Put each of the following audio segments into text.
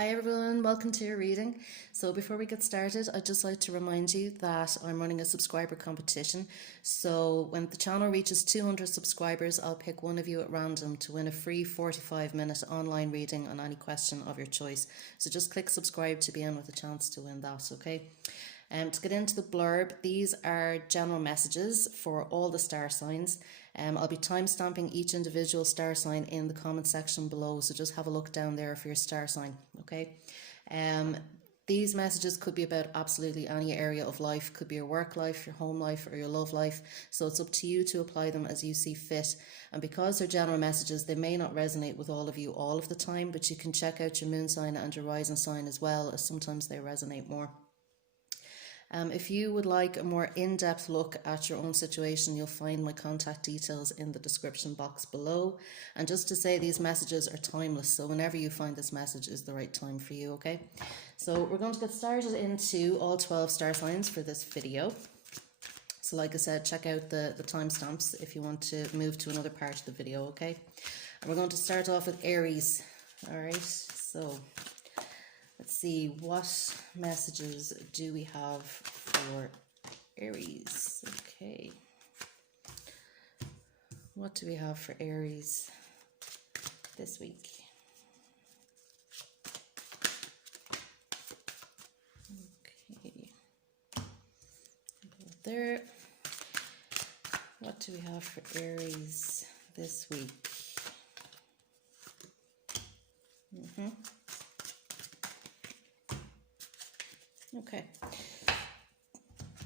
Hi everyone, welcome to your reading. So before we get started, I'd just like to remind you that I'm running a subscriber competition. So when the channel reaches 200 subscribers, I'll pick one of you at random to win a free 45-minute online reading on any question of your choice. So just click subscribe to be in with a chance to win that, okay? To get into the blurb, these are general messages for all the star signs. I'll be time-stamping each individual star sign in the comment section below, so just have a look down there for your star sign, okay? These messages could be about absolutely any area of life, could be your work life, your home life, or your love life, so it's up to you to apply them as you see fit. And because they're general messages, they may not resonate with all of you all of the time, but you can check out your moon sign and your rising sign as well, as sometimes they resonate more. If you would like a more in-depth look at your own situation, you'll find my contact details in the description box below. And just to say, these messages are timeless, so whenever you find this message is the right time for you, okay? So we're going to get started into all 12 star signs for this video. So like I said, check out the timestamps if you want to move to another part of the video, okay? And we're going to start off with Aries. All right, so let's see, what messages do we have for Aries? Okay. What do we have for Aries this week? Okay. There. What do we have for Aries this week? Okay.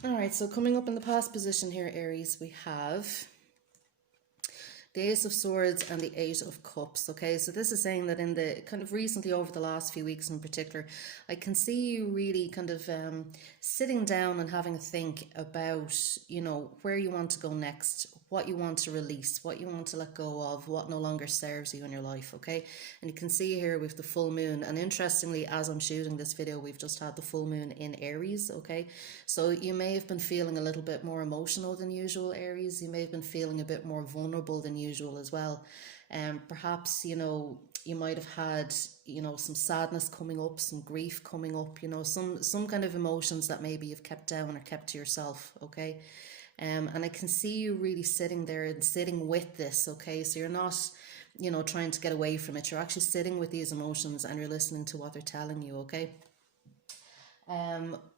All right, so coming up in the past position here, Aries, we have the Ace of Swords and the Eight of Cups, okay? So this is saying that in the kind of recently over the last few weeks in particular, I can see you really kind of sitting down and having a think about, you know, where you want to go next, what you want to release, what you want to let go of, what no longer serves you in your life, okay? And you can see here with the full moon, and interestingly, as I'm shooting this video, we've just had the full moon in Aries, okay? So you may have been feeling a little bit more emotional than usual, Aries. You may have been feeling a bit more vulnerable than usual as well. Perhaps, you know, you might have had, you know, some sadness coming up, some grief coming up, you know, some kind of emotions that maybe you've kept down or kept to yourself, okay? And I can see you really sitting there and sitting with this, okay? So you're not, you know, trying to get away from it. You're actually sitting with these emotions and you're listening to what they're telling you, okay?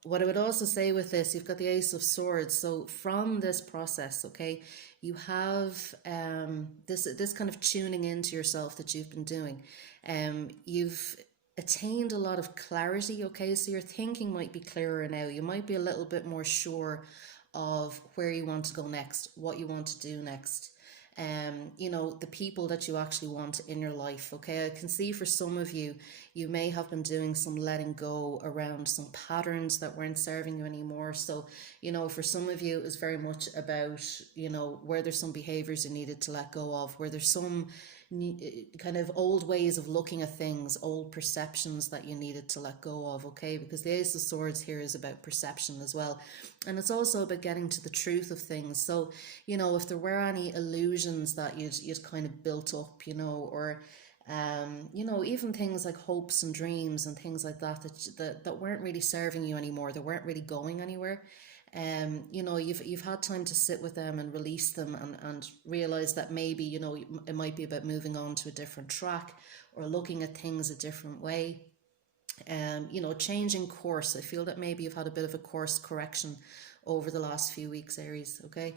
What I would also say with this, you've got the Ace of Swords. So from this process, okay, you have this kind of tuning into yourself that you've been doing. You've attained a lot of clarity, okay, so your thinking might be clearer now. You might be a little bit more sure of where you want to go next, what you want to do next. You know, the people that you actually want in your life, okay? I can see for some of you, you may have been doing some letting go around some patterns that weren't serving you anymore. So, you know, for some of you, it was very much about, you know, where there's some behaviors you needed to let go of, where there's some kind of old ways of looking at things, old perceptions that you needed to let go of, okay? Because the Ace of Swords here is about perception as well. And it's also about getting to the truth of things. So, you know, if there were any illusions that you'd kind of built up, you know, or you know, even things like hopes and dreams and things like that weren't really serving you anymore, they weren't really going anywhere. You know, you've had time to sit with them and release them and realize that maybe, you know, it might be about moving on to a different track or looking at things a different way. You know, changing course. I feel that maybe you've had a bit of a course correction over the last few weeks, Aries, okay?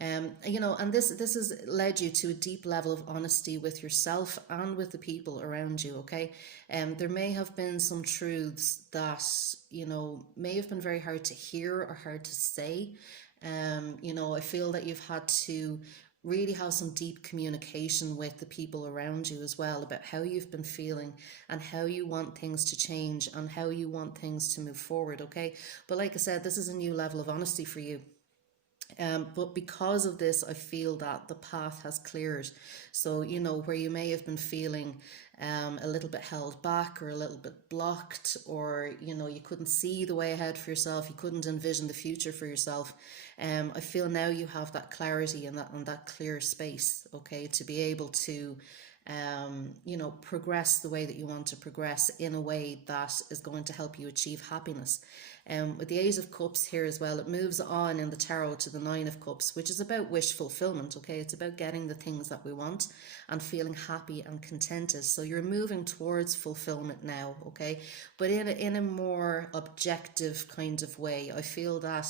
You know, and this has led you to a deep level of honesty with yourself and with the people around you, okay? There may have been some truths that, you know, may have been very hard to hear or hard to say. You know, I feel that you've had to really have some deep communication with the people around you as well about how you've been feeling and how you want things to change and how you want things to move forward, okay? But like I said, this is a new level of honesty for you. But because of this, I feel that the path has cleared. So, you know, where you may have been feeling a little bit held back or a little bit blocked, or, you know, you couldn't see the way ahead for yourself, you couldn't envision the future for yourself. I feel now you have that clarity and that clear space, okay, to be able to progress the way that you want to progress in a way that is going to help you achieve happiness. With the Eight of Cups here as well, it moves on in the tarot to the Nine of Cups, which is about wish fulfillment, okay? It's about getting the things that we want and feeling happy and contented. So you're moving towards fulfillment now, okay? But in a more objective kind of way. I feel that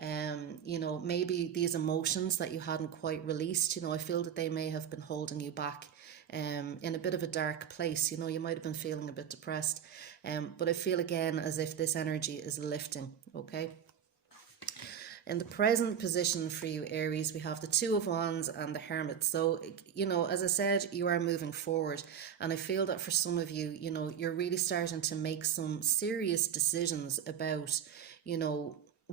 maybe these emotions that you hadn't quite released, I feel that they may have been holding you back in a bit of a dark place. You might have been feeling a bit depressed, but I feel again as if this energy is lifting, okay? In the present position for you, Aries, we have the Two of Wands and the Hermit. So, as I said, you are moving forward. And I feel that for some of you, you're really starting to make some serious decisions about,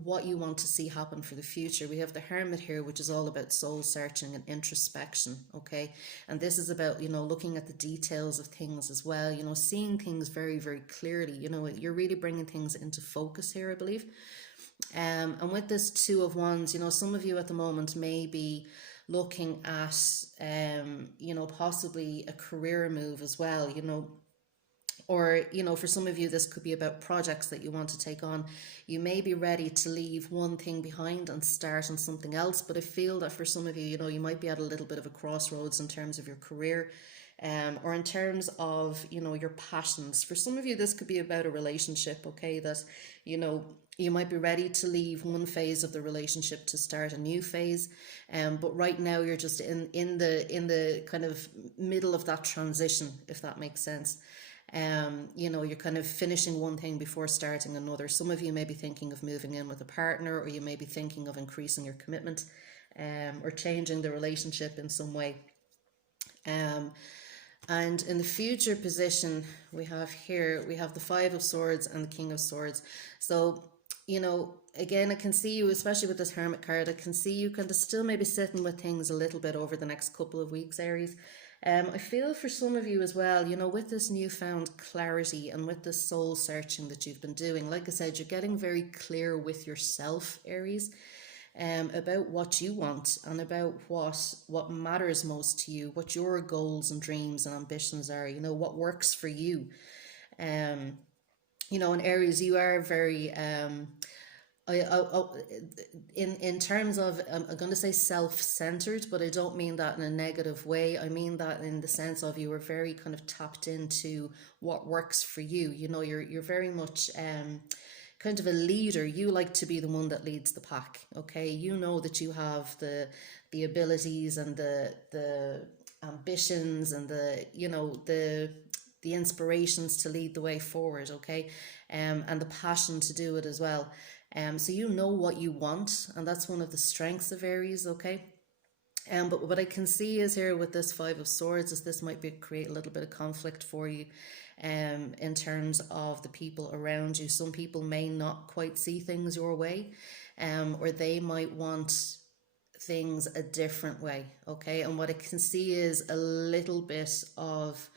what you want to see happen for the future. We have the Hermit here, which is all about soul searching and introspection, okay? And this is about, looking at the details of things as well, seeing things very, very clearly. You're really bringing things into focus here, I believe. And with this Two of Wands, some of you at the moment may be looking at, possibly a career move as well, or, for some of you, this could be about projects that you want to take on. You may be ready to leave one thing behind and start on something else. But I feel that for some of you, you might be at a little bit of a crossroads in terms of your career, or in terms of, your passions. For some of you, this could be about a relationship, okay? That, you might be ready to leave one phase of the relationship to start a new phase. But right now you're just in the kind of middle of that transition, if that makes sense. You're kind of finishing one thing before starting another. Some of you may be thinking of moving in with a partner, or you may be thinking of increasing your commitment, or changing the relationship in some way. And in the future position we have the Five of Swords and the King of Swords. So, again, I can see you, especially with this Hermit card, I can see you kind of still maybe sitting with things a little bit over the next couple of weeks, Aries. I feel for some of you as well, with this newfound clarity and with the soul searching that you've been doing, like I said, you're getting very clear with yourself, Aries, about what you want and about what matters most to you, what your goals and dreams and ambitions are, what works for you. And Aries, you are very in terms of, I'm going to say self-centered, but I don't mean that in a negative way. I mean that in the sense of you are very kind of tapped into what works for you. You're very much kind of a leader. You like to be the one that leads the pack, okay? You know that you have the abilities and the ambitions and the inspirations to lead the way forward, okay? And the passion to do it as well. So you know what you want, and that's one of the strengths of Aries, okay? But what I can see is here with this Five of Swords is this might create a little bit of conflict for you, in terms of the people around you. Some people may not quite see things your way, or they might want things a different way, okay? And what I can see is a little bit of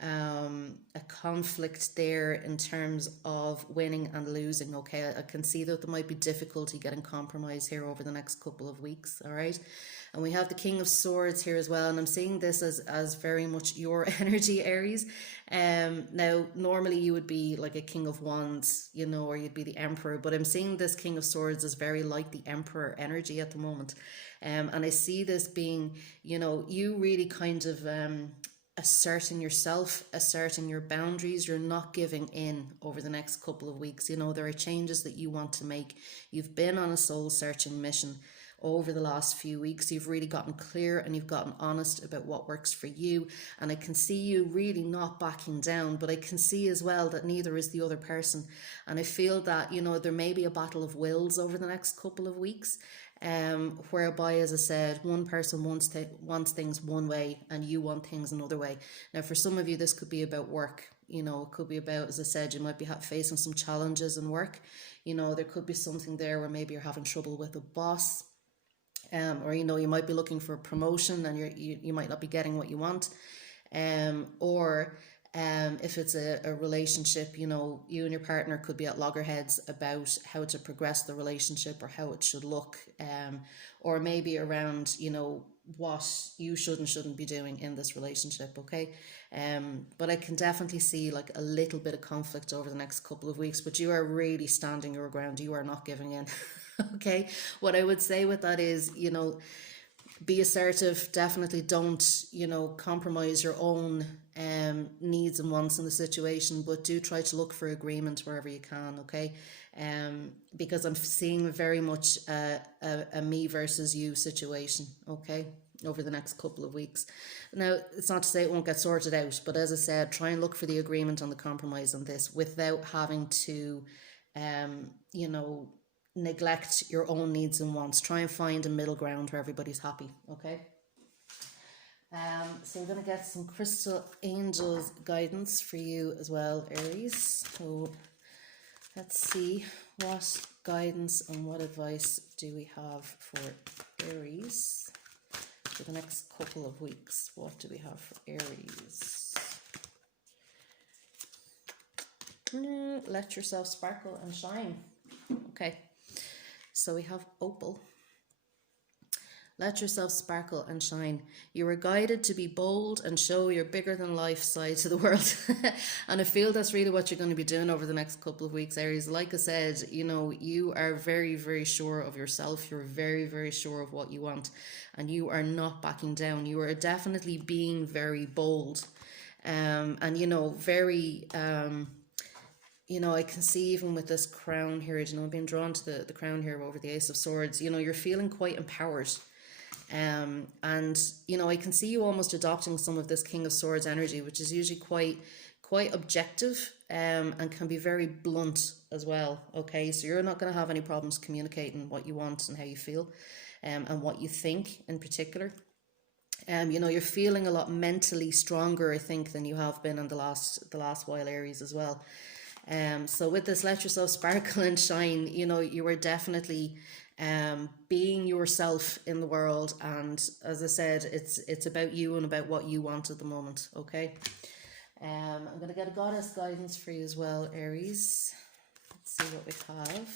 a conflict there in terms of winning and losing, okay? I can see that there might be difficulty getting compromise here over the next couple of weeks, all right? And we have the King of Swords here as well, and I'm seeing this as very much your energy, Aries. Now, normally you would be like a King of Wands, or you'd be the Emperor, but I'm seeing this King of Swords as very like the Emperor energy at the moment. And I see this being, you really kind of asserting yourself, asserting your boundaries. You're not giving in over the next couple of weeks. There are changes that you want to make. You've been on a soul searching mission over the last few weeks. You've really gotten clear and you've gotten honest about what works for you. And I can see you really not backing down, but I can see as well that neither is the other person. And I feel that, there may be a battle of wills over the next couple of weeks. Whereby, as I said, one person wants things one way and you want things another way. Now, for some of you, this could be about work. It could be about, as I said, you might be facing some challenges in work. There could be something there where maybe you're having trouble with a boss, or you might be looking for a promotion and you might not be getting what you want, or if it's a relationship, you and your partner could be at loggerheads about how to progress the relationship or how it should look, or maybe around, what you should and shouldn't be doing in this relationship, okay? But I can definitely see like a little bit of conflict over the next couple of weeks, but you are really standing your ground. You are not giving in. Okay, what I would say with that is, you know, be assertive. Definitely don't, you know, compromise your own needs and wants in the situation, but do try to look for agreement wherever you can, okay? Because I'm seeing very much a me versus you situation, okay, over the next couple of weeks. Now, it's not to say it won't get sorted out, but as I said, try and look for the agreement and the compromise on this without having to, you know, neglect your own needs and wants. Try and find a middle ground where everybody's happy, okay? So we're going to get some crystal angels guidance for you as well, Aries. So let's see, what guidance and what advice do we have for Aries for the next couple of weeks? What do we have for Aries? Let yourself sparkle and shine. Okay, so we have Opal. Let yourself sparkle and shine. You are guided to be bold and show your bigger than life side to the world. And I feel that's really what you're going to be doing over the next couple of weeks, Aries. Like I said, you know, you are very, very sure of yourself. You're very, very sure of what you want. And you are not backing down. You are definitely being very bold. And, you know, very... you know, I can see even with this crown here, you know, I'm being drawn to the crown here over the Ace of Swords, you know, you're feeling quite empowered. And, you know, I can see you almost adopting some of this King of Swords energy, which is usually quite objective, and can be very blunt as well. Okay, so you're not going to have any problems communicating what you want and how you feel, and what you think in particular. You know, you're feeling a lot mentally stronger, I think, than you have been in the last while, Aries, as well. So with this, let yourself sparkle and shine. You know, you are definitely being yourself in the world, and as I said, it's about you and about what you want at the moment. Okay. I'm gonna get a goddess guidance for you as well, Aries. Let's see what we have.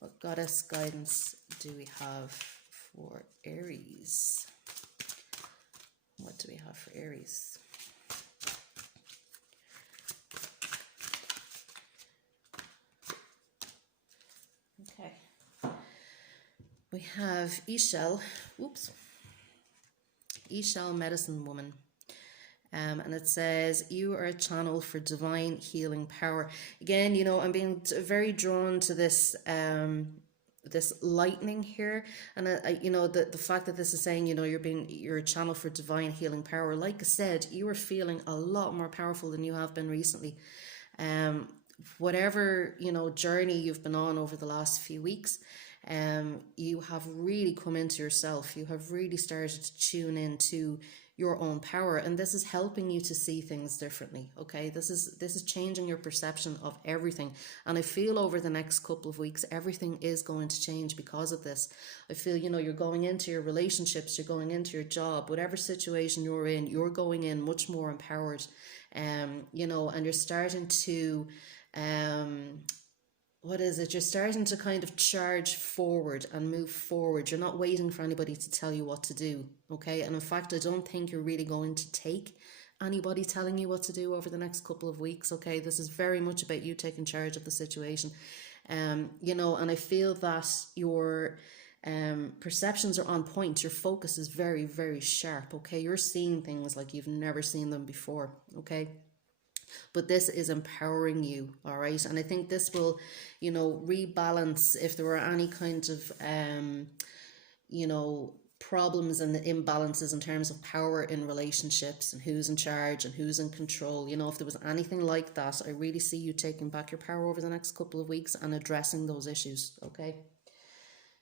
What goddess guidance do we have for Aries? What do we have for Aries? Okay. We have Ishel, Ishel Medicine Woman. And it says, you are a channel for divine healing power. Again, you know, I'm being very drawn to this this lightning here, and you know, the fact that this is saying, you know, you're a channel for divine healing power. Like I said, you are feeling a lot more powerful than you have been recently. Whatever, you know, journey you've been on over the last few weeks, you have really come into yourself. You have really started to tune into your own power, and this is helping you to see things differently. Okay, this is changing your perception of everything, and I feel over the next couple of weeks everything is going to change because of this. I feel, you know, you're going into your relationships, you're going into your job, whatever situation you're in, you're going in much more empowered, you know, and you're starting to what is it? You're starting to kind of charge forward and move forward. You're not waiting for anybody to tell you what to do, okay? And in fact, I don't think you're really going to take anybody telling you what to do over the next couple of weeks, okay? This is very much about you taking charge of the situation. You know, and I feel that your perceptions are on point. Your focus is very, very sharp, okay? You're seeing things like you've never seen them before, okay? But this is empowering you, all right? And I think this will, you know, rebalance if there were any kind of, you know, problems and imbalances in terms of power in relationships and who's in charge and who's in control. You know, if there was anything like that, I really see you taking back your power over the next couple of weeks and addressing those issues, okay?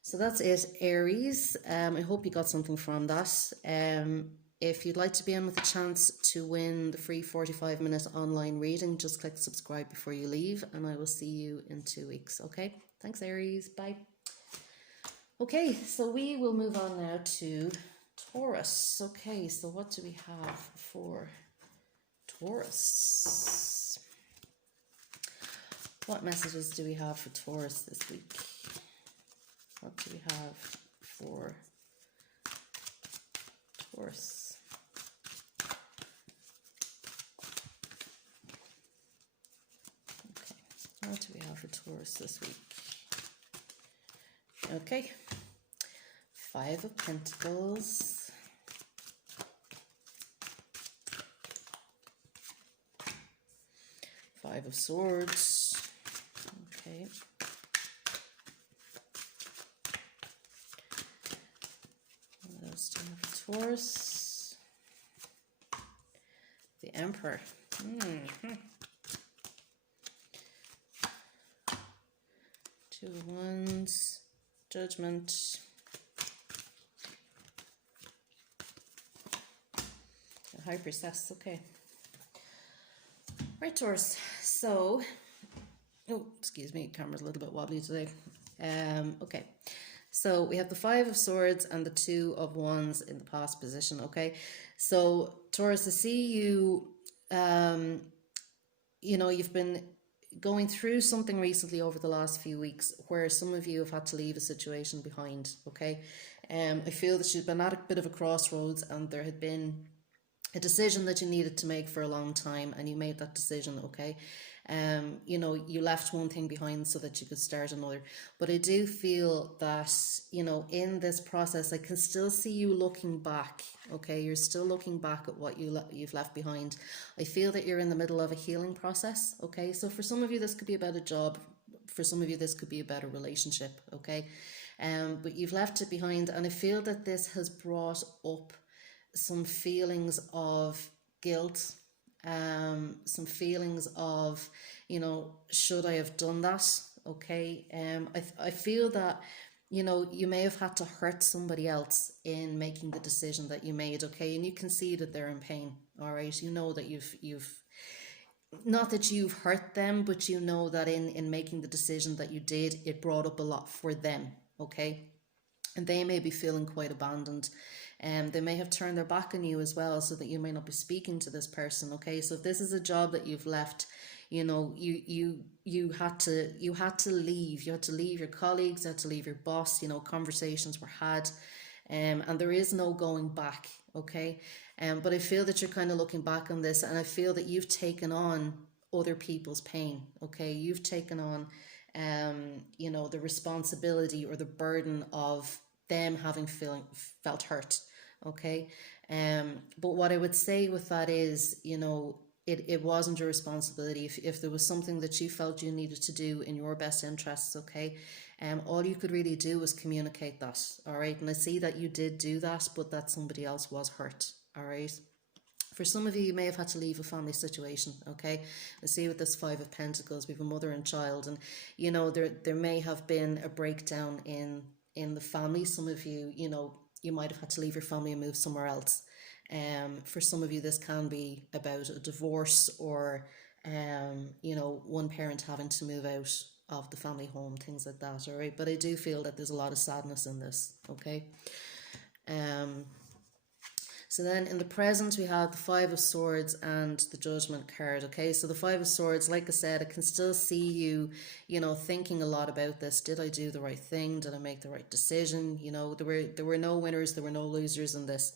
So that's it, Aries. I hope you got something from that. If you'd like to be in with a chance to win the free 45-minute online reading, just click subscribe before you leave, and I will see you in 2 weeks. Okay, thanks, Aries. Bye. Okay, so we will move on now to Taurus. Okay, so what do we have for Taurus? What messages do we have for Taurus this week? What do we have for Taurus. Okay, what do we have for Taurus this week? Okay, 5 of Pentacles, 5 of Swords. Okay. What else do we have for Taurus? The Emperor. Mm-hmm. 2 of Wands, Judgment, the High Priestess. Okay. Right, Taurus. So, oh, excuse me, camera's a little bit wobbly today. Okay. So we have the 5 of Swords and the 2 of Wands in the past position. Okay. So Taurus, I see you. You know, you've been going through something recently over the last few weeks where some of you have had to leave a situation behind. Okay. I feel that you've been at a bit of a crossroads, and there had been a decision that you needed to make for a long time, and you made that decision. Okay. You know, you left one thing behind so that you could start another. But I do feel that, you know, in this process, I can still see you looking back. Okay, you're still looking back at what you've left behind. I feel that you're in the middle of a healing process. Okay, so for some of you, this could be about a job. For some of you, this could be about a relationship. Okay, but you've left it behind, and I feel that this has brought up some feelings of guilt, some feelings of, you know, should I have done that? Okay. I feel that, you know, you may have had to hurt somebody else in making the decision that you made. Okay. And you can see that they're in pain. All right. You know that you've not that you've hurt them, but you know that in making the decision that you did, it brought up a lot for them. Okay. And they may be feeling quite abandoned. They may have turned their back on you as well, so that you may not be speaking to this person. Okay, so if this is a job that you've left, you know, you had to leave. You had to leave your colleagues. You had to leave your boss. You know, conversations were had, and there is no going back. Okay, but I feel that you're kind of looking back on this, and I feel that you've taken on other people's pain. Okay, you've taken on, you know, the responsibility or the burden of them having felt hurt. Okay. But what I would say with that is, you know, it wasn't your responsibility. If there was something that you felt you needed to do in your best interests, okay, all you could really do was communicate that. All right. And I see that you did do that, but that somebody else was hurt. All right. For some of you, you may have had to leave a family situation. Okay, I see with this 5 of Pentacles, we have a mother and child, and you know, there may have been a breakdown in the family. Some of you, you know, you might have had to leave your family and move somewhere else. For some of you, this can be about a divorce, or you know, one parent having to move out of the family home, things like that. All right, but I do feel that there's a lot of sadness in this. Okay. So then in the present, we have the 5 of Swords and the Judgment card. Okay, so the 5 of Swords, like I said, I can still see you, you know, thinking a lot about this. Did I do the right thing? Did I make the right decision? You know, there were no winners, there were no losers in this.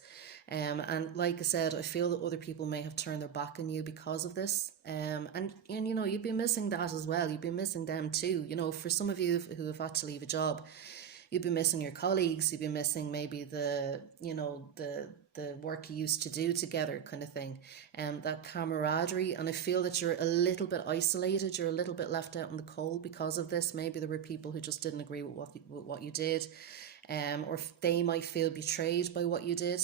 And like I said, I feel that other people may have turned their back on you because of this. And you know, you'd be missing that as well. You'd be missing them too. You know, for some of you who have had to leave a job, you'd be missing your colleagues. You'd be missing maybe the, you know, the work you used to do together, kind of thing, and that camaraderie. And I feel that you're a little bit isolated. You're a little bit left out in the cold because of this. Maybe there were people who just didn't agree with what you did, or if they might feel betrayed by what you did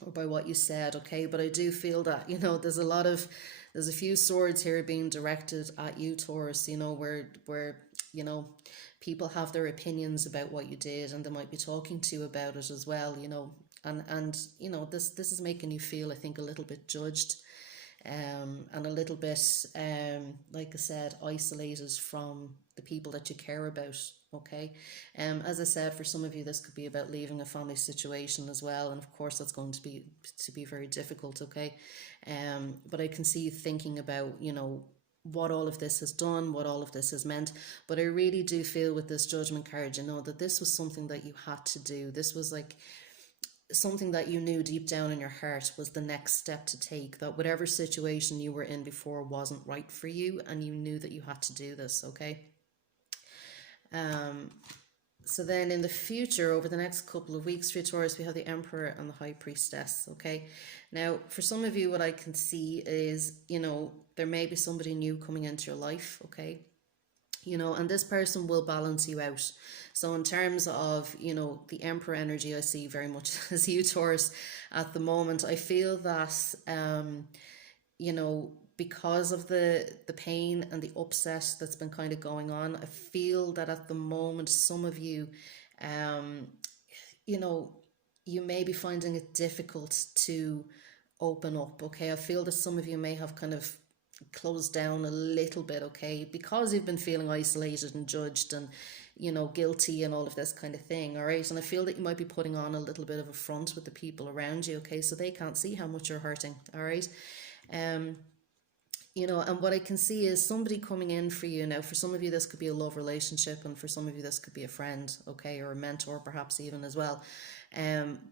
or by what you said. Okay, but I do feel that, you know, there's a few swords here being directed at you, Taurus. You know, where you know, people have their opinions about what you did, and they might be talking to you about it as well. You know, and you know, this is making you feel, I think, a little bit judged, and a little bit, like I said, isolated from the people that you care about. Okay, as I said, for some of you, this could be about leaving a family situation as well, and of course that's going to be very difficult. Okay, but I can see you thinking about, you know, what all of this has done, what all of this has meant. But I really do feel with this Judgment card, you know, that this was something that you had to do. This was like, something that you knew deep down in your heart was the next step to take, that whatever situation you were in before wasn't right for you, and you knew that you had to do this, okay? So then in the future, over the next couple of weeks for Taurus, we have the Emperor and the High Priestess, okay? Now, for some of you, what I can see is, there may be somebody new coming into your life, okay? And this person will balance you out. So in terms of, the Emperor energy, I see very much as you, Taurus, at the moment. I feel that, because of the pain and the upset that's been kind of going on, I feel that at the moment, some of you, um, you know, you may be finding it difficult to open up, okay? I feel that some of you may have kind of closed down a little bit, okay, because you've been feeling isolated and judged and, guilty and all of this kind of thing, all right? And I feel that you might be putting on a little bit of a front with the people around you, okay, so they can't see how much you're hurting, all right? And what I can see is somebody coming in for you. Now, for some of you, this could be a love relationship, and for some of you, this could be a friend, okay, or a mentor, perhaps even as well.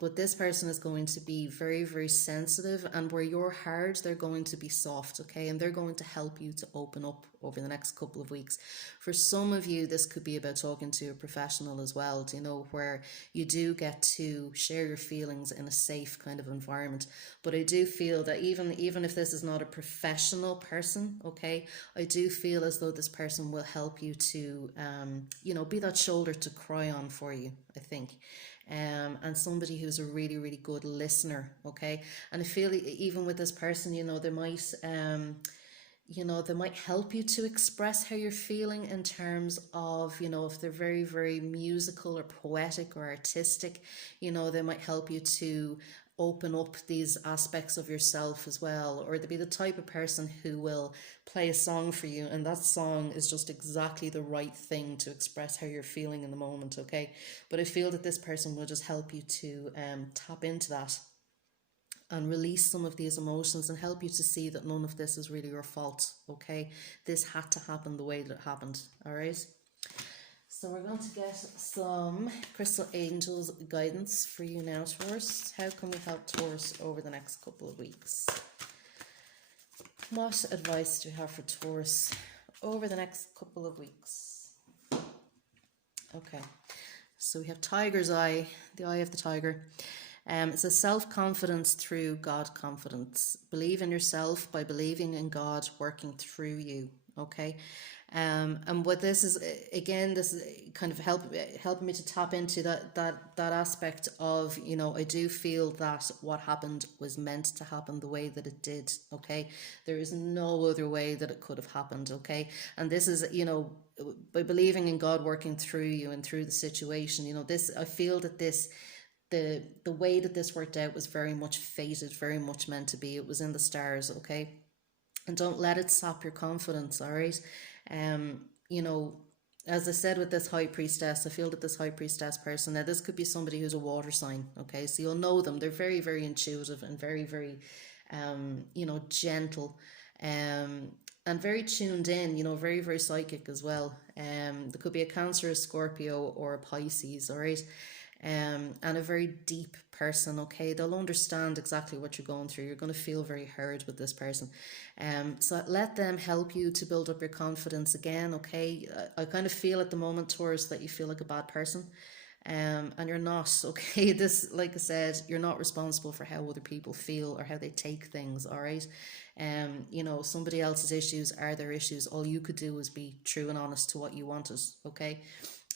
But this person is going to be very, very sensitive, and where you're hard, they're going to be soft, okay, and they're going to help you to open up over the next couple of weeks. For some of you, this could be about talking to a professional as well, where you do get to share your feelings in a safe kind of environment. But I do feel that even if this is not a professional person, okay, I do feel as though this person will help you to, be that shoulder to cry on for you, I think. And somebody who's a really, really good listener, okay? And I feel even with this person, they might, they might help you to express how you're feeling in terms of, if they're very, very musical or poetic or artistic, they might help you to open up these aspects of yourself as well. Or they'll be the type of person who will play a song for you, and that song is just exactly the right thing to express how you're feeling in the moment, okay? But I feel that this person will just help you to tap into that and release some of these emotions and help you to see that none of this is really your fault, okay? This had to happen the way that it happened, all right? So we're going to get some crystal angels guidance for you now, Taurus. How can we help Taurus over the next couple of weeks? What advice do you have for Taurus over the next couple of weeks? Okay, so we have Tiger's Eye, the eye of the tiger. It says self-confidence through God confidence. Believe in yourself by believing in God working through you, okay? And what this is, again, this is kind of helping me to tap into that aspect of, I do feel that what happened was meant to happen the way that it did, okay? There is no other way that it could have happened, okay? And this is, by believing in God working through you and through the situation, I feel that the way that this worked out was very much fated, very much meant to be. It was in the stars, okay? And don't let it sap your confidence, all right? As I said with this high priestess, I feel that this high priestess person, now this could be somebody who's a water sign, okay? So you'll know them. They're very, very intuitive and very, very, gentle, and very tuned in, very, very psychic as well. There could be a Cancer, a Scorpio, or a Pisces, all right? And a very deep person, okay? They'll understand exactly what you're going through. You're going to feel very heard with this person. So let them help you to build up your confidence again, okay? I kind of feel at the moment, Taurus, that you feel like a bad person. And you're not, okay? This, like I said, you're not responsible for how other people feel or how they take things, all right? Somebody else's issues are their issues. All you could do is be true and honest to what you wanted, okay?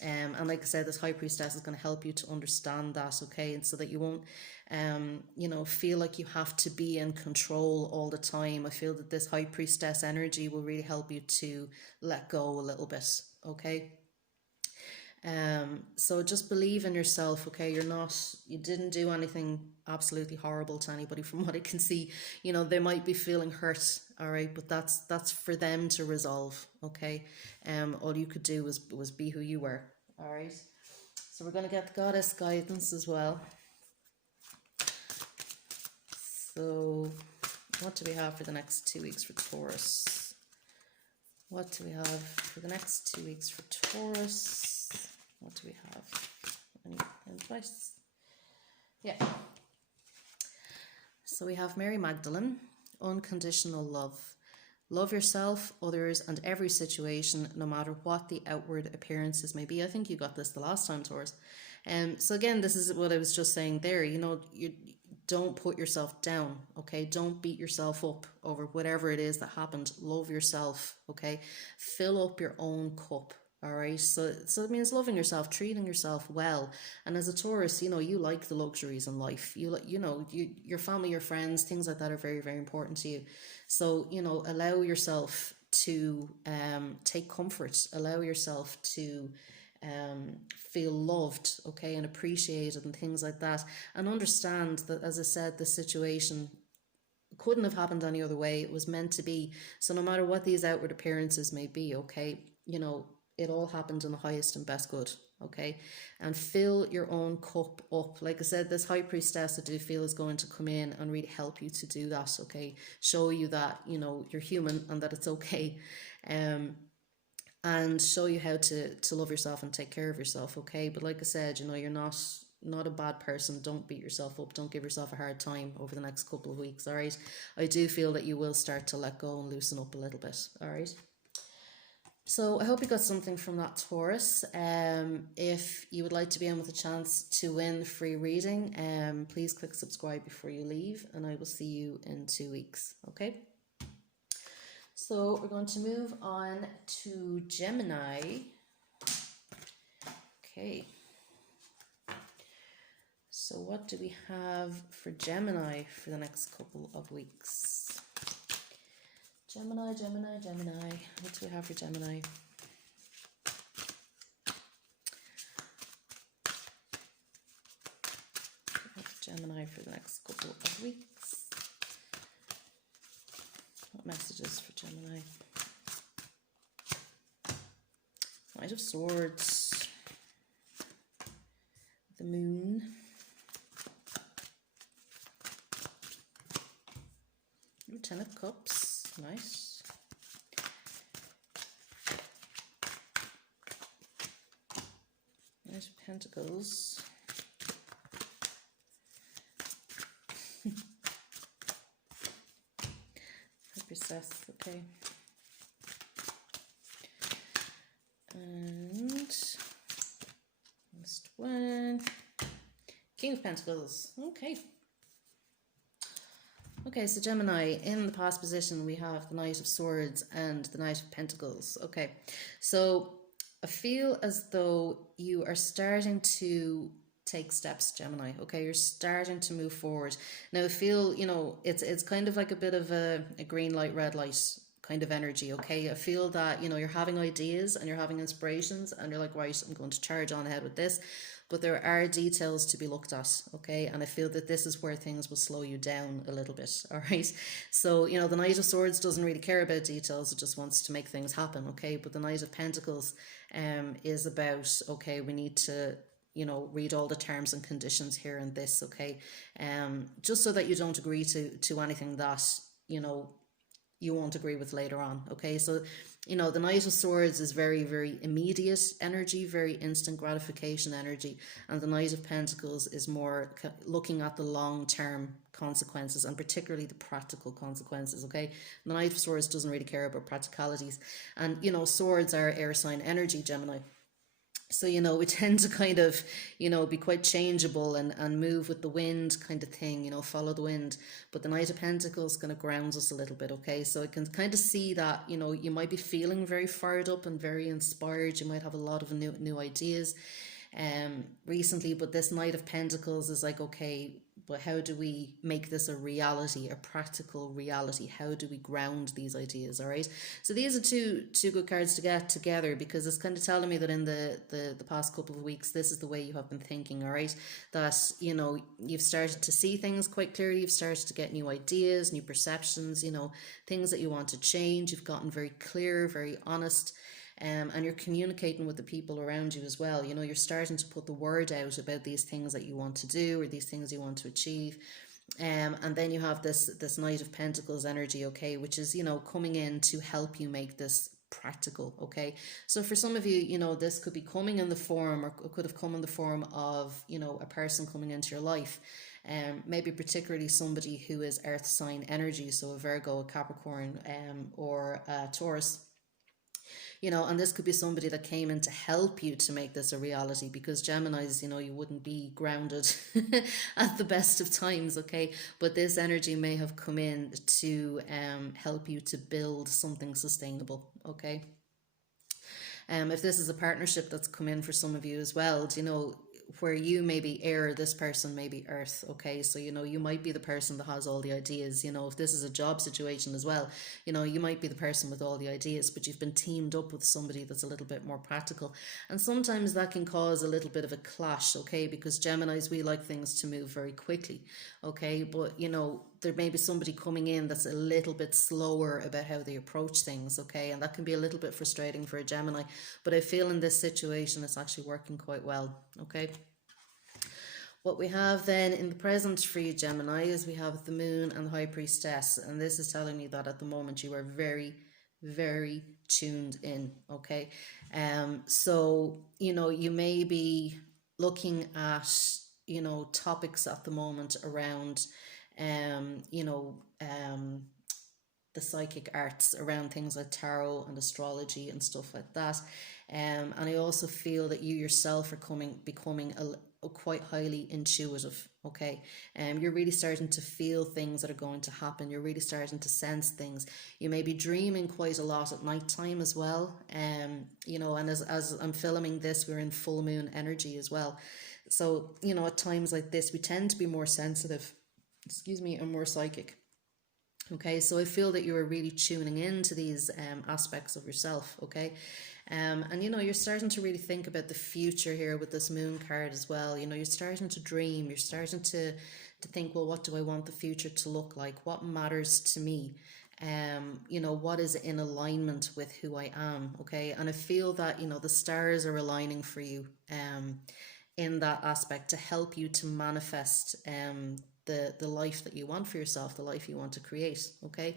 And like I said, this high priestess is going to help you to understand that, okay? And so that you won't, feel like you have to be in control all the time. I feel that this high priestess energy will really help you to let go a little bit, okay? So just believe in yourself, okay? You didn't do anything absolutely horrible to anybody from what I can see. They might be feeling hurt, all right, but that's for them to resolve, okay? All you could do was be who you were, all right? So we're going to get the goddess guidance as well. So what do we have for the next 2 weeks for Taurus? What do we have for the next 2 weeks for Taurus? What do we have? Any advice? Yeah. So we have Mary Magdalene, unconditional love. Love yourself, others, and every situation, no matter what the outward appearances may be. I think you got this the last time, Taurus. So again, this is what I was just saying there. You don't put yourself down, okay? Don't beat yourself up over whatever it is that happened. Love yourself, okay? Fill up your own cup. All right, so it means loving yourself, treating yourself well, and as a Taurus, you like the luxuries in life. Your family, your friends, things like that are very, very important to you. So allow yourself to take comfort. Allow yourself to feel loved, okay, and appreciated, and things like that, and understand that, as I said, the situation couldn't have happened any other way. It was meant to be. So no matter what these outward appearances may be, okay, it all happened in the highest and best good, okay? And fill your own cup up. Like I said, this high priestess, I do feel, is going to come in and really help you to do that, okay? Show you that, you're human and that it's okay. And show you how to love yourself and take care of yourself, okay? But like I said, you're not a bad person. Don't beat yourself up. Don't give yourself a hard time over the next couple of weeks, all right? I do feel that you will start to let go and loosen up a little bit, all right? So I hope you got something from that, Taurus. If you would like to be in with a chance to win free reading, please click subscribe before you leave, and I will see you in 2 weeks, okay? So we're going to move on to Gemini. Okay. So what do we have for Gemini for the next couple of weeks? Gemini. What do we have for Gemini? Gemini for the next couple of weeks. What messages for Gemini? Knight of Swords. The Moon. Ten of Cups. Nice. Knight of Pentacles. Princess, okay. And last one. King of Pentacles. Okay. Okay, so Gemini, in the past position, we have the Knight of Swords and the Knight of Pentacles. Okay, so I feel as though you are starting to take steps, Gemini. Okay, you're starting to move forward. Now I feel, it's kind of like a bit of a green light, red light kind of energy. Okay, I feel that, you're having ideas and you're having inspirations and you're like, right, I'm going to charge on ahead with this. But there are details to be looked at, okay? And I feel that this is where things will slow you down a little bit, all right? So, the Knight of Swords doesn't really care about details. It just wants to make things happen, okay? But the Knight of Pentacles is about, okay, we need to, read all the terms and conditions here and this, okay? Just so that you don't agree to anything that, you won't agree with later on, okay? So, the Knight of Swords is very, very immediate energy, very instant gratification energy. And the Knight of Pentacles is more looking at the long-term consequences and particularly the practical consequences, okay? The Knight of Swords doesn't really care about practicalities. And, swords are air sign energy, Gemini. So, we tend to kind of, be quite changeable and move with the wind kind of thing, follow the wind. But the Knight of Pentacles kind of grounds us a little bit, okay? So I can kind of see that, you might be feeling very fired up and very inspired. You might have a lot of new ideas recently, but this Knight of Pentacles is like, okay, but how do we make this a reality, a practical reality? How do we ground these ideas? All right. So these are two good cards to get together, because it's kind of telling me that in the past couple of weeks, this is the way you have been thinking. All right. That, you've started to see things quite clearly. You've started to get new ideas, new perceptions, things that you want to change. You've gotten very clear, very honest. And you're communicating with the people around you as well. You're starting to put the word out about these things that you want to do or these things you want to achieve. And then you have this Knight of Pentacles energy, okay, which is, coming in to help you make this practical. Okay, so for some of you, this could be coming in the form, or it could have come in the form of, a person coming into your life. Maybe particularly somebody who is earth sign energy, so a Virgo, a Capricorn, or a Taurus. And this could be somebody that came in to help you to make this a reality, because Geminis, you wouldn't be grounded at the best of times, okay? But this energy may have come in to help you to build something sustainable, okay? If this is a partnership that's come in for some of you as well, where you may be air, this person may be earth, okay? So, you might be the person that has all the ideas. If this is a job situation as well, you might be the person with all the ideas, but you've been teamed up with somebody that's a little bit more practical. And sometimes that can cause a little bit of a clash, okay? Because Geminis, we like things to move very quickly, okay? But, there may be somebody coming in that's a little bit slower about how they approach things, okay? And that can be a little bit frustrating for a Gemini, but I feel in this situation it's actually working quite well, okay? What we have then in the present for you, Gemini, is we have the Moon and the High Priestess, and this is telling me that at the moment you are very, very tuned in, okay? So, you may be looking at, topics at the moment around the psychic arts, around things like tarot and astrology and stuff like that. And I also feel that you yourself are becoming a quite highly intuitive, okay? You're really starting to feel things that are going to happen. You're really starting to sense things. You may be dreaming quite a lot at night time as well. And as I'm filming this, we're in full moon energy as well. So, at times like this, we tend to be more sensitive, and more psychic. Okay, so I feel that you are really tuning into these aspects of yourself, okay? And you're starting to really think about the future here with this moon card as well. You're starting to dream, you're starting to think, well, what do I want the future to look like? What matters to me? What is in alignment with who I am, okay? And I feel that, the stars are aligning for you in that aspect to help you to manifest the life that you want for yourself, the life you want to create, okay?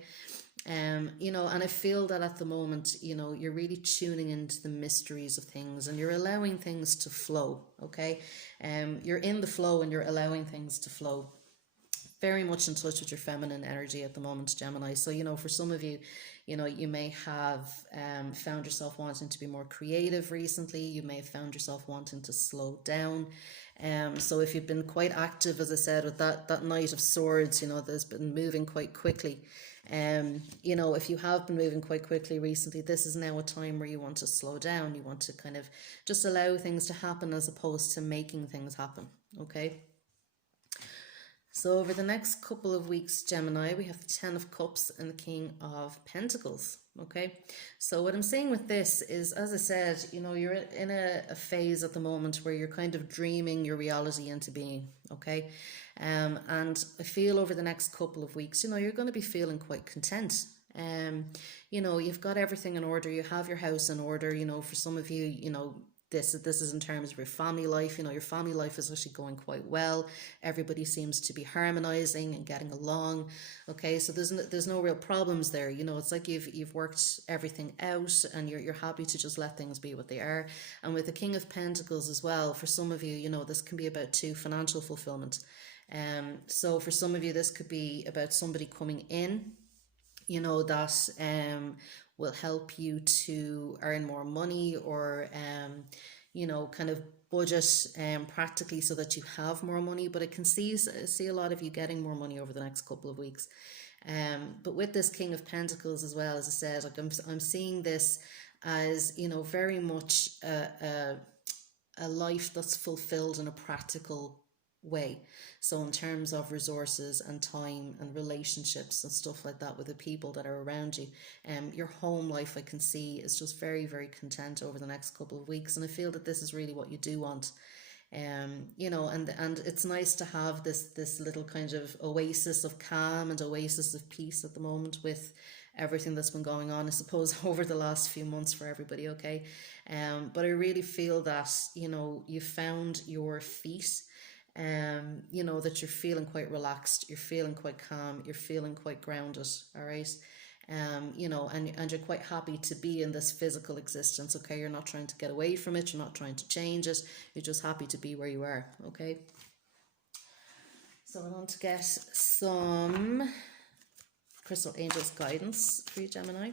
And I feel that at the moment, you're really tuning into the mysteries of things and you're allowing things to flow, okay? You're in the flow and you're allowing things to flow. Very much in touch with your feminine energy at the moment, Gemini. So, for some of you, you may have found yourself wanting to be more creative recently. You may have found yourself wanting to slow down. So if you've been quite active, as I said, with that Knight of Swords, that's been moving quite quickly. If you have been moving quite quickly recently, this is now a time where you want to slow down. You want to kind of just allow things to happen as opposed to making things happen, okay? So over the next couple of weeks, Gemini, we have the Ten of Cups and the King of Pentacles, okay? So what I'm saying with this is, as I said, you're in a phase at the moment where you're kind of dreaming your reality into being, okay? And I feel over the next couple of weeks, you're going to be feeling quite content. You've got everything in order. You have your house in order. For some of you, this is in terms of your family life. Your family life is actually going quite well. Everybody seems to be harmonizing and getting along. Okay, so there's no real problems there. It's like you've worked everything out and you're happy to just let things be what they are. And with the King of Pentacles as well, for some of you, this can be about financial fulfillment. So for some of you, this could be about somebody coming in, that will help you to earn more money, or kind of budget practically so that you have more money. But I can see a lot of you getting more money over the next couple of weeks. But with this King of Pentacles as well, as I said, like I'm seeing this as very much a life that's fulfilled in a practical way. So in terms of resources and time and relationships and stuff like that with the people that are around you, your home life, I can see, is just very, very content over the next couple of weeks. And I feel that this is really what you do want. And it's nice to have this little kind of oasis of calm and oasis of peace at the moment with everything that's been going on, I suppose, over the last few months for everybody, okay? But I really feel that, you found your feet. That you're feeling quite relaxed, you're feeling quite calm, you're feeling quite grounded, all right? you know, and you're quite happy to be in this physical existence, okay? You're not trying to get away from it, you're not trying to change it, you're just happy to be where you are, okay? So I want to get some Crystal Angels guidance for you, Gemini.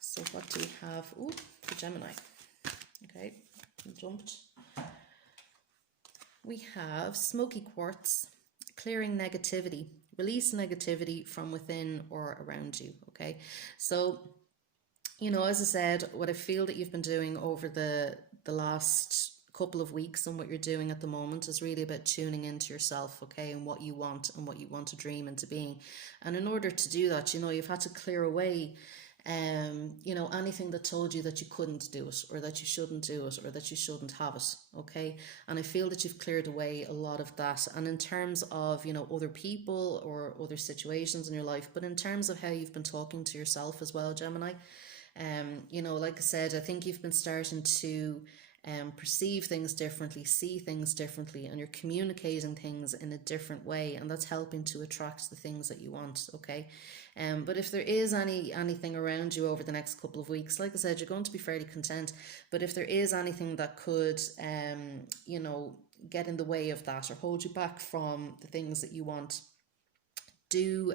So what do we have? Ooh, for Gemini. Okay, jumped. We have smoky quartz, clearing negativity, release negativity from within or around you, okay? So, you know, as I said, what I feel that you've been doing over the last couple of weeks and what you're doing at the moment is really about tuning into yourself, okay, and what you want to dream into being. And in order to do that, you know, you've had to clear away you know, anything that told you that you couldn't do it, or that you shouldn't do it, or that you shouldn't have it, okay? And I feel that you've cleared away a lot of that. And in terms of, you know, other people or other situations in your life, but in terms of how you've been talking to yourself as well, Gemini, you know, like I said, I think you've been starting to perceive things differently, see things differently, and you're communicating things in a different way, and that's helping to attract the things that you want, okay? But if there is anything around you over the next couple of weeks, like I said, you're going to be fairly content. But if there is anything that could, you know, get in the way of that or hold you back from the things that you want, do,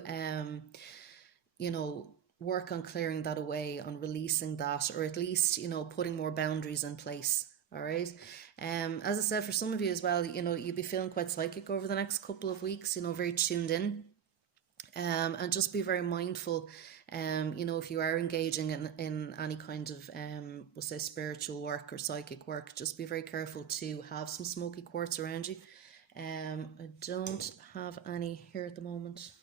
you know, work on clearing that away, on releasing that, or at least, you know, putting more boundaries in place. All right. As I said, for some of you as well, you know, you'll be feeling quite psychic over the next couple of weeks, you know, very tuned in. And just be very mindful, you know, if you are engaging in any kind of, we'll say spiritual work or psychic work, just be very careful to have some smoky quartz around you. I don't have any here at the moment.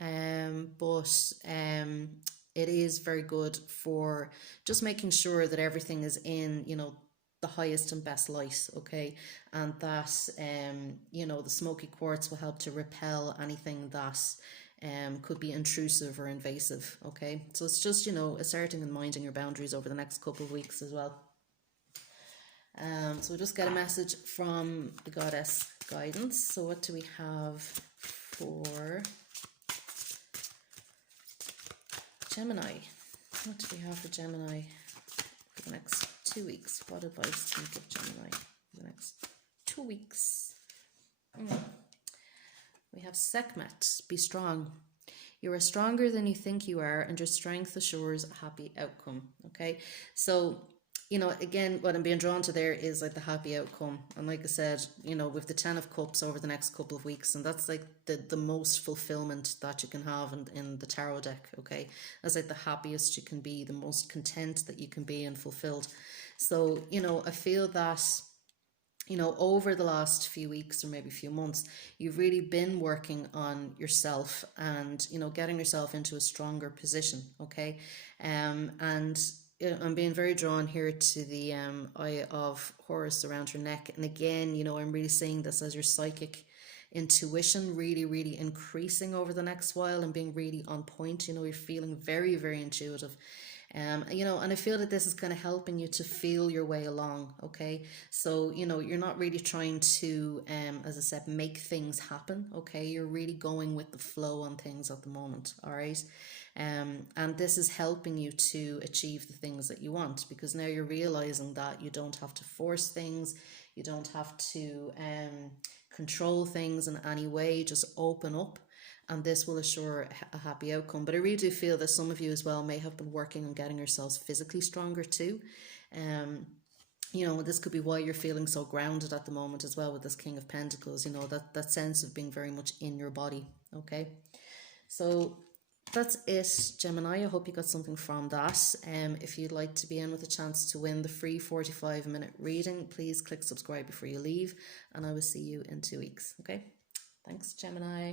But it is very good for just making sure that everything is in, you know, the highest and best light, okay? And that, you know, the smoky quartz will help to repel anything that could be intrusive or invasive, okay? So it's just, you know, asserting and minding your boundaries over the next couple of weeks as well. So we'll just get a message from the goddess guidance. So what do we have for Gemini? What do we have for Gemini for the next 2 weeks? What advice can you give Gemini for the next 2 weeks? We have Sekhmet, be strong. You are stronger than you think you are, and your strength assures a happy outcome. Okay, so, you know, again, what I'm being drawn to there is like the happy outcome. And like I said, you know, with the 10 of Cups over the next couple of weeks, and that's like the most fulfillment that you can have in the tarot deck, okay? That's like the happiest you can be, the most content that you can be and fulfilled. So, you know, I feel that, you know, over the last few weeks or maybe a few months, you've really been working on yourself and, you know, getting yourself into a stronger position, okay? And I'm being very drawn here to the Eye of Horus around your neck. And again, you know, I'm really seeing this as your psychic intuition really, really increasing over the next while and being really on point. You know, you're feeling very, very intuitive. You know, and I feel that this is kind of helping you to feel your way along, okay? So, you know, you're not really trying to, as I said, make things happen, okay? You're really going with the flow on things at the moment, all right? And this is helping you to achieve the things that you want, because now you're realizing that you don't have to force things, you don't have to control things in any way, just open up. And this will assure a happy outcome. But I really do feel that some of you as well may have been working on getting yourselves physically stronger too. You know, this could be why you're feeling so grounded at the moment as well with this King of Pentacles, you know, that sense of being very much in your body, okay? So that's it, Gemini. I hope you got something from that. If you'd like to be in with a chance to win the free 45-minute reading, please click subscribe before you leave, and I will see you in 2 weeks, okay? Thanks, Gemini.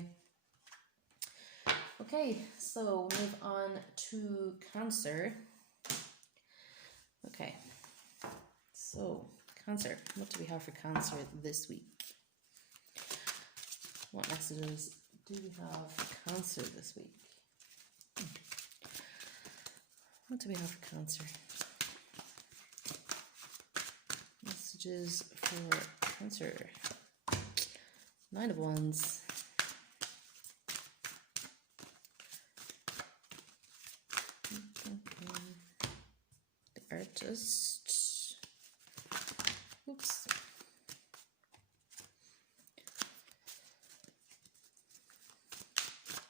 Okay, so move on to Cancer. Okay, so Cancer, what do we have for Cancer this week? What messages do we have for Cancer this week? What do we have for Cancer? Messages for Cancer. 9 of Wands. artist. Oops.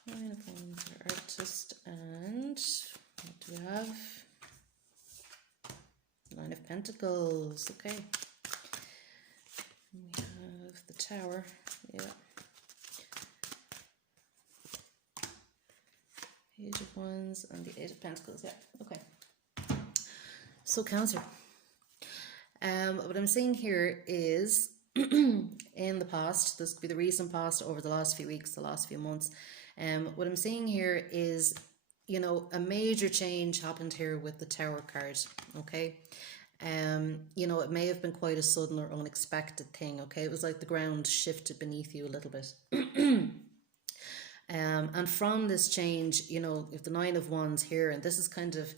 Nine of Wands, our artist, and what do we have? Nine of Pentacles. Okay. We have the Tower. Yeah. Page of Wands and the Eight of Pentacles. Yeah. Okay. So Cancer. What I'm seeing here is in the past, this could be the recent past, over the last few weeks, the last few months. What I'm seeing here is, you know, a major change happened here with the Tower card. Okay. You know, it may have been quite a sudden or unexpected thing. Okay. It was like the ground shifted beneath you a little bit. And from this change, you know, if the Nine of Wands here, and this is kind of,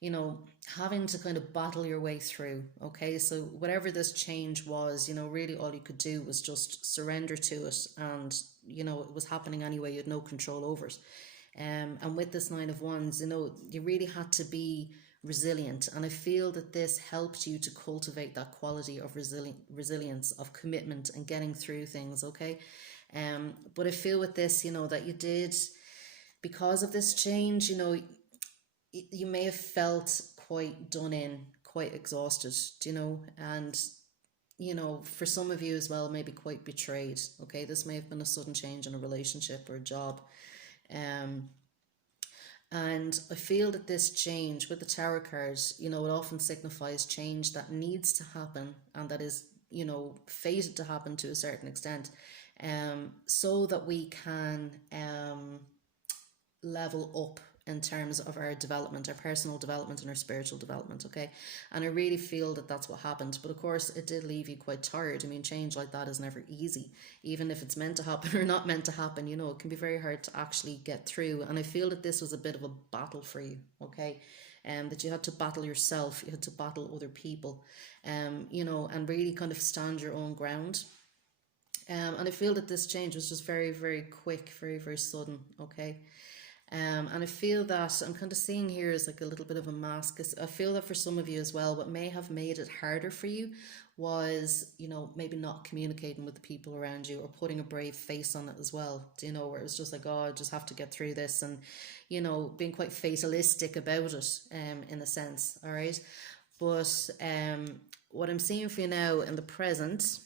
you know, having to kind of battle your way through. Okay, so whatever this change was, you know, really all you could do was just surrender to it, and you know, it was happening anyway. You had no control over it. And with this Nine of Wands, you know, you really had to be resilient, and I feel that this helped you to cultivate that quality of resilience, of commitment, and getting through things. Okay. But I feel with this, you know, that you did, because of this change, you know, you may have felt quite done in, quite exhausted, you know, and, you know, for some of you as well, maybe quite betrayed. Okay. This may have been a sudden change in a relationship or a job. And I feel that this change with the Tower card, you know, it often signifies change that needs to happen and that is, you know, fated to happen to a certain extent, so that we can level up in terms of our development, our personal development and our spiritual development. Okay. And I really feel that that's what happened. But of course, it did leave you quite tired. I mean, change like that is never easy, even if it's meant to happen or not meant to happen. You know, it can be very hard to actually get through. And I feel that this was a bit of a battle for you. Okay. That you had to battle yourself, you had to battle other people, you know, and really kind of stand your own ground. And I feel that this change was just very, very quick, very, very sudden. Okay. And I feel that I'm kind of seeing here is like a little bit of a mask. I feel that for some of you as well, what may have made it harder for you was, you know, maybe not communicating with the people around you or putting a brave face on it as well. Do you know, where it was just like, oh, I just have to get through this, and, you know, being quite fatalistic about it, in a sense. All right. But what I'm seeing for you now in the present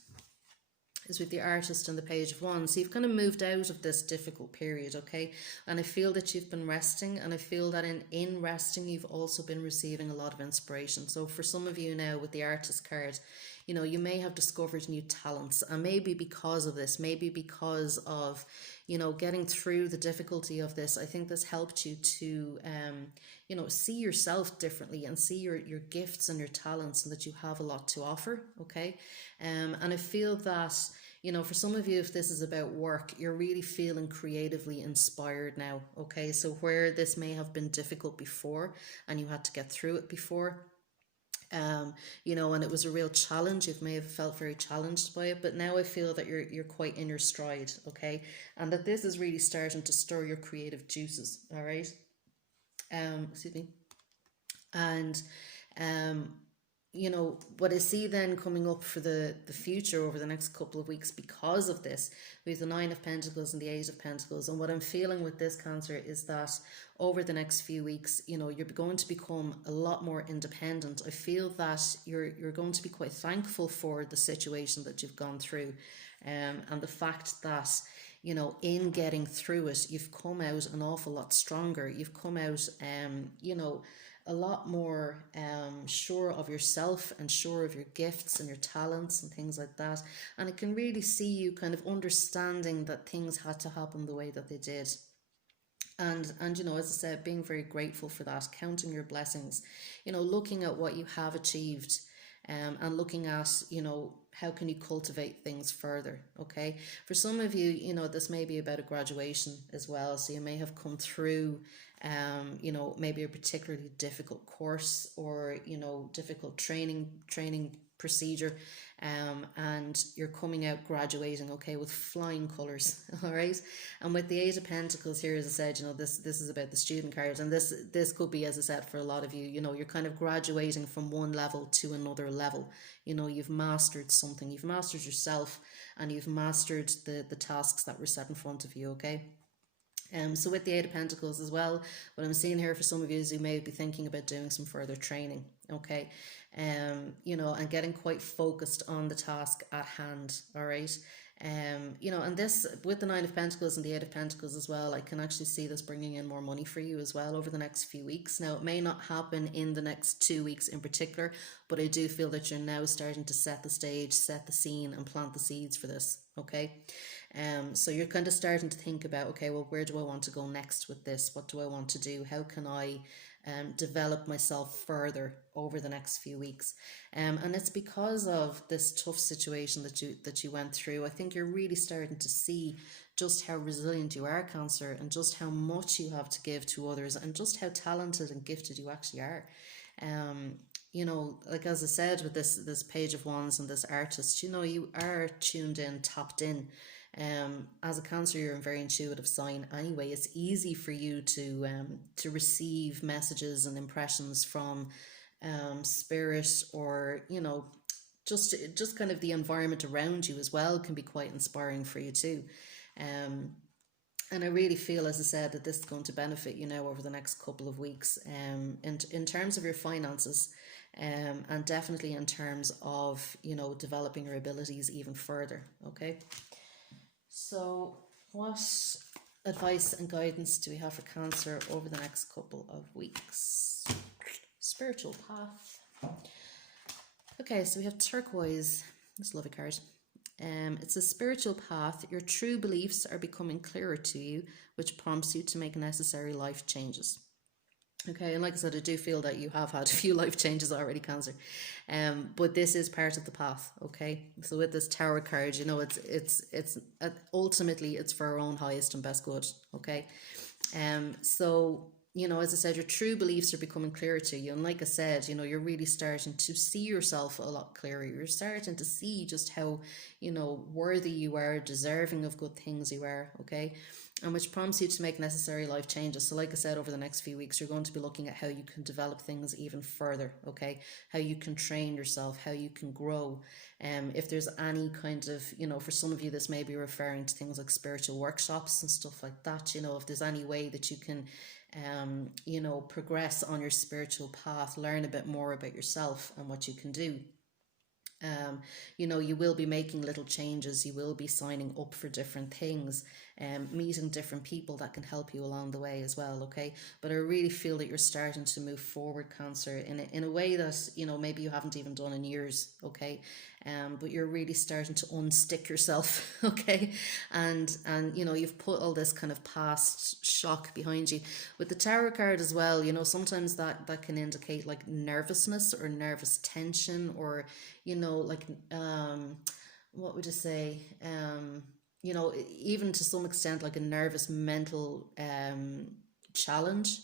is with the Artist and the Page of Wands. So you've kind of moved out of this difficult period, okay? And I feel that you've been resting, and I feel that in resting, you've also been receiving a lot of inspiration. So for some of you now with the Artist card, you know, you may have discovered new talents, and maybe because of this, maybe because of, you know, getting through the difficulty of this, I think this helped you to, you know, see yourself differently and see your gifts and your talents, and that you have a lot to offer. Okay. And I feel that, you know, for some of you, if this is about work, you're really feeling creatively inspired now. Okay. So where this may have been difficult before and you had to get through it before, you know, and it was a real challenge, you may have felt very challenged by it, but now I feel that you're quite in your stride. Okay. And that this is really starting to stir your creative juices. All right. Excuse me. And you know, what I see then coming up for the future over the next couple of weeks because of this, with the Nine of Pentacles and the Eight of Pentacles, and what I'm feeling with this, Cancer, is that over the next few weeks, you know, you're going to become a lot more independent. I feel that you're going to be quite thankful for the situation that you've gone through, and the fact that, you know, in getting through it, you've come out an awful lot stronger. You've come out, you know, a lot more sure of yourself and sure of your gifts and your talents and things like that. And I can really see you kind of understanding that things had to happen the way that they did. And you know, as I said, being very grateful for that, counting your blessings, you know, looking at what you have achieved, and looking at, you know, how can you cultivate things further. Okay. For some of you, you know, this may be about a graduation as well. So you may have come through, you know, maybe a particularly difficult course, or, you know, difficult training procedure, and you're coming out graduating, okay, with flying colours. All right. And with the Eight of Pentacles here, as I said, this is about the student card, and this could be, as I said, for a lot of you, you're kind of graduating from one level to another level. You've mastered something, you've mastered yourself, and you've mastered the tasks that were set in front of you, okay. So with the Eight of Pentacles as well, what I'm seeing here for some of you is you may be thinking about doing some further training, okay? And getting quite focused on the task at hand, all right? And this, with the Nine of Pentacles and the Eight of Pentacles as well, I can actually see this bringing in more money for you as well over the next few weeks. Now, it may not happen in the next 2 weeks in particular, but I do feel that you're now starting to set the stage, set the scene, and plant the seeds for this, okay? So you're kind of starting to think about, okay, well, where do I want to go next with this? What do I want to do? How can I develop myself further over the next few weeks? And it's because of this tough situation that you went through. I think you're really starting to see just how resilient you are, Cancer, and just how much you have to give to others, and just how talented and gifted you actually are. Like as I said, with this Page of Wands and this artist, you are tuned in, tapped in. As a Cancer, you're a very intuitive sign anyway. It's easy for you to receive messages and impressions from spirit, or just kind of the environment around you as well can be quite inspiring for you too. And I really feel, as I said, that this is going to benefit you now over the next couple of weeks, in terms of your finances, and definitely in terms of developing your abilities even further. Okay. So what advice and guidance do we have for Cancer over the next couple of weeks? Spiritual path. Okay, so we have turquoise. This lovely card. It's a spiritual path. Your true beliefs are becoming clearer to you, which prompts you to make necessary life changes. Okay, and like I said, I do feel that you have had a few life changes already, Cancer, but this is part of the path. Okay, so with this Tower card, it's ultimately it's for our own highest and best good. Okay, so as I said, your true beliefs are becoming clearer to you, and like I said, you're really starting to see yourself a lot clearer. You're starting to see just how worthy you are, deserving of good things you are. Okay. And which prompts you to make necessary life changes. So like I said, over the next few weeks, you're going to be looking at how you can develop things even further, okay? How you can train yourself, how you can grow. If there's any kind of, for some of you, this may be referring to things like spiritual workshops and stuff like that. If there's any way that you can, progress on your spiritual path, learn a bit more about yourself and what you can do. You will be making little changes. You will be signing up for different things, meeting different people that can help you along the way as well. Okay, but I really feel that you're starting to move forward, Cancer, in a way that maybe you haven't even done in years. Okay, but you're really starting to unstick yourself. Okay, and you've put all this kind of past shock behind you. With the Tower card as well, sometimes that can indicate like nervousness or nervous tension, or what would you say, even to some extent like a nervous mental challenge.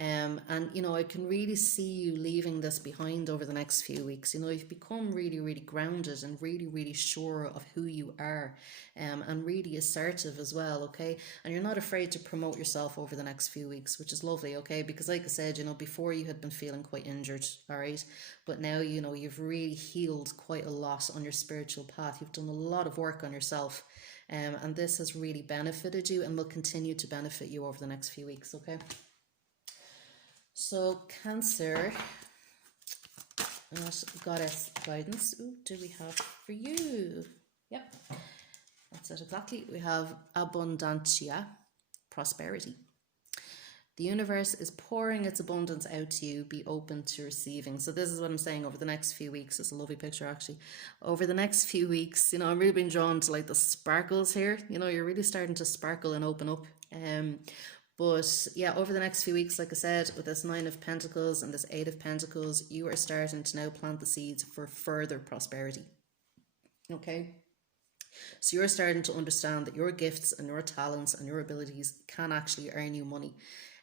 And I can really see you leaving this behind over the next few weeks. You've become really, really grounded and really, really sure of who you are, and really assertive as well. Okay, and you're not afraid to promote yourself over the next few weeks, which is lovely. Okay, because like I said, before you had been feeling quite injured, all right, but now you've really healed quite a lot on your spiritual path. You've done a lot of work on yourself, and this has really benefited you and will continue to benefit you over the next few weeks. Okay. So Cancer, what goddess guidance do we have for you? Yep, that's it exactly. We have abundantia, prosperity. The universe is pouring its abundance out to you. Be open to receiving. So this is what I'm saying over the next few weeks. It's a lovely picture, actually. Over the next few weeks, I'm really being drawn to like the sparkles here. You're really starting to sparkle and open up. But yeah, over the next few weeks, like I said, with this Nine of Pentacles and this Eight of Pentacles, you are starting to now plant the seeds for further prosperity. Okay? So you're starting to understand that your gifts and your talents and your abilities can actually earn you money.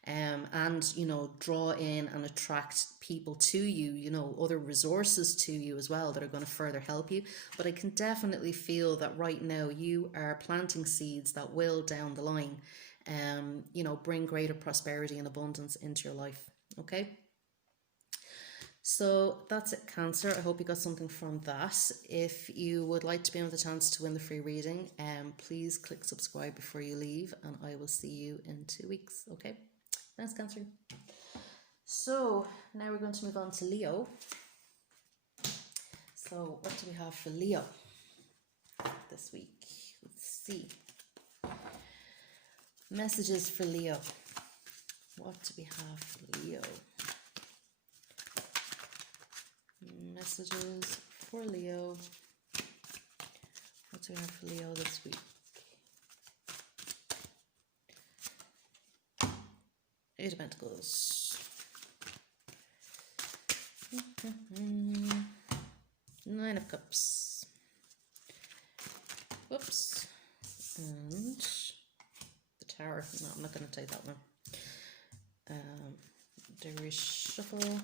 and, you know, draw in and attract people to you, you know, other resources to you as well that are going to further help you. But I can definitely feel that right now you are planting seeds that will down the line, you know, bring greater prosperity and abundance into your life. Okay. So that's it, Cancer. I hope you got something from that. If you would like to be on the chance to win the free reading, please click subscribe before you leave, and I will see you in 2 weeks. Okay? Thanks, Cancer. So now we're going to move on to Leo. So what do we have for Leo this week? Let's see. Messages for Leo. What do we have for Leo? Messages for Leo. What do we have for Leo this week? Eight of Pentacles. Nine of Cups. Whoops. And the Tower. No, I'm not going to take that one. Do we reshuffle?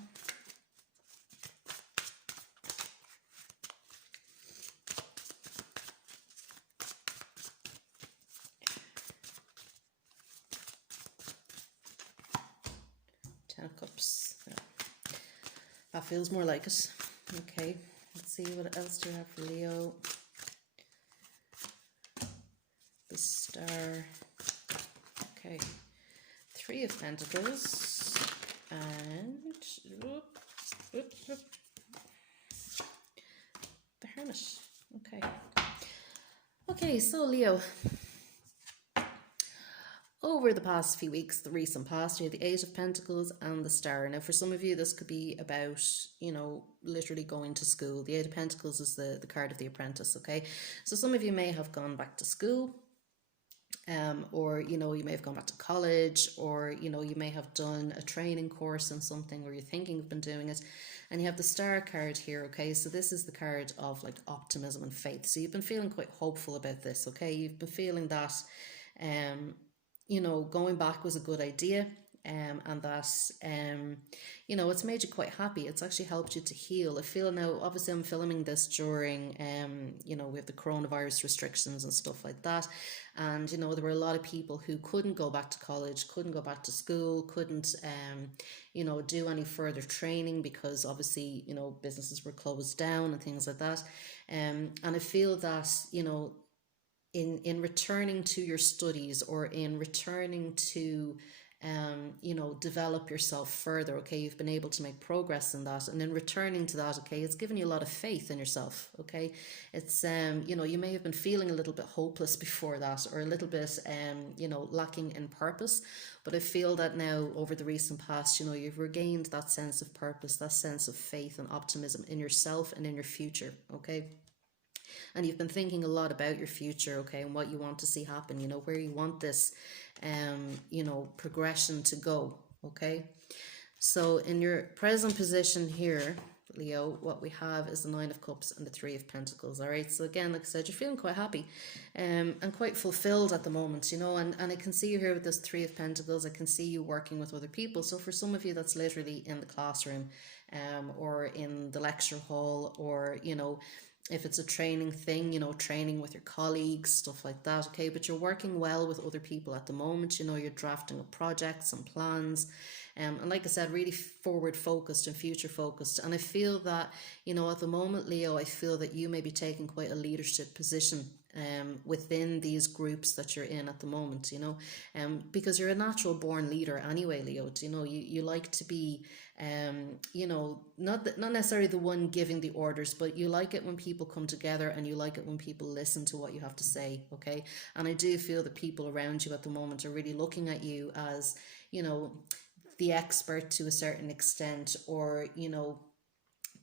Ten of Cups. Yeah. That feels more like it. Okay, let's see what else do we have for Leo. The Star. Okay, Three of Pentacles and the Hermit. Okay. Okay, so Leo. Over the past few weeks, the recent past, you have the Eight of Pentacles and the Star. Now, for some of you, this could be about, you know, literally going to school. The Eight of Pentacles is the card of the apprentice, okay? So some of you may have gone back to school, or, you know, you may have gone back to college, or, you know, you may have done a training course in something, or you're thinking of been doing it. And you have the Star card here, okay? So this is the card of like optimism and faith. So you've been feeling quite hopeful about this, okay? You've been feeling that, you know, going back was a good idea, and that, you know, it's made you quite happy. It's actually helped you to heal. I feel now, obviously I'm filming this during, you know, we have the coronavirus restrictions and stuff like that. And, you know, there were a lot of people who couldn't go back to college, couldn't go back to school, couldn't, you know, do any further training because obviously, you know, businesses were closed down and things like that. And I feel that, you know, in returning to your studies, or in returning to, you know, develop yourself further, okay, you've been able to make progress in that, and in returning to that, okay, it's given you a lot of faith in yourself, okay. It's, you know, you may have been feeling a little bit hopeless before that, or a little bit, you know, lacking in purpose, but I feel that now over the recent past, you know, you've regained that sense of purpose, that sense of faith and optimism in yourself and in your future, okay. And you've been thinking a lot about your future, okay, and what you want to see happen, you know, where you want this, you know, progression to go, okay. So in your present position here, Leo, what we have is the Nine of Cups and the Three of Pentacles, all right. So again, like I said, you're feeling quite happy, and quite fulfilled at the moment, you know, and I can see you here with this Three of Pentacles. I can see you working with other people. So for some of you, that's literally in the classroom, or in the lecture hall, or, you know, if it's a training thing, you know, training with your colleagues, stuff like that, okay. But you're working well with other people at the moment, you know, you're drafting up projects and plans, and like I said, really forward focused and future focused. And I feel that, you know, at the moment, Leo, I feel that you may be taking quite a leadership position within these groups that you're in at the moment, you know, because you're a natural born leader anyway, Leo. You know, you like to be, you know, not necessarily the one giving the orders, but you like it when people come together, and you like it when people listen to what you have to say, okay. And I do feel that people around you at the moment are really looking at you as, you know, the expert to a certain extent, or, you know,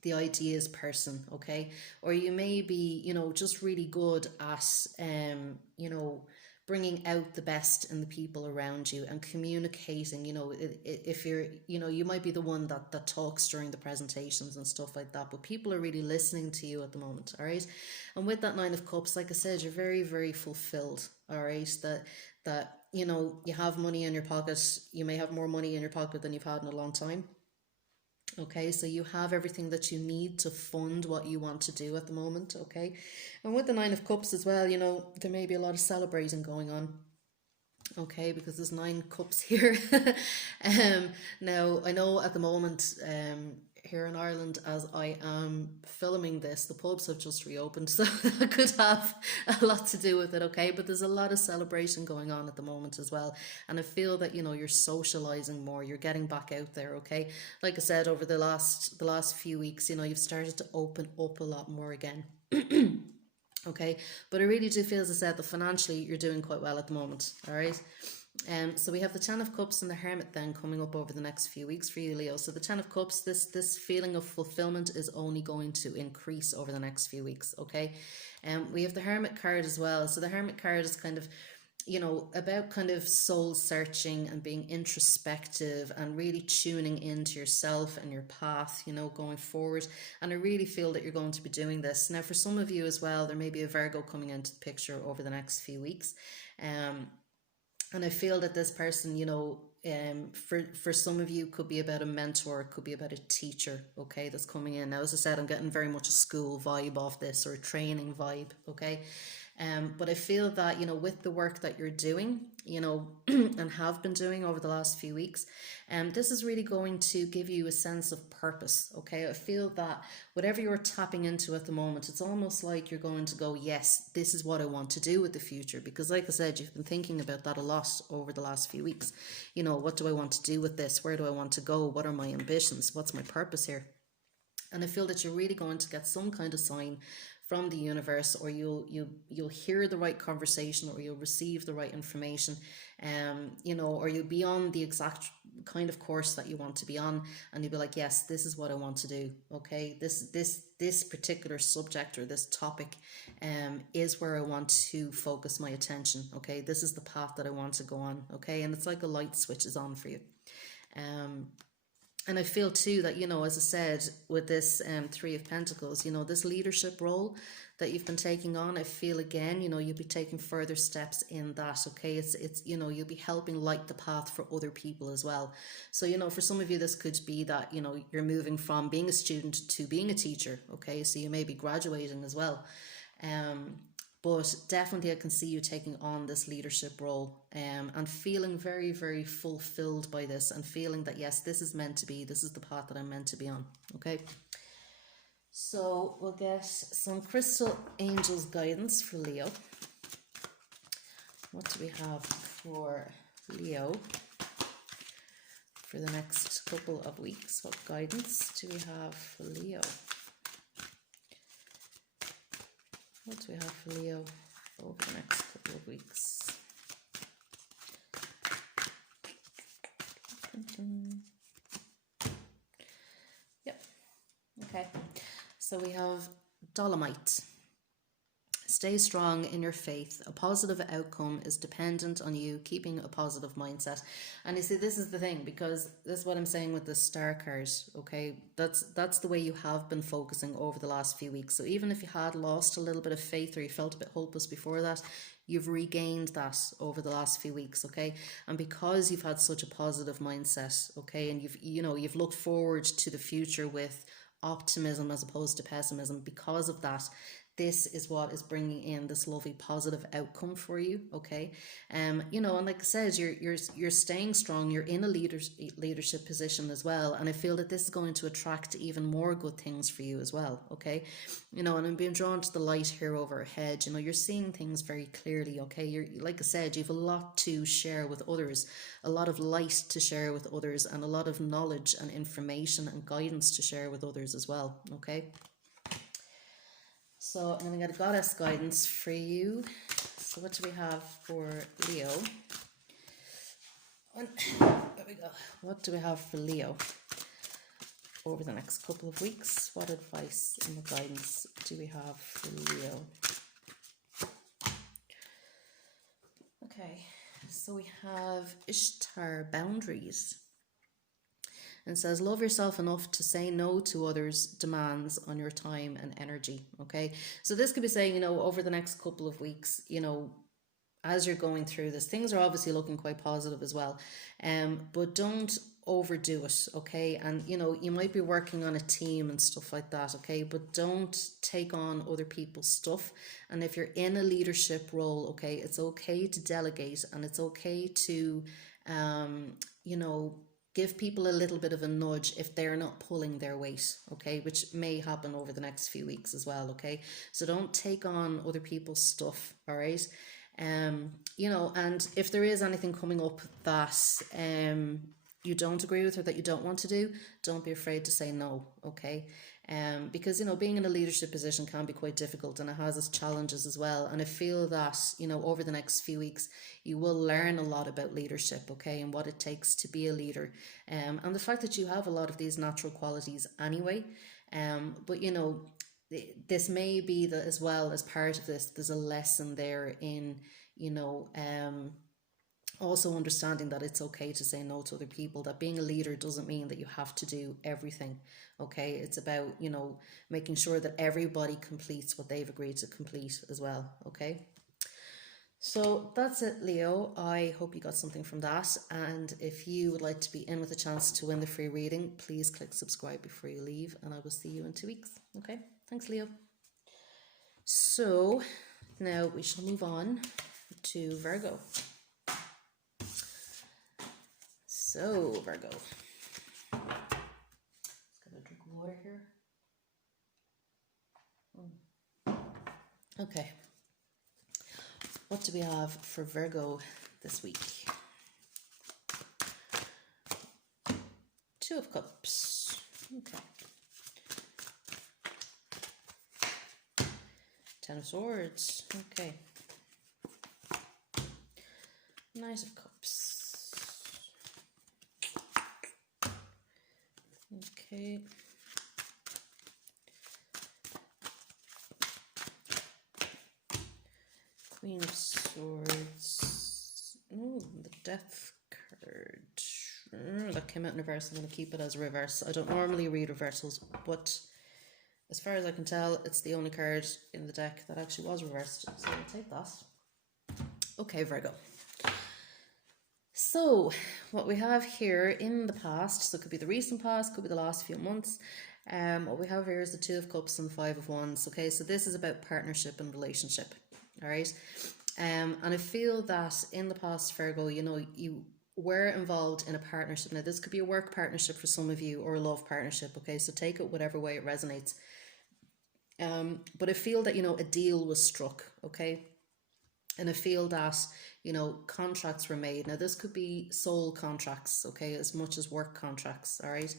the ideas person, okay. Or you may be, you know, just really good at, you know, bringing out the best in the people around you and communicating, you know, if you're, you know, you might be the one that talks during the presentations and stuff like that, but people are really listening to you at the moment, all right. And with that Nine of Cups, like I said, you're very, very fulfilled, all right, that you know, you have money in your pocket. You may have more money in your pocket than you've had in a long time. Okay, so you have everything that you need to fund what you want to do at the moment. Okay, and with the Nine of Cups as well, you know, there may be a lot of celebrating going on. Okay, because there's 9 cups here. Now I know at the moment, here in Ireland, as I am filming this, the pubs have just reopened, so that could have a lot to do with it. Okay, but there's a lot of celebration going on at the moment as well, and I feel that, you know, you're socializing more, you're getting back out there. Okay, like I said, over the last few weeks, you know, you've started to open up a lot more again. Okay, but I really do feel, as I said, that financially you're doing quite well at the moment. All right. So we have the Ten of Cups and the Hermit then coming up over the next few weeks for you, Leo. So the Ten of Cups, this feeling of fulfillment is only going to increase over the next few weeks. Okay. We have the Hermit card as well. So the Hermit card is kind of, you know, about kind of soul searching and being introspective and really tuning into yourself and your path, you know, going forward. And I really feel that you're going to be doing this. Now, for some of you as well, there may be a Virgo coming into the picture over the next few weeks. And I feel that this person, you know, for some of you could be about a mentor, could be about a teacher, okay, that's coming in. Now, as I said, I'm getting very much a school vibe off this, or a training vibe, okay? But I feel that, you know, with the work that you're doing, you know, and have been doing over the last few weeks, this is really going to give you a sense of purpose. Okay, I feel that whatever you're tapping into at the moment, it's almost like you're going to go, yes, this is what I want to do with the future. Because, like I said, you've been thinking about that a lot over the last few weeks. You know, what do I want to do with this? Where do I want to go? What are my ambitions? What's my purpose here? And I feel that you're really going to get some kind of sign from the universe, or you'll hear the right conversation, or you'll receive the right information, you know, or you'll be on the exact kind of course that you want to be on, and you'll be like, yes, this is what I want to do. Okay, this particular subject or this topic is where I want to focus my attention. Okay, this is the path that I want to go on. Okay, and it's like a light switch is on for you. And I feel too that, you know, as I said, with this Three of Pentacles, you know, this leadership role that you've been taking on, I feel again, you know, you'll be taking further steps in that. Okay, it's you know, you'll be helping light the path for other people as well. So, you know, for some of you, this could be that, you know, you're moving from being a student to being a teacher. Okay, so you may be graduating as well. But definitely I can see you taking on this leadership role, and feeling very, very fulfilled by this, and feeling that, yes, this is meant to be, this is the path that I'm meant to be on. Okay, so we'll get some crystal angels guidance for Leo. What do we have for Leo for the next couple of weeks? What guidance do we have for Leo? What do we have for Leo over the next couple of weeks? Yep. Okay. So we have Dolomite. Stay strong in your faith. A positive outcome is dependent on you keeping a positive mindset. And you see, this is the thing, because this is what I'm saying with the Star card. Okay, that's the way you have been focusing over the last few weeks. So even if you had lost a little bit of faith, or you felt a bit hopeless before that, you've regained that over the last few weeks. Okay, and because you've had such a positive mindset, okay, and you've looked forward to the future with optimism as opposed to pessimism, because of that, this is what is bringing in this lovely positive outcome for you. Okay, you know, and like I said, you're staying strong. You're in a leadership position as well, and I feel that this is going to attract even more good things for you as well. Okay, you know, and I'm being drawn to the light here overhead. You know, you're seeing things very clearly. Okay, you're, like I said, you have a lot to share with others, a lot of light to share with others, and a lot of knowledge and information and guidance to share with others as well. Okay. So I'm going to get a goddess guidance for you. So what do we have for Leo? There we go. What do we have for Leo over the next couple of weeks? What advice and the guidance do we have for Leo? Okay, so we have Ishtar, boundaries. And says, love yourself enough to say no to others' demands on your time and energy. Okay, so this could be saying, you know, over the next couple of weeks, you know, as you're going through this, things are obviously looking quite positive as well. But don't overdo it, okay? And you know, you might be working on a team and stuff like that, okay? But don't take on other people's stuff. And if you're in a leadership role, okay, it's okay to delegate, and it's okay to you know, give people a little bit of a nudge if they're not pulling their weight, okay, which may happen over the next few weeks as well, okay? So don't take on other people's stuff, all right? You know, and if there is anything coming up that you don't agree with or that you don't want to do, don't be afraid to say no, okay? Because, you know, being in a leadership position can be quite difficult, and it has its challenges as well. And I feel that, you know, over the next few weeks, you will learn a lot about leadership, okay, and what it takes to be a leader. And the fact that you have a lot of these natural qualities anyway. But, you know, this may be that as well, as part of this, there's a lesson there in, you know, also understanding that it's okay to say no to other people, that being a leader doesn't mean that you have to do everything, okay? It's about, you know, making sure that everybody completes what they've agreed to complete as well, okay? So that's it, Leo. I hope you got something from that. And if you would like to be in with a chance to win the free reading, please click subscribe before you leave, and I will see you in 2 weeks. Okay, thanks, Leo. So now we shall move on to Virgo. So, Virgo. Just got a drink of water here. Okay. What do we have for Virgo this week? Two of Cups. Okay. Ten of Swords. Okay. Knight of Cups. Okay. Queen of Swords. Oh, the Death card. That came out in reverse. I'm going to keep it as a reverse. I don't normally read reversals, but as far as I can tell, it's the only card in the deck that actually was reversed. So I'll take that. Okay, Virgo. So what we have here in the past, so it could be the recent past, could be the last few months. What we have here is the Two of Cups and the Five of Wands. Okay, so this is about partnership and relationship. All right. And I feel that in the past, Virgo, you know, you were involved in a partnership. Now, this could be a work partnership for some of you, or a love partnership. Okay, so take it whatever way it resonates. But I feel that, you know, a deal was struck. Okay. And I feel that, you know, contracts were made. Now, this could be soul contracts, okay, as much as work contracts, all right?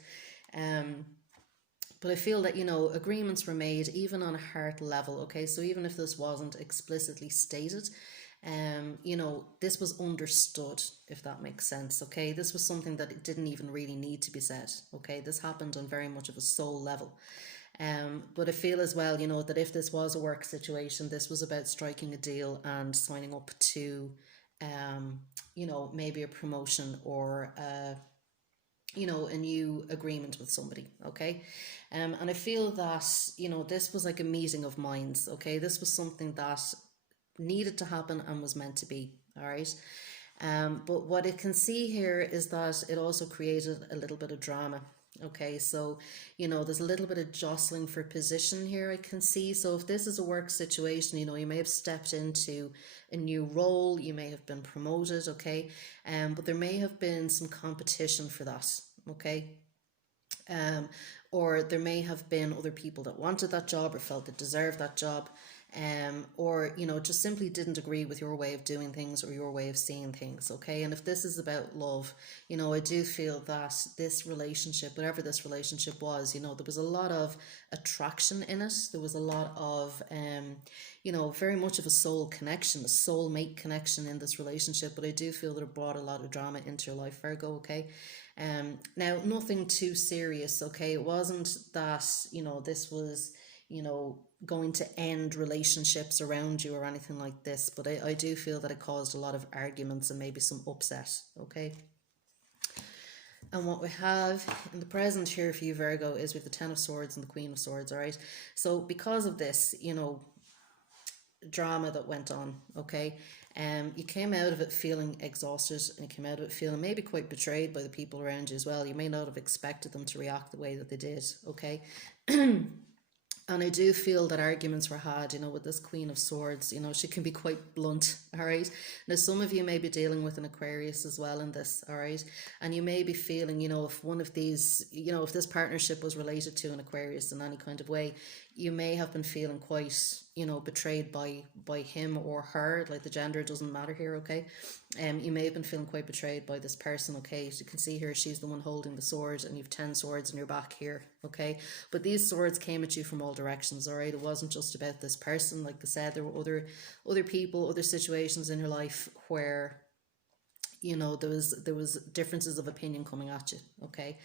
But I feel that, you know, agreements were made even on a heart level, okay? So even if this wasn't explicitly stated, you know, this was understood, if that makes sense, okay? This was something that it didn't even really need to be said, okay? This happened on very much of a soul level. But I feel as well, you know, that if this was a work situation, this was about striking a deal and signing up to, you know, maybe a promotion or, you know, a new agreement with somebody, okay? And I feel that, you know, this was like a meeting of minds, okay? This was something that needed to happen and was meant to be, all right? But what it can see here is that it also created a little bit of drama. Okay, so, you know, there's a little bit of jostling for position here, I can see. So if this is a work situation, you know, you may have stepped into a new role, you may have been promoted, okay, but there may have been some competition for that, okay. Or there may have been other people that wanted that job or felt they deserved that job, or, you know, just simply didn't agree with your way of doing things or your way of seeing things, okay? And if this is about love, you know, I do feel that this relationship, whatever this relationship was, you know, there was a lot of attraction in it. There was a lot of, you know, very much of a soul connection, a soulmate connection in this relationship, but I do feel that it brought a lot of drama into your life, Virgo, okay? Now, nothing too serious, okay? It wasn't that, you know, this was, you know, going to end relationships around you or anything like this, but I do feel that it caused a lot of arguments and maybe some upset, okay? And what we have in the present here for you, Virgo, is with the Ten of Swords and the Queen of Swords, all right? So because of this, you know, drama that went on, okay? You came out of it feeling exhausted, and you came out of it feeling maybe quite betrayed by the people around you as well. You may not have expected them to react the way that they did, okay? And I do feel that arguments were had, with this Queen of Swords. She can be quite blunt, all right? Now, some of you may be dealing with an Aquarius as well in this, all right? And you may be feeling, if one of these, if this partnership was related to an Aquarius in any kind of way, you may have been feeling quite, betrayed by him or her. Like, the gender doesn't matter here, okay? You may have been feeling quite betrayed by this person, okay? So you can see here, she's the one holding the sword, and you've 10 swords in your back here, okay? But these swords came at you from all directions, all right? It wasn't just about this person. Like I said, there were other people, other situations in your life where there was differences of opinion coming at you, okay?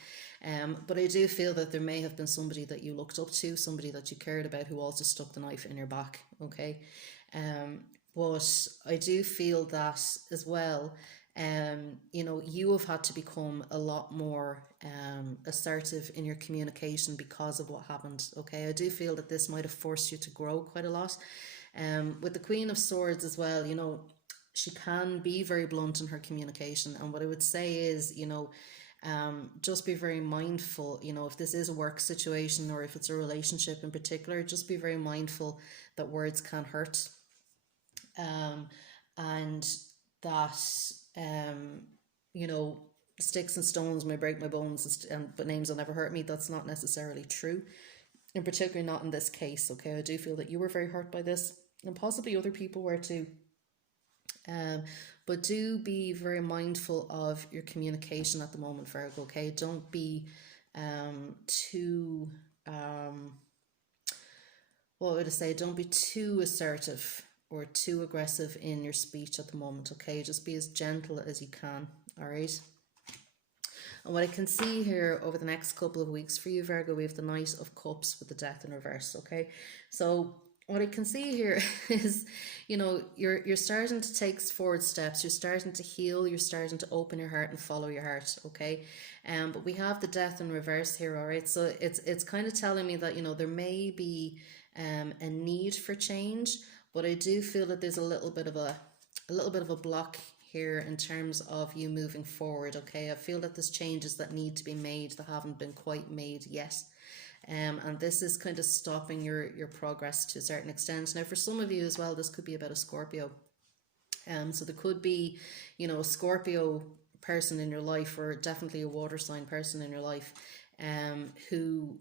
But I do feel that there may have been somebody that you looked up to, somebody that you cared about, who also stuck the knife in your back, okay? But I do feel that as well, you have had to become a lot more assertive in your communication because of what happened, okay? I do feel that this might have forced you to grow quite a lot. With the Queen of Swords as well, she can be very blunt in her communication. And what I would say is, just be very mindful, if this is a work situation or if it's a relationship in particular, just be very mindful that words can hurt. And that, sticks and stones may break my bones, but names will never hurt me. That's not necessarily true, and particularly not in this case, okay? I do feel that you were very hurt by this, and possibly other people were too. But do be very mindful of your communication at the moment, Virgo, okay? Don't be too, what would I say? Don't be too assertive or too aggressive in your speech at the moment, okay? Just be as gentle as you can, all right? And what I can see here over the next couple of weeks for you, Virgo, we have the Knight of Cups with the Death in reverse, okay? So what I can see here is, you're starting to take forward steps. You're starting to heal. You're starting to open your heart and follow your heart, okay? But we have the Death in reverse here, all right? So it's kind of telling me that, there may be a need for change, but I do feel that there's a little bit of a block here in terms of you moving forward, okay? I feel that there's changes that need to be made that haven't been quite made yet. And this is kind of stopping your progress to a certain extent. Now, for some of you as well, this could be about a Scorpio. So there could be, a Scorpio person in your life, or definitely a water sign person in your life, who,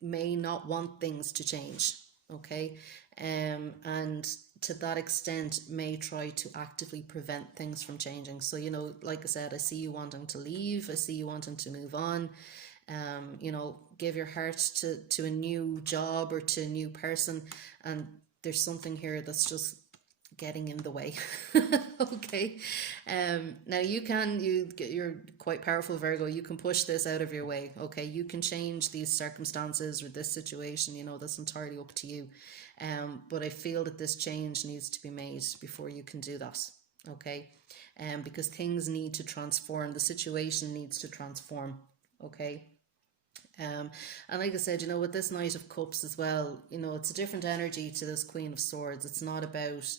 may not want things to change, okay? And to that extent may try to actively prevent things from changing. So, like I said, I see you wanting to leave. I see you wanting to move on. Give your heart to a new job or to a new person, and there's something here that's just getting in the way. Okay. Now you're quite powerful, Virgo. You can push this out of your way, okay? You can change these circumstances or this situation, that's entirely up to you. But I feel that this change needs to be made before you can do that, okay? Because things need to transform. The situation needs to transform, okay? And like I said, with this Knight of Cups as well, it's a different energy to this Queen of Swords. It's not about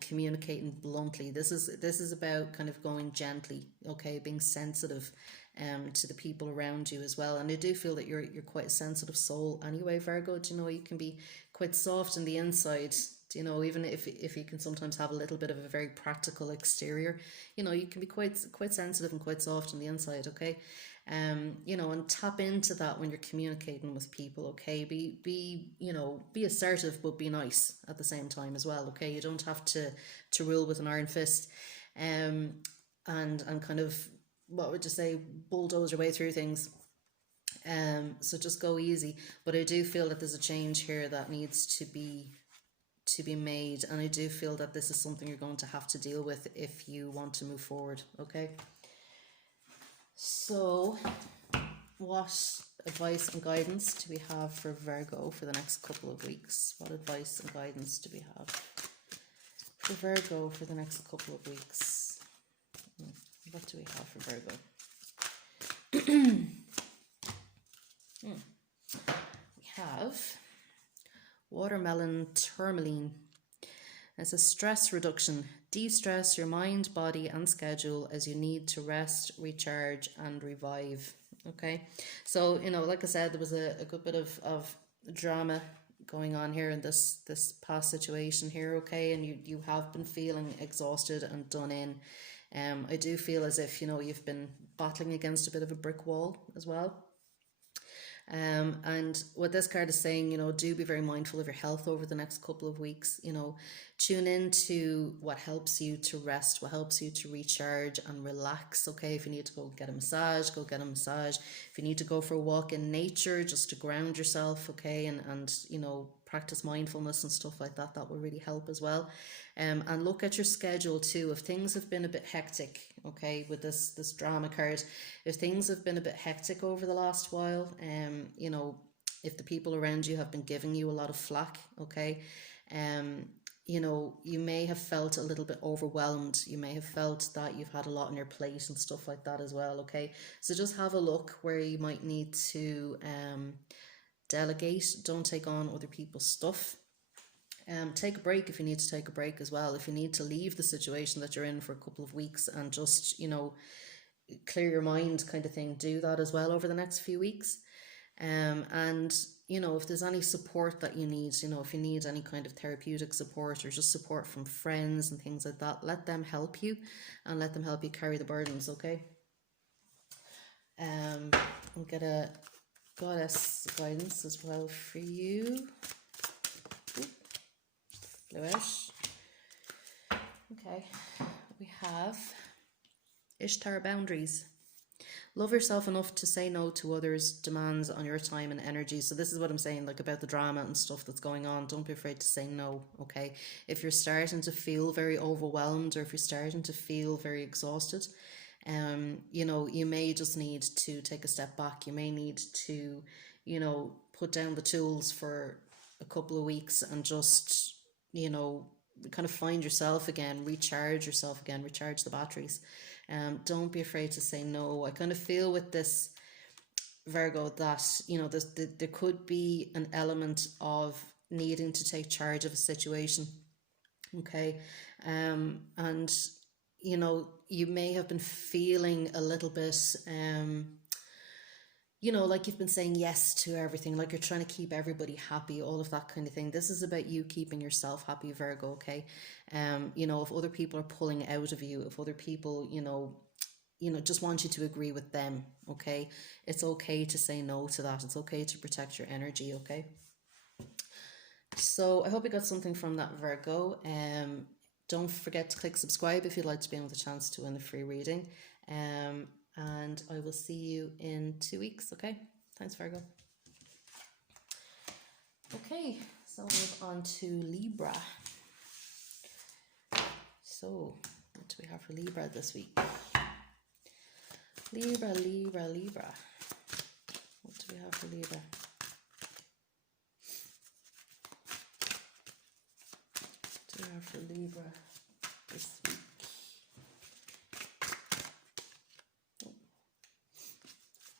communicating bluntly. This is about kind of going gently, okay, being sensitive to the people around you as well. And I do feel that you're quite a sensitive soul anyway, Virgo. You can be quite soft on the inside. Even if you can sometimes have a little bit of a very practical exterior, you can be quite sensitive and quite soft on the inside, okay? And tap into that when you're communicating with people, okay? Be assertive, but be nice at the same time as well, okay? You don't have to rule with an iron fist, and kind of, what would you say, bulldoze your way through things. So just go easy. But I do feel that there's a change here that needs to be made, and I do feel that this is something you're going to have to deal with if you want to move forward, okay? So what advice and guidance do we have for Virgo for the next couple of weeks? What advice and guidance do we have for Virgo for the next couple of weeks? What do we have for Virgo? We have, watermelon tourmaline. It's a stress reduction. De-stress your mind, body and schedule as you need to rest, recharge and revive. Okay, so like I said, there was a good bit of drama going on here in this past situation here, okay, and you have been feeling exhausted and done in. I do feel as if you've been battling against a bit of a brick wall as well. And what this card is saying, do be very mindful of your health over the next couple of weeks. Tune into what helps you to rest, what helps you to recharge and relax. Okay, if you need to go get a massage, go get a massage. If you need to go for a walk in nature just to ground yourself, okay, and practice mindfulness and stuff like that, that will really help as well. And look at your schedule too. If things have been a bit hectic, okay, with this drama card, if things have been a bit hectic over the last while, if the people around you have been giving you a lot of flack, okay, you may have felt a little bit overwhelmed. You may have felt that you've had a lot on your plate and stuff like that as well, okay? So just have a look where you might need to delegate. Don't take on other people's stuff. Take a break if you need to take a break as well. If you need to leave the situation that you're in for a couple of weeks and just, clear your mind kind of thing, do that as well over the next few weeks. And if there's any support that you need, if you need any kind of therapeutic support or just support from friends and things like that, let them help you and let them help you carry the burdens, okay? I'll get a goddess guidance as well for you. Bluish. Okay, we have Ishtar boundaries. Love yourself enough to say no to others' demands on your time and energy. So this is what I'm saying, like about the drama and stuff that's going on. Don't be afraid to say no, okay? If you're starting to feel very overwhelmed or if you're starting to feel very exhausted, you may just need to take a step back. You may need to, put down the tools for a couple of weeks and just, kind of find yourself again, recharge the batteries. Don't be afraid to say no. I kind of feel with this, Virgo, that there could be an element of needing to take charge of a situation, okay, and you may have been feeling a little bit like you've been saying yes to everything, like you're trying to keep everybody happy, all of that kind of thing. This is about you keeping yourself happy, Virgo, okay? If other people are pulling out of you, if other people, just want you to agree with them, okay? It's okay to say no to that. It's okay to protect your energy, okay? So I hope you got something from that, Virgo. Don't forget to click subscribe if you'd like to be on the chance to win a free reading. And I will see you in 2 weeks, okay? Thanks, Virgo. Okay, so we'll move on to Libra. So, what do we have for Libra this week? Libra. What do we have for Libra? What do we have for Libra this week?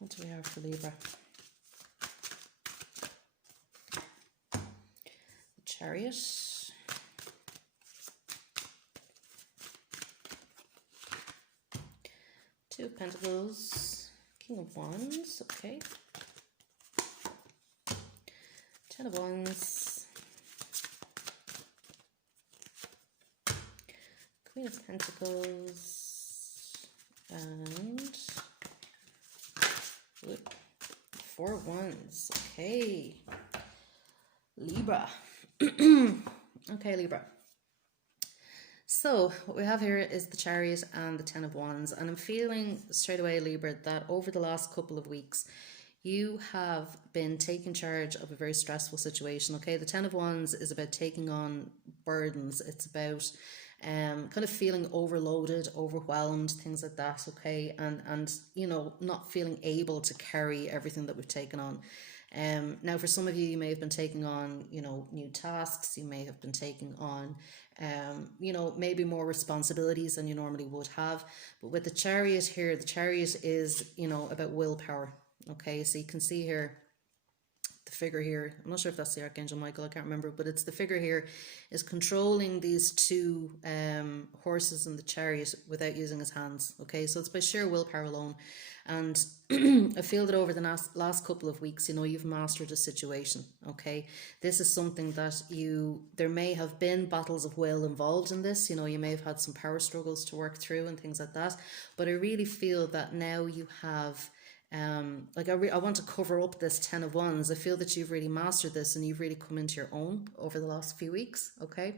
What do we have for Libra? The Chariot. Two of Pentacles. King of Wands. Okay. Ten of Wands. Queen of Pentacles. And Four of Wands. Okay. Libra. Okay, Libra. So what we have here is the Chariot and the Ten of Wands. And I'm feeling straight away, Libra, that over the last couple of weeks, you have been taking charge of a very stressful situation. Okay, the Ten of Wands is about taking on burdens. It's about kind of feeling overloaded, overwhelmed, things like that, okay, and not feeling able to carry everything that we've taken on. Now for some of you, you may have been taking on, new tasks. You may have been taking on, maybe more responsibilities than you normally would have. But with the Chariot here, the Chariot is, about willpower, okay? So you can see here, the figure here. I'm not sure if that's the Archangel Michael, I can't remember, but it's the figure here is controlling these two horses in the chariot without using his hands. Okay, so it's by sheer willpower alone. And I feel that over the last couple of weeks, you know, you've mastered a situation. Okay, this is something that there may have been battles of will involved in this. You know, you may have had some power struggles to work through and things like that. But I really feel that now you have, I want to cover up this 10 of Wands. I feel that you've really mastered this and you've really come into your own over the last few weeks. Okay,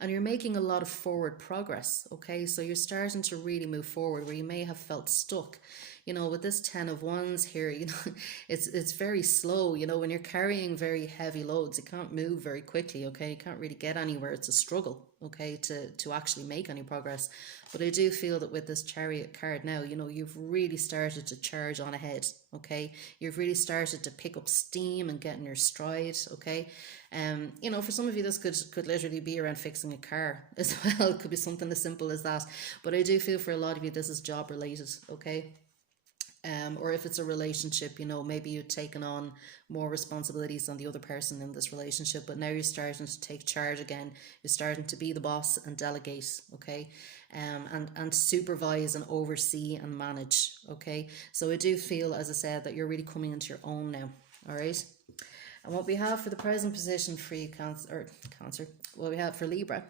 and you're making a lot of forward progress. Okay, so you're starting to really move forward where you may have felt stuck. You know, with this 10 of Wands here, you know, it's very slow. You know, when you're carrying very heavy loads, you can't move very quickly. Okay, you can't really get anywhere. It's a struggle. Okay, to actually make any progress. But I do feel that with this Chariot card now, you know, you've really started to charge on ahead. Okay, you've really started to pick up steam and get in your stride. Okay, you know, for some of you this could literally be around fixing a car as well. It could be something as simple as that. But I do feel for a lot of you this is job related. Okay, or if it's a relationship, you know, maybe you've taken on more responsibilities than the other person in this relationship, but now you're starting to take charge again. You're starting to be the boss and delegate, okay, and supervise and oversee and manage, okay. So I do feel, as I said, that you're really coming into your own now, all right. And what we have for the present position for you, Cancer, what we have for Libra,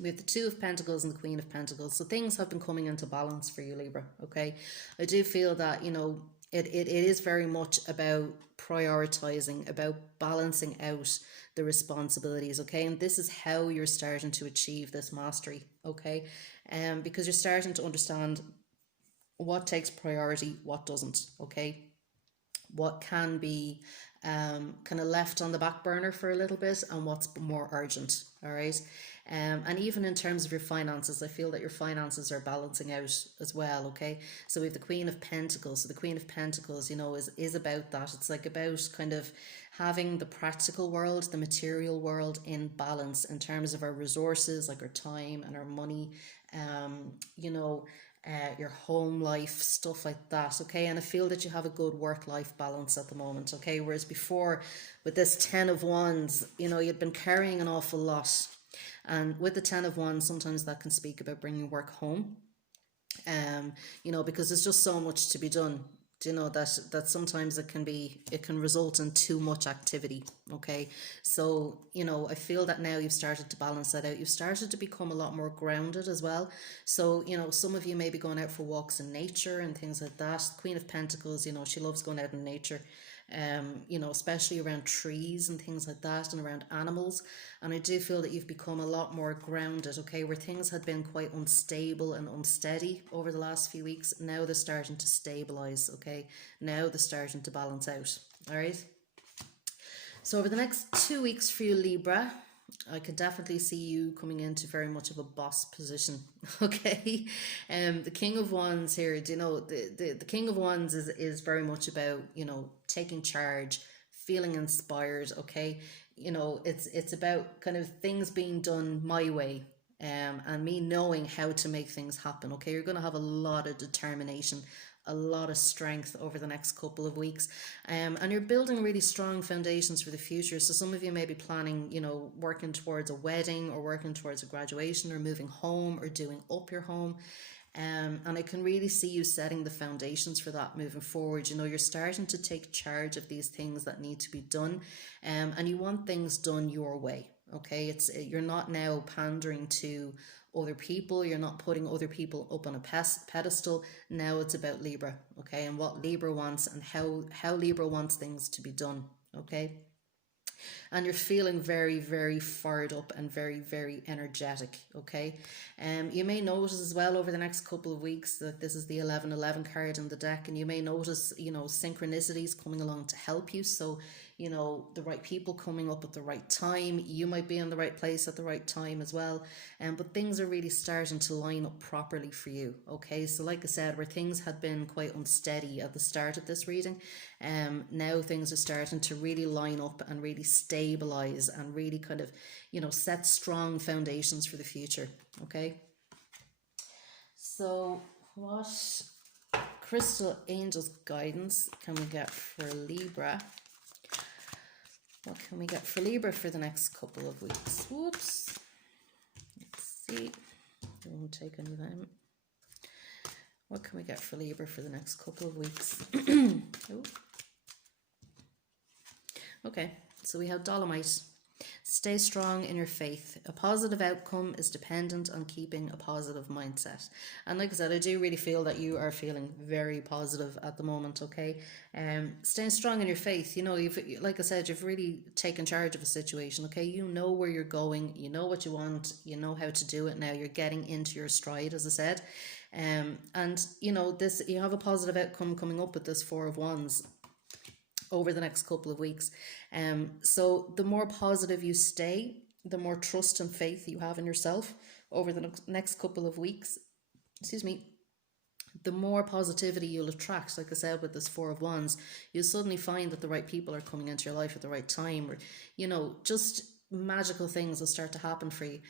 we have the Two of Pentacles and the Queen of Pentacles. So things have been coming into balance for you, Libra, okay? I do feel that, you know, it is very much about prioritizing, about balancing out the responsibilities, okay? And this is how you're starting to achieve this mastery, okay? Because you're starting to understand what takes priority, what doesn't, okay? What can be kind of left on the back burner for a little bit and what's more urgent, all right. And even in terms of your finances, I feel that your finances are balancing out as well, okay. So we have the Queen of Pentacles. So the Queen of Pentacles, you know, is about that. It's like about kind of having the practical world, the material world in balance in terms of our resources, like our time and our money, you know, your home life, stuff like that, okay. And I feel that you have a good work-life balance at the moment, okay. Whereas before, with this 10 of Wands, you know, you'd been carrying an awful lot, and with the 10 of Wands, sometimes that can speak about bringing work home, you know, because there's just so much to be done. Do you know that sometimes it can result in too much activity, okay. So, you know, I feel that now you've started to balance that out. You've started to become a lot more grounded as well. So, you know, some of you may be going out for walks in nature and things like that. Queen of Pentacles, you know, she loves going out in nature, you know, especially around trees and things like that and around animals. And I do feel that you've become a lot more grounded, okay, where things had been quite unstable and unsteady over the last few weeks. Now they're starting to stabilize, okay. Now they're starting to balance out, all right. So over the next 2 weeks for you, Libra, I could definitely see you coming into very much of a boss position, okay. The King of Wands here, do you know, the King of Wands is very much about, you know, taking charge, feeling inspired, okay. You know, it's about kind of things being done my way, and me knowing how to make things happen, okay. You're going to have a lot of determination, a lot of strength over the next couple of weeks, and you're building really strong foundations for the future. So some of you may be planning, you know, working towards a wedding or working towards a graduation or moving home or doing up your home. And I can really see you setting the foundations for that moving forward. You know, you're starting to take charge of these things that need to be done, and you want things done your way, okay. You're not now pandering to other people. You're not putting other people up on a pedestal. Now it's about Libra, okay, and what Libra wants and how Libra wants things to be done, okay. And you're feeling very, very fired up and very, very energetic, okay. You may notice as well over the next couple of weeks that this is the 1111 card in the deck, and you may notice, you know, synchronicities coming along to help you. So, you know, the right people coming up at the right time. You might be in the right place at the right time as well. But things are really starting to line up properly for you, okay. So like I said, where things had been quite unsteady at the start of this reading, now things are starting to really line up and really stabilize and really kind of, you know, set strong foundations for the future, okay. So what crystal angels guidance can we get for Libra What can we get for Libra for the next couple of weeks? Whoops. Let's see. I won't take any of them. What can we get for Libra for the next couple of weeks? Oh. Okay, so we have Dolomite. Stay strong in your faith. A positive outcome is dependent on keeping a positive mindset. And like I said, I do really feel that you are feeling very positive at the moment, okay? Staying strong in your faith. You know, like I said, you've really taken charge of a situation, okay? You know where you're going. You know what you want. You know how to do it now. You're getting into your stride, as I said. And, you know, you have a positive outcome coming up with this Four of Wands over the next couple of weeks. So the more positive you stay, the more trust and faith you have in yourself over the next couple of weeks, excuse me, the more positivity you'll attract. Like I said, with this Four of Wands, you'll suddenly find that the right people are coming into your life at the right time, or, you know, just magical things will start to happen for you,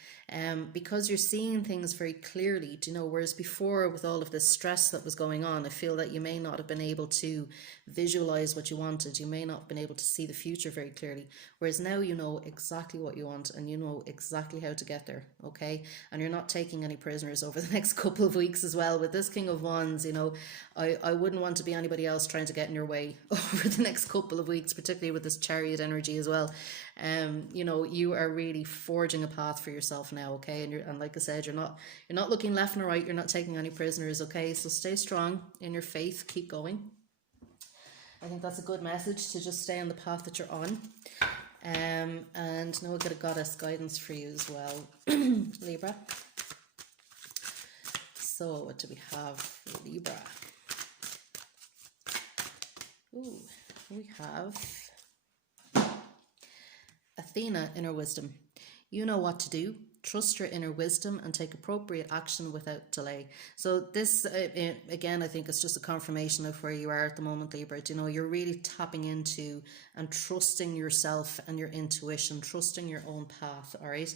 because you're seeing things very clearly. Do you know, whereas before, with all of this stress that was going on, I feel that you may not have been able to visualize what you wanted. You may not have been able to see the future very clearly, whereas now you know exactly what you want and you know exactly how to get there, okay? And you're not taking any prisoners over the next couple of weeks as well. With this King of Wands, you know, I wouldn't want to be anybody else trying to get in your way over the next couple of weeks, particularly with this Chariot energy as well. You know, you are really forging a path for yourself now, okay? And like I said, you're not looking left and right. You're not taking any prisoners, okay? So stay strong in your faith. Keep going. I think that's a good message, to just stay on the path that you're on. And now we'll get a goddess guidance for you as well, Libra. So what do we have for Libra? Ooh, we have Athena, inner wisdom. You know what to do. Trust your inner wisdom and take appropriate action without delay. So this, again, I think it's just a confirmation of where you are at the moment, Libra. You know, you're really tapping into and trusting yourself and your intuition, trusting your own path, all right?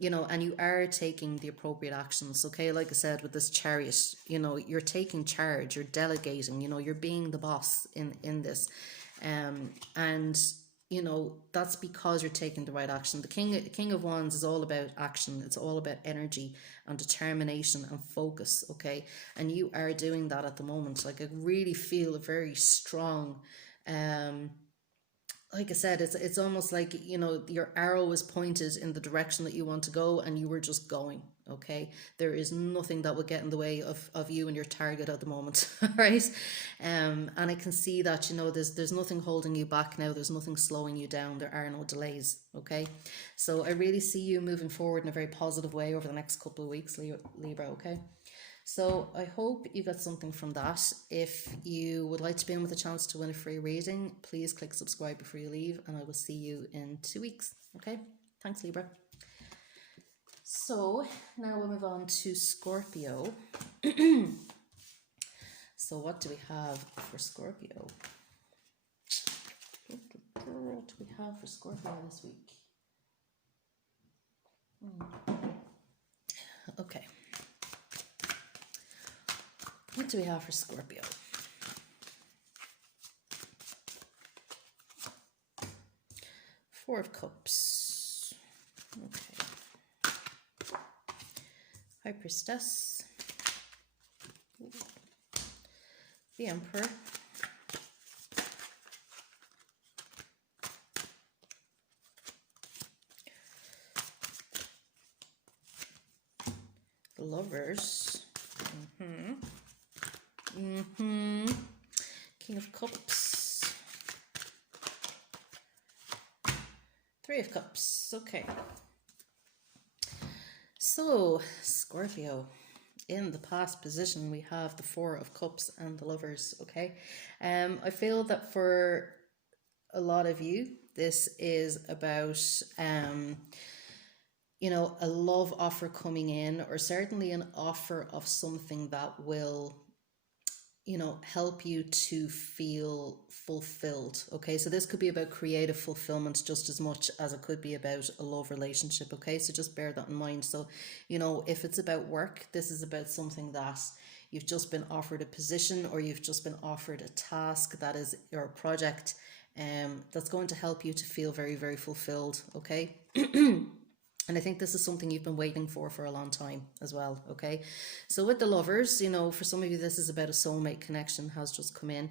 You know, and you are taking the appropriate actions, okay? Like I said, with this Chariot, you know, you're taking charge, you're delegating, you know, you're being the boss in this. And you know, that's because you're taking the right action. The King of Wands is all about action. It's all about energy and determination and focus, okay? And you are doing that at the moment. Like, I really feel a very strong, like I said, it's almost like, you know, your arrow is pointed in the direction that you want to go and you were just going, okay? There is nothing that would get in the way of you and your target at the moment, right? And I can see that, you know, there's nothing holding you back now. There's nothing slowing you down. There are no delays, okay? So I really see you moving forward in a very positive way over the next couple of weeks, Libra, okay? So I hope you got something from that. If you would like to be in with a chance to win a free reading, please click subscribe before you leave, and I will see you in 2 weeks. Okay? Thanks, Libra. So now we'll move on to Scorpio. So what do we have for Scorpio? What do we have for Scorpio this week? Okay. What do we have for Scorpio? Four of Cups. Okay. High Priestess. The Emperor. The Lovers. King of Cups. Three of Cups. Okay. So, Scorpio. In the past position, we have the Four of Cups and the Lovers, okay? I feel that for a lot of you, this is about, you know, a love offer coming in, or certainly an offer of something that will, you know, help you to feel fulfilled, okay? So this could be about creative fulfillment just as much as it could be about a love relationship, okay? So just bear that in mind. So, you know, if it's about work, this is about something that you've just been offered a position, or you've just been offered a task that is, or a project that's going to help you to feel very, very fulfilled, okay? And I think this is something you've been waiting for a long time as well, okay? So with the lovers, for some of you, this is about a soulmate connection has just come in.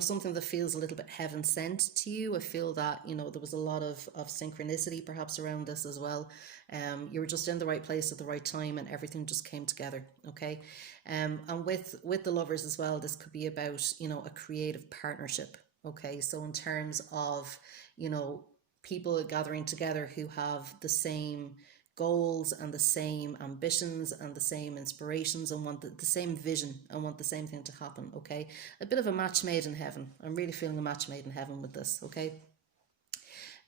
Something that feels a little bit heaven sent to you. I feel that, there was a lot of synchronicity perhaps around this as well. You were just in the right place at the right time and everything just came together, okay? And with the lovers as well, this could be about, a creative partnership, okay? So in terms of, you know, people gathering together who have the same goals and the same ambitions and the same inspirations and want the same vision and want the same thing to happen, okay? A bit of a match made in heaven. I'm really feeling a match made in heaven with this, okay?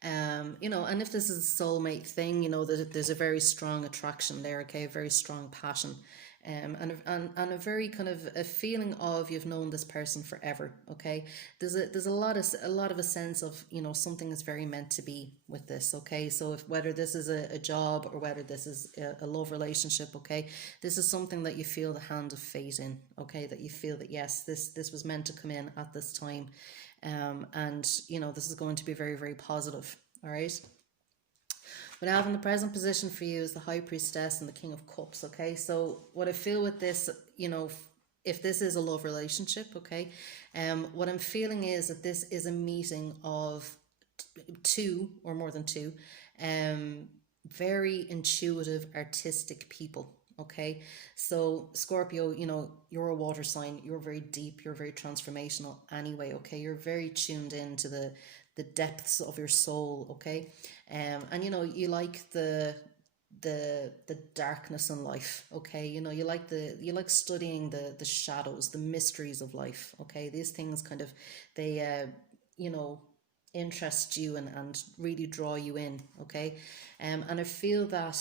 And if this is a soulmate thing, there's a very strong attraction there, okay, a very strong passion, and a very kind of a feeling of you've known this person forever, okay. There's a lot of a sense of something is very meant to be with this, okay. So if whether this is a job or whether this is a love relationship, okay, this is something that you feel the hand of fate in, okay, that you feel that yes, this was meant to come in at this time. And this is going to be very, very positive. All right. What I have in the present position for you is the High Priestess and the King of Cups. Okay. So what I feel with this, if this is a love relationship, okay, what I'm feeling is that this is a meeting of two or more than two, very intuitive, artistic people. Okay, so Scorpio, you're a water sign. You're very deep. You're very transformational. Anyway, okay, you're very tuned into the depths of your soul. Okay, and you like the darkness in life. Okay, you like studying the shadows, the mysteries of life. Okay, these things kind of they you know interest you and really draw you in, okay. And I feel that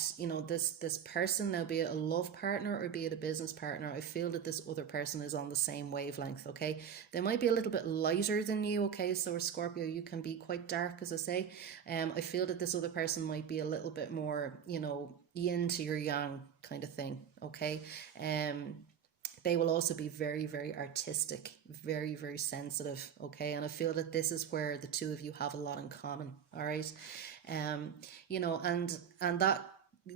this person, now be it a love partner or be it a business partner, I feel that this other person is on the same wavelength, okay. They might be a little bit lighter than you, okay. So a Scorpio, you can be quite dark, as I say. I feel that this other person might be a little bit more yin to your yang kind of thing, okay. They will also be very, very artistic, very, very sensitive, okay. And I feel that this is where the two of you have a lot in common, all right. And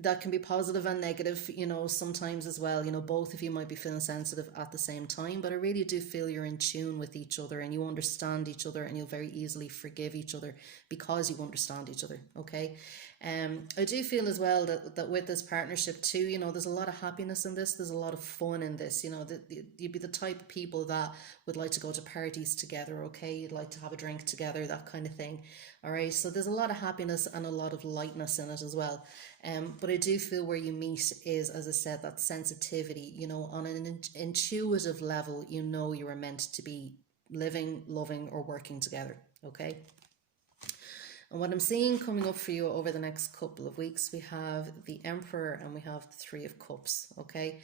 that can be positive and negative, sometimes as well. Both of you might be feeling sensitive at the same time, but I really do feel you're in tune with each other and you understand each other and you'll very easily forgive each other because you understand each other, okay. I do feel as well that with this partnership too, there's a lot of happiness in this. There's a lot of fun in this. You'd be the type of people that would like to go to parties together. Okay, you'd like to have a drink together, that kind of thing. All right. So there's a lot of happiness and a lot of lightness in it as well. But I do feel where you meet is, as I said, that sensitivity. On an intuitive level, you are meant to be living, loving, or working together. Okay. And what I'm seeing coming up for you over the next couple of weeks, we have the Emperor and we have the Three of Cups, okay?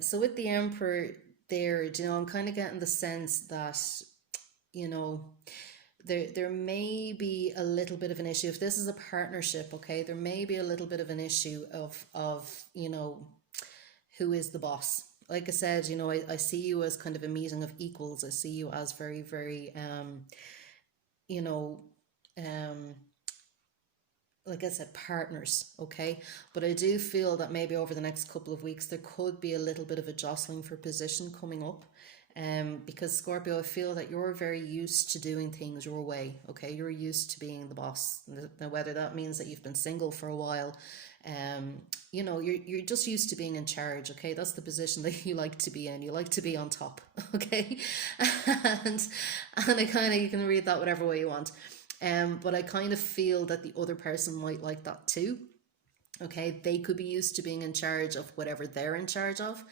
So with the Emperor there, I'm kind of getting the sense that, there may be a little bit of an issue. If this is a partnership, okay, there may be a little bit of an issue of who is the boss. Like I said, I see you as kind of a meeting of equals. I see you as very, very, you know, like I said, partners, okay? But I do feel that maybe over the next couple of weeks, there could be a little bit of a jostling for position coming up. Because Scorpio, I feel that you're very used to doing things your way, okay? You're used to being the boss. Now, whether that means that you've been single for a while, you're just used to being in charge, okay? That's the position that you like to be in. You like to be on top, okay? and I kind of, you can read that whatever way you want. But I kind of feel that the other person might like that too. Okay, they could be used to being in charge of whatever they're in charge of.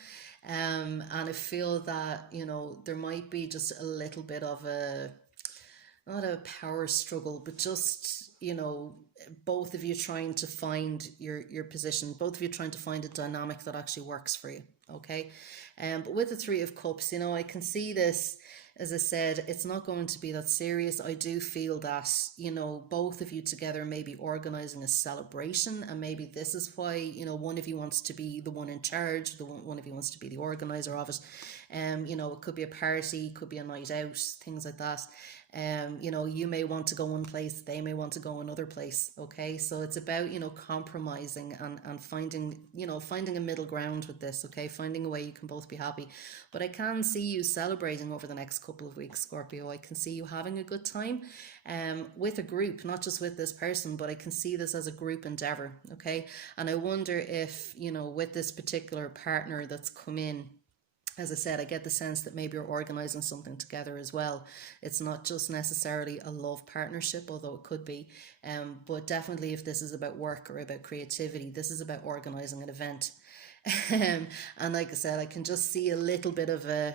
And I feel that, there might be just a little bit of not a power struggle, but just, both of you trying to find your position, both of you trying to find a dynamic that actually works for you. Okay. But with the Three of Cups, I can see this. As I said, it's not going to be that serious. I do feel that, both of you together may be organizing a celebration, and maybe this is why, one of you wants to be the one in charge, one of you wants to be the organizer of it. It could be a party, could be a night out, things like that. You know, you may want to go one place, they may want to go another place. Okay, so it's about, you know, compromising and finding, you know, finding a middle ground with this. Okay, finding a way you can both be happy. But I can see you celebrating over the next couple of weeks, Scorpio. I can see you having a good time with a group, not just with this person, but I can see this as a group endeavor. Okay, and I wonder if, you know, with this particular partner that's come in, as I said, I get the sense that maybe you're organizing something together as well. It's not just necessarily a love partnership, although it could be. But definitely, if this is about work or about creativity, this is about organizing an event. And like I said, I can just see a little bit of a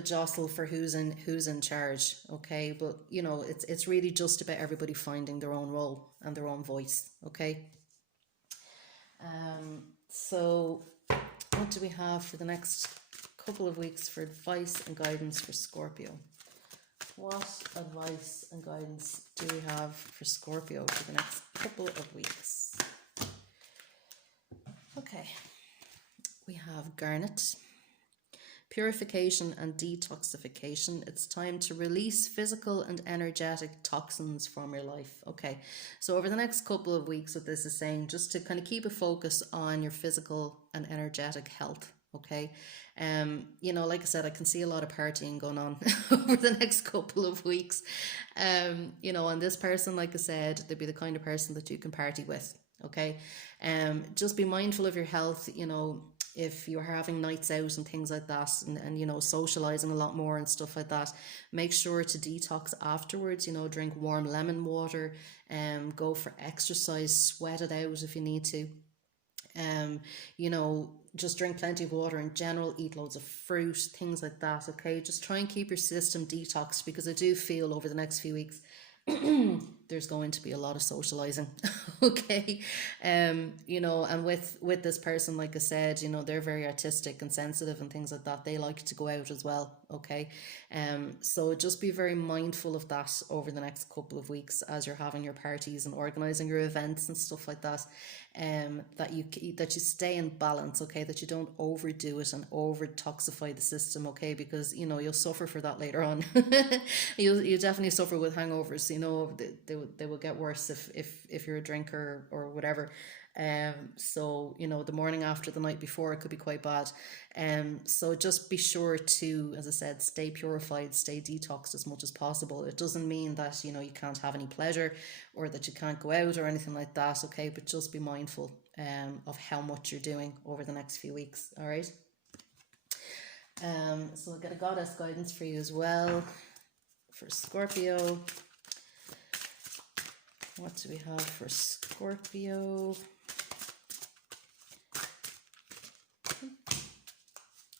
jostle for who's in charge. Okay, but you know, it's really just about everybody finding their own role and their own voice. Okay. So what do we have for the next couple of weeks for advice and guidance for Scorpio? What advice and guidance do we have for Scorpio for the next couple of weeks? Okay, we have Garnet. Purification and detoxification. It's time to release physical and energetic toxins from your life. Okay, so over the next couple of weeks, what this is saying, just to kind of keep a focus on your physical and energetic health. Okay, you know, like I said, I can see a lot of partying going on over the next couple of weeks. You know, and this person, like I said, they'd be the kind of person that you can party with. Okay, just be mindful of your health. You know, if you're having nights out and things like that, and you know, socializing a lot more and stuff like that, make sure to detox afterwards. You know, drink warm lemon water, go for exercise, sweat it out if you need to. You know, just drink plenty of water in general, eat loads of fruit, things like that. Okay, just try and keep your system detoxed, because I do feel over the next few weeks there's going to be a lot of socializing. Okay, you know, and with this person, like I said, you know, they're very artistic and sensitive and things like that. They like to go out as well. Okay, so just be very mindful of that over the next couple of weeks as you're having your parties and organizing your events and stuff like that. That you stay in balance. Okay, that you don't overdo it and over toxify the system. Okay, because you know, you'll suffer for that later on. You definitely suffer with hangovers. You know, they will get worse if you're a drinker or whatever. So you know, the morning after, the night before, it could be quite bad. So just be sure to, as I said, stay purified, stay detoxed as much as possible. It doesn't mean that, you know, you can't have any pleasure or that you can't go out or anything like that. Okay, but just be mindful of how much you're doing over the next few weeks. All right. So we'll get a goddess guidance for you as well for Scorpio. What do we have for Scorpio?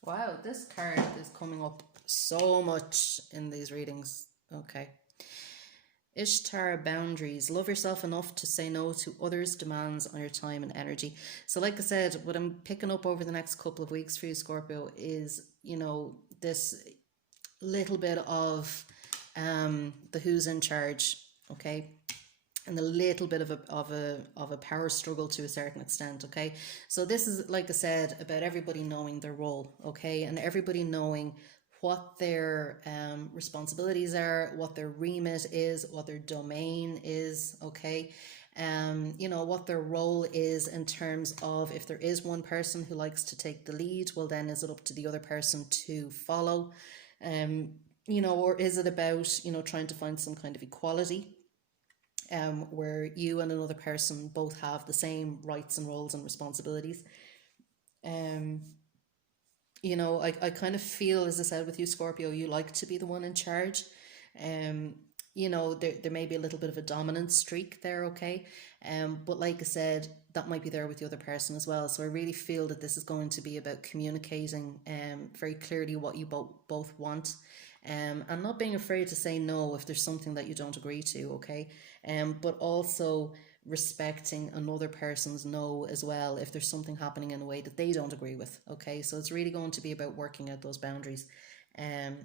Wow, this card is coming up so much in these readings. Okay. Ishtar boundaries. Love yourself enough to say no to others' demands on your time and energy. So like I said, what I'm picking up over the next couple of weeks for you, Scorpio, is, you know, this little bit of the who's in charge. Okay, and a little bit of a power struggle to a certain extent. Okay, so this is, like I said, about everybody knowing their role. Okay, and everybody knowing what their responsibilities are, what their remit is, what their domain is. Okay, you know, what their role is in terms of, if there is one person who likes to take the lead, well, then is it up to the other person to follow? You know, or is it about, you know, trying to find some kind of equality, where you and another person both have the same rights and roles and responsibilities? You know, I kind of feel, as I said, with you, Scorpio, you like to be the one in charge. You know, there may be a little bit of a dominant streak there. Okay, but like I said, that might be there with the other person as well. So I really feel that this is going to be about communicating very clearly what you both want, and not being afraid to say no if there's something that you don't agree to. Okay, but also respecting another person's no as well if there's something happening in a way that they don't agree with. Okay, so it's really going to be about working out those boundaries,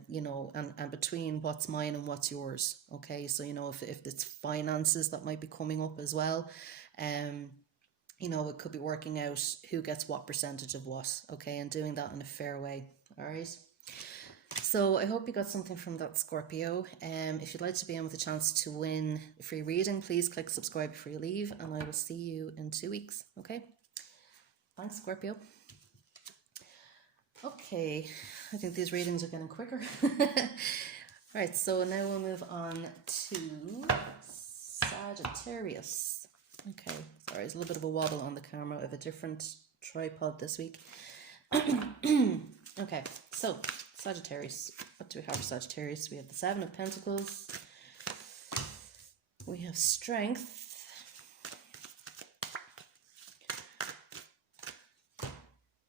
you know, and between what's mine and what's yours. Okay, so you know, if it's finances that might be coming up as well, you know, it could be working out who gets what percentage of what. Okay, and doing that in a fair way. All right. So I hope you got something from that, Scorpio. If you'd like to be in with a chance to win a free reading, please click subscribe before you leave, and I will see you in 2 weeks. Okay? Thanks, Scorpio. Okay, I think these readings are getting quicker. Right, so now we'll move on to Sagittarius. Okay, sorry, there's a little bit of a wobble on the camera. I have a different tripod this week. Okay, so Sagittarius. What do we have for Sagittarius? We have the Seven of Pentacles. We have Strength.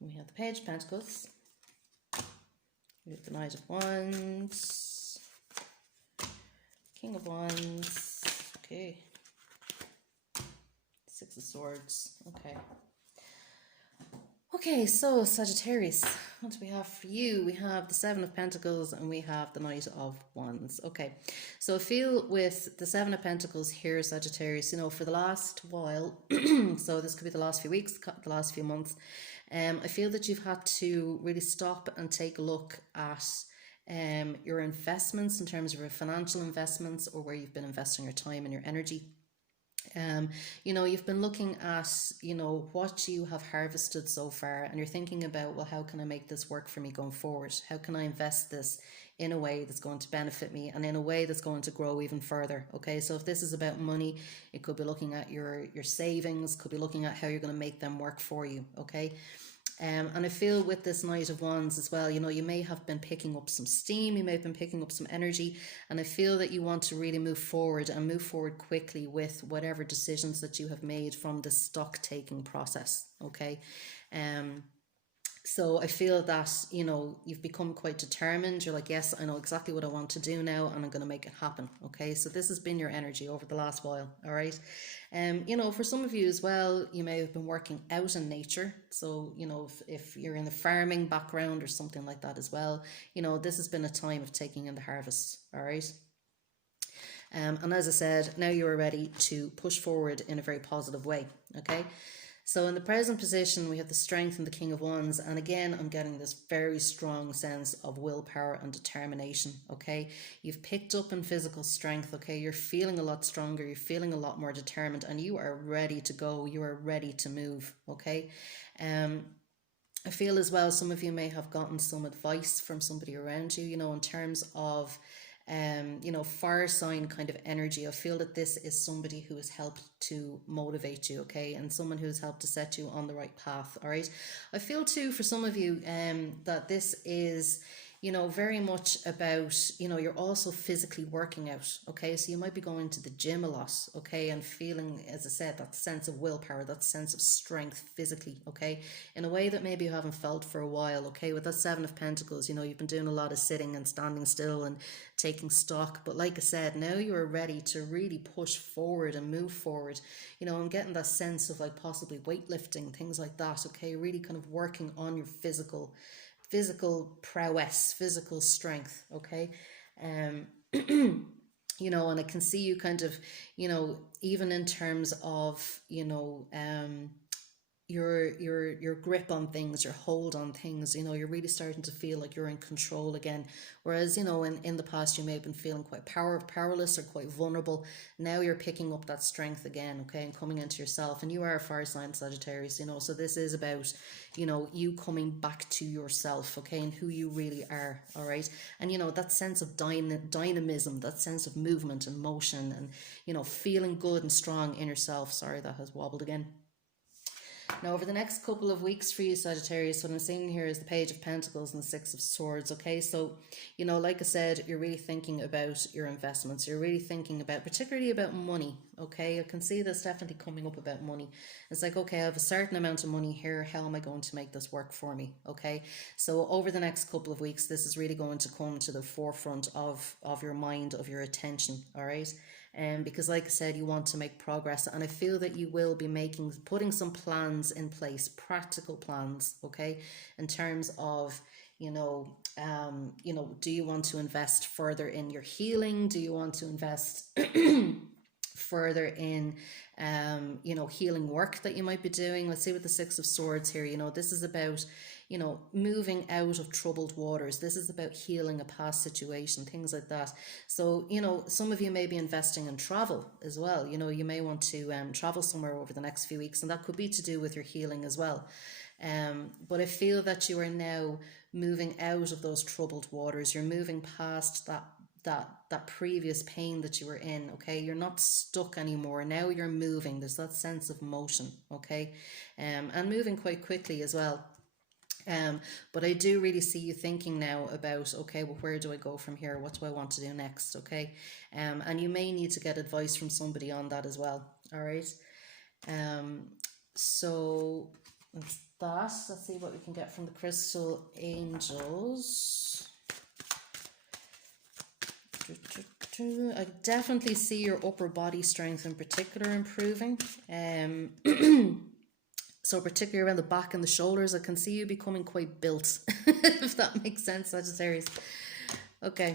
We have the Page of Pentacles. We have the Knight of Wands. King of Wands. Okay. Six of Swords. Okay. Okay, so Sagittarius, what do we have for you? We have the Seven of Pentacles and we have the Knight of Wands. Okay, so I feel with the Seven of Pentacles here, Sagittarius, you know, for the last while, so this could be the last few weeks, the last few months, I feel that you've had to really stop and take a look at your investments in terms of your financial investments, or where you've been investing your time and your energy. You know, you've been looking at, you know, what you have harvested so far, and you're thinking about, well, how can I make this work for me going forward? How can I invest this in a way that's going to benefit me and in a way that's going to grow even further? Okay, so if this is about money, it could be looking at your savings, could be looking at how you're going to make them work for you. Okay. And I feel with this Knight of Wands as well, you know, you may have been picking up some steam, you may have been picking up some energy, and I feel that you want to really move forward and move forward quickly with whatever decisions that you have made from the stock taking process. Okay. So I feel that, you know, you've become quite determined. You're like, yes, I know exactly what I want to do now and I'm going to make it happen. Okay, so this has been your energy over the last while. All right. You know, for some of you as well, you may have been working out in nature. So, you know, if you're in the farming background or something like that as well, you know, this has been a time of taking in the harvest. All right. And as I said, now you are ready to push forward in a very positive way. Okay. So in the present position, we have the Strength and the King of Wands. And again, I'm getting this very strong sense of willpower and determination, okay? You've picked up in physical strength, okay? You're feeling a lot stronger. You're feeling a lot more determined and you are ready to go. You are ready to move, okay? I feel as well, some of you may have gotten some advice from somebody around you, you know, in terms of you know, fire sign kind of energy. I feel that this is somebody who has helped to motivate you, okay, and someone who has helped to set you on the right path. All right. I feel too for some of you that this is, you know, very much about, you know, you're also physically working out, okay? So you might be going to the gym a lot, okay? And feeling, as I said, that sense of willpower, that sense of strength physically, okay? In a way that maybe you haven't felt for a while, okay? With that Seven of Pentacles, you know, you've been doing a lot of sitting and standing still and taking stock. But like I said, now you are ready to really push forward and move forward. You know, I'm getting that sense of like possibly weightlifting, things like that, okay? Really kind of working on your physical prowess, physical strength, okay? You know, and I can see you kind of, you know, even in terms of, you know, your grip on things, your hold on things, you know, you're really starting to feel like you're in control again. Whereas, you know, in the past you may have been feeling quite powerless or quite vulnerable. Now you're picking up that strength again, okay, and coming into yourself. And you are a fire sign, Sagittarius, you know, so this is about, you know, you coming back to yourself, okay, and who you really are. All right. And you know, that sense of dynamism, that sense of movement and motion, and you know, feeling good and strong in yourself. Sorry, that has wobbled again. Now, over the next couple of weeks for you, Sagittarius, what I'm seeing here is the Page of Pentacles and the Six of Swords, okay? So, you know, like I said, you're really thinking about your investments. You're really thinking about, particularly about money, okay? I can see this definitely coming up about money. It's like, okay, I have a certain amount of money here. How am I going to make this work for me, okay? So over the next couple of weeks, this is really going to come to the forefront of your mind, of your attention, all right? Because like I said, you want to make progress, and I feel that you will be putting some plans in place, practical plans, okay, in terms of, you know, do you want to invest further in your healing? Do you want to invest further in you know, healing work that you might be doing. Let's see with the Six of Swords here, you know, this is about, you know, moving out of troubled waters. This is about healing a past situation, things like that. So, you know, some of you may be investing in travel as well. You know, you may want to travel somewhere over the next few weeks, and that could be to do with your healing as well. But I feel that you are now moving out of those troubled waters. You're moving past that previous pain that you were in. Okay, you're not stuck anymore. Now you're moving. There's that sense of motion. Okay, and moving quite quickly as well. But I do really see you thinking now about, okay, well, where do I go from here? What do I want to do next? Okay, and you may need to get advice from somebody on that as well. All right. So that's that. Let's see what we can get from the crystal angels. I definitely see your upper body strength in particular improving. So particularly around the back and the shoulders, I can see you becoming quite built, if that makes sense, Sagittarius. Okay,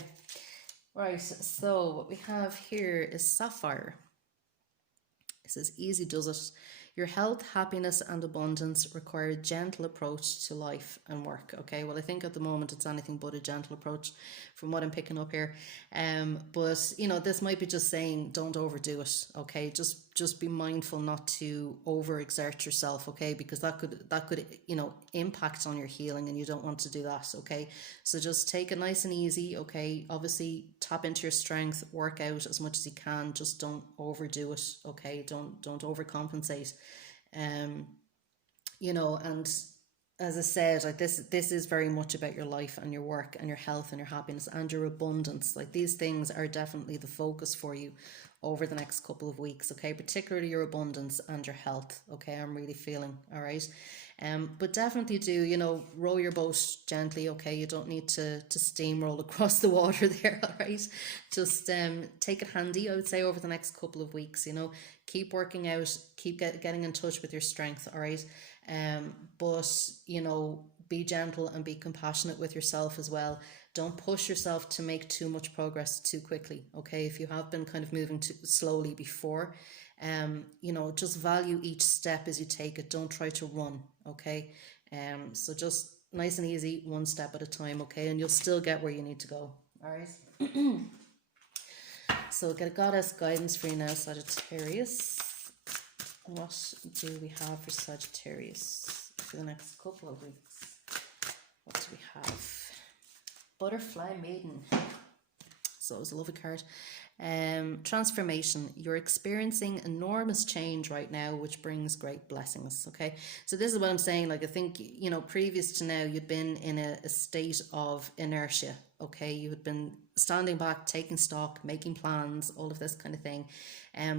right, so what we have here is Sapphire. It says, easy does it. Your health, happiness and abundance require a gentle approach to life and work. Okay, well, I think at the moment it's anything but a gentle approach from what I'm picking up here. But, you know, this might be just saying don't overdo it. Okay, just be mindful not to overexert yourself. Okay, because that could, you know, impact on your healing, and you don't want to do that. Okay, so just take it nice and easy. Okay, obviously tap into your strength, work out as much as you can. Just don't overdo it. Okay, don't overcompensate. You know, and as I said, like this is very much about your life and your work and your health and your happiness and your abundance. Like these things are definitely the focus for you over the next couple of weeks. Okay, particularly your abundance and your health. Okay, I'm really feeling all right. But definitely do, you know, row your boat gently. Okay, you don't need to steamroll across the water there. All right, just take it handy, I would say, over the next couple of weeks. You know, keep working out, keep getting in touch with your strength. All right, but you know, be gentle and be compassionate with yourself as well. Don't push yourself to make too much progress too quickly. Okay, if you have been kind of moving too slowly before, you know, just value each step as you take it. Don't try to run. Okay, so just nice and easy, one step at a time. Okay, and you'll still get where you need to go. All right. So get a goddess guidance for you now, Sagittarius. What do we have for Sagittarius for the next couple of weeks? What do we have? Butterfly Maiden. So it was a lovely card. Transformation. You're experiencing enormous change right now, which brings great blessings. Okay, so this is what I'm saying. Like, I think, you know, previous to now, you'd been in a state of inertia. Okay, you had been standing back, taking stock, making plans, all of this kind of thing.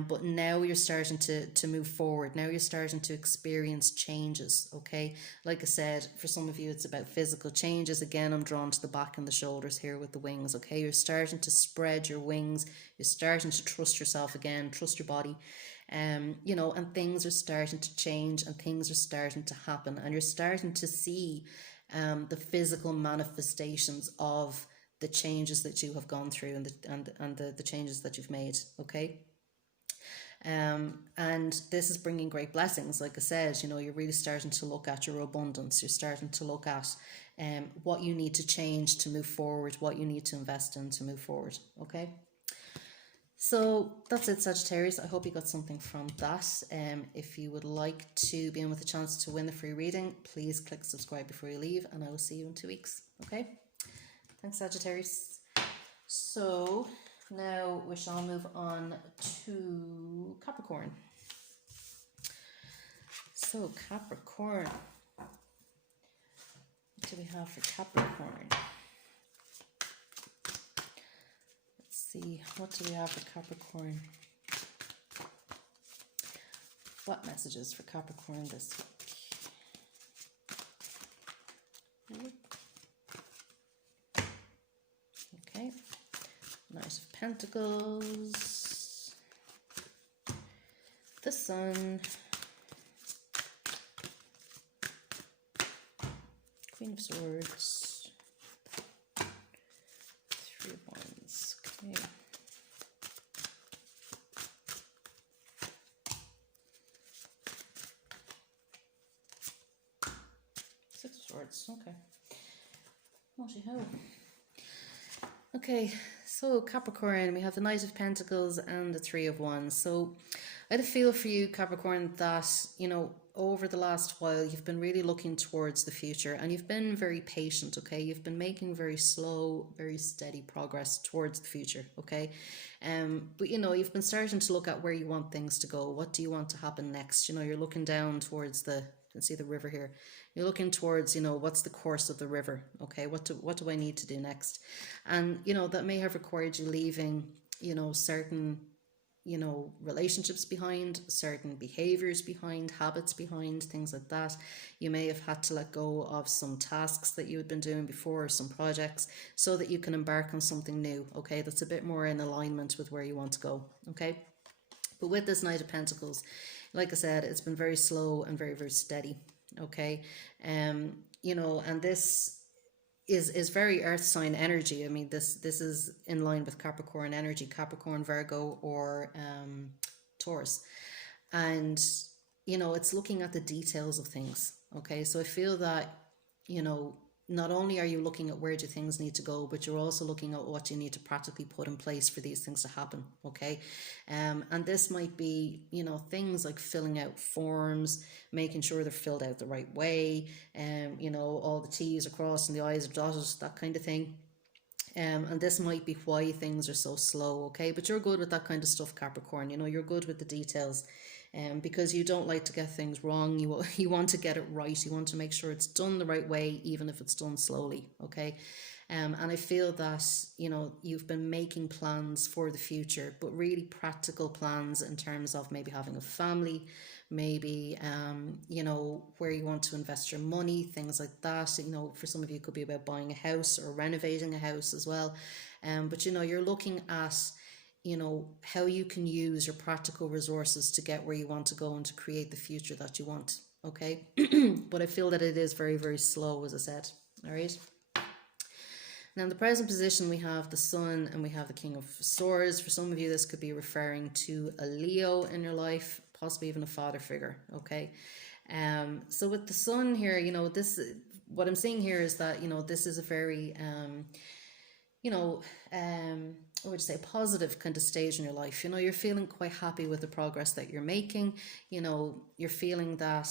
But now you're starting to move forward. Now you're starting to experience changes. Okay, like I said, for some of you it's about physical changes. Again, I'm drawn to the back and the shoulders here with the wings. Okay, you're starting to spread your wings. You're starting to trust yourself again, trust your body. You know, and things are starting to change and things are starting to happen, and you're starting to see the physical manifestations of the changes that you have gone through and the changes that you've made. Okay. And this is bringing great blessings. Like I said, you know, you're really starting to look at your abundance. You're starting to look at what you need to change to move forward, what you need to invest in to move forward. Okay. So that's it, Sagittarius. I hope you got something from that. If you would like to be in with a chance to win the free reading, please click subscribe before you leave, and I will see you in 2 weeks. Okay. Thanks, Sagittarius. So now we shall move on to Capricorn. So Capricorn, what do we have for Capricorn? Let's see, what do we have for Capricorn? What messages for Capricorn this week? Okay. Knight of Pentacles, the Sun, Queen of Swords, Three of Wands. Okay. Swords. Okay. Righty ho. Okay, so Capricorn, we have the Knight of Pentacles and the Three of Wands. So I had a feel for you, Capricorn, that, you know, over the last while, you've been really looking towards the future and you've been very patient, okay? You've been making very slow, very steady progress towards the future, okay? But, you know, you've been starting to look at where you want things to go. What do you want to happen next? You know, you're looking down towards the, you can see the river here. You're looking towards, you know, what's the course of the river, okay? What do I need to do next? And, you know, that may have required you leaving, you know, certain, you know, relationships behind, certain behaviors behind, habits behind, things like that. You may have had to let go of some tasks that you had been doing before, some projects, so that you can embark on something new, okay? That's a bit more in alignment with where you want to go, okay? But with this Knight of Pentacles, like I said, it's been very slow and very, very steady, okay? You know, and this is very earth sign energy. I mean, this is in line with Capricorn energy, Capricorn, Virgo, or Taurus. And, you know, it's looking at the details of things, okay? So I feel that, you know, not only are you looking at where do things need to go, but you're also looking at what you need to practically put in place for these things to happen, okay? And this might be, you know, things like filling out forms, making sure they're filled out the right way, you know, all the T's are crossed and the I's are dotted, that kind of thing. And this might be why things are so slow, okay? But you're good with that kind of stuff, Capricorn. You know, you're good with the details, because you don't like to get things wrong. You want to get it right. You want to make sure it's done the right way, even if it's done slowly, okay? And I feel that, you know, you've been making plans for the future, but really practical plans in terms of maybe having a family, maybe, you know, where you want to invest your money, things like that. You know, for some of you, it could be about buying a house or renovating a house as well. But, you know, you're looking at, you know, how you can use your practical resources to get where you want to go and to create the future that you want, okay? But I feel that it is very, very slow, as I said, all right? Now, in the present position, we have the Sun and we have the King of Swords. For some of you, this could be referring to a Leo in your life, possibly even a father figure, okay? So with the Sun here, you know, this, what I'm seeing here is that, you know, this is a very, you know, what would you say, positive kind of stage in your life. You know, you're feeling quite happy with the progress that you're making. You know, you're feeling that,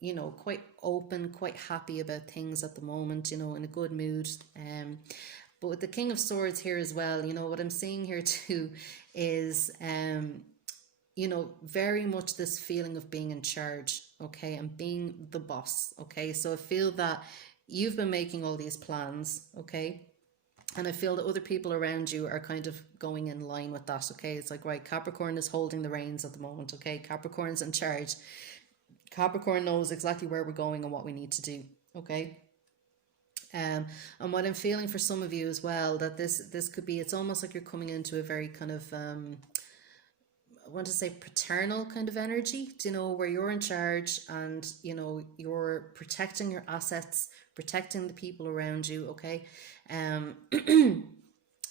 you know, quite open, quite happy about things at the moment, you know, in a good mood. But with the King of Swords here as well, you know, what I'm seeing here too is, you know, very much this feeling of being in charge, okay, and being the boss, okay? So I feel that you've been making all these plans, okay? And I feel that other people around you are kind of going in line with that, okay? It's like, right, Capricorn is holding the reins at the moment, okay? Capricorn's in charge. Capricorn knows exactly where we're going and what we need to do, okay? And what I'm feeling for some of you as well, that this could be, it's almost like you're coming into a very kind of, I want to say paternal kind of energy, you know, where you're in charge and, you know, you're protecting your assets, protecting the people around you, okay?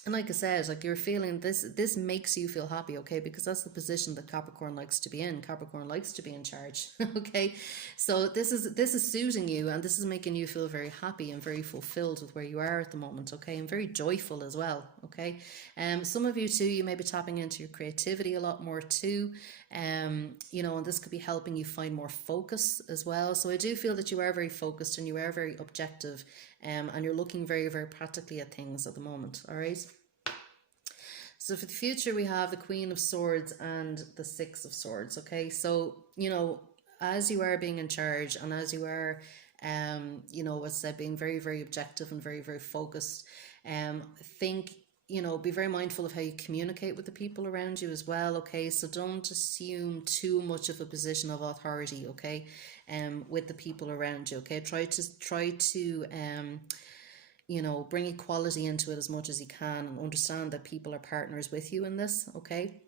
And like I said, like you're feeling this makes you feel happy, okay? Because that's the position that Capricorn likes to be in. Capricorn likes to be in charge, okay? So this is suiting you and this is making you feel very happy and very fulfilled with where you are at the moment, okay? And very joyful as well, okay? Some of you too, you may be tapping into your creativity a lot more too. You know, and this could be helping you find more focus as well. So I do feel that you are very focused and you are very objective, and you're looking very, very practically at things at the moment, all right? So for the future, we have the Queen of Swords and the Six of Swords, okay? So, you know, as you are being in charge and as you are, you know, as I said, being very, very objective and very, very focused, think, you know, be very mindful of how you communicate with the people around you as well, okay? So don't assume too much of a position of authority, okay? With the people around you, okay? Try to you know, bring equality into it as much as you can and understand that people are partners with you in this, okay?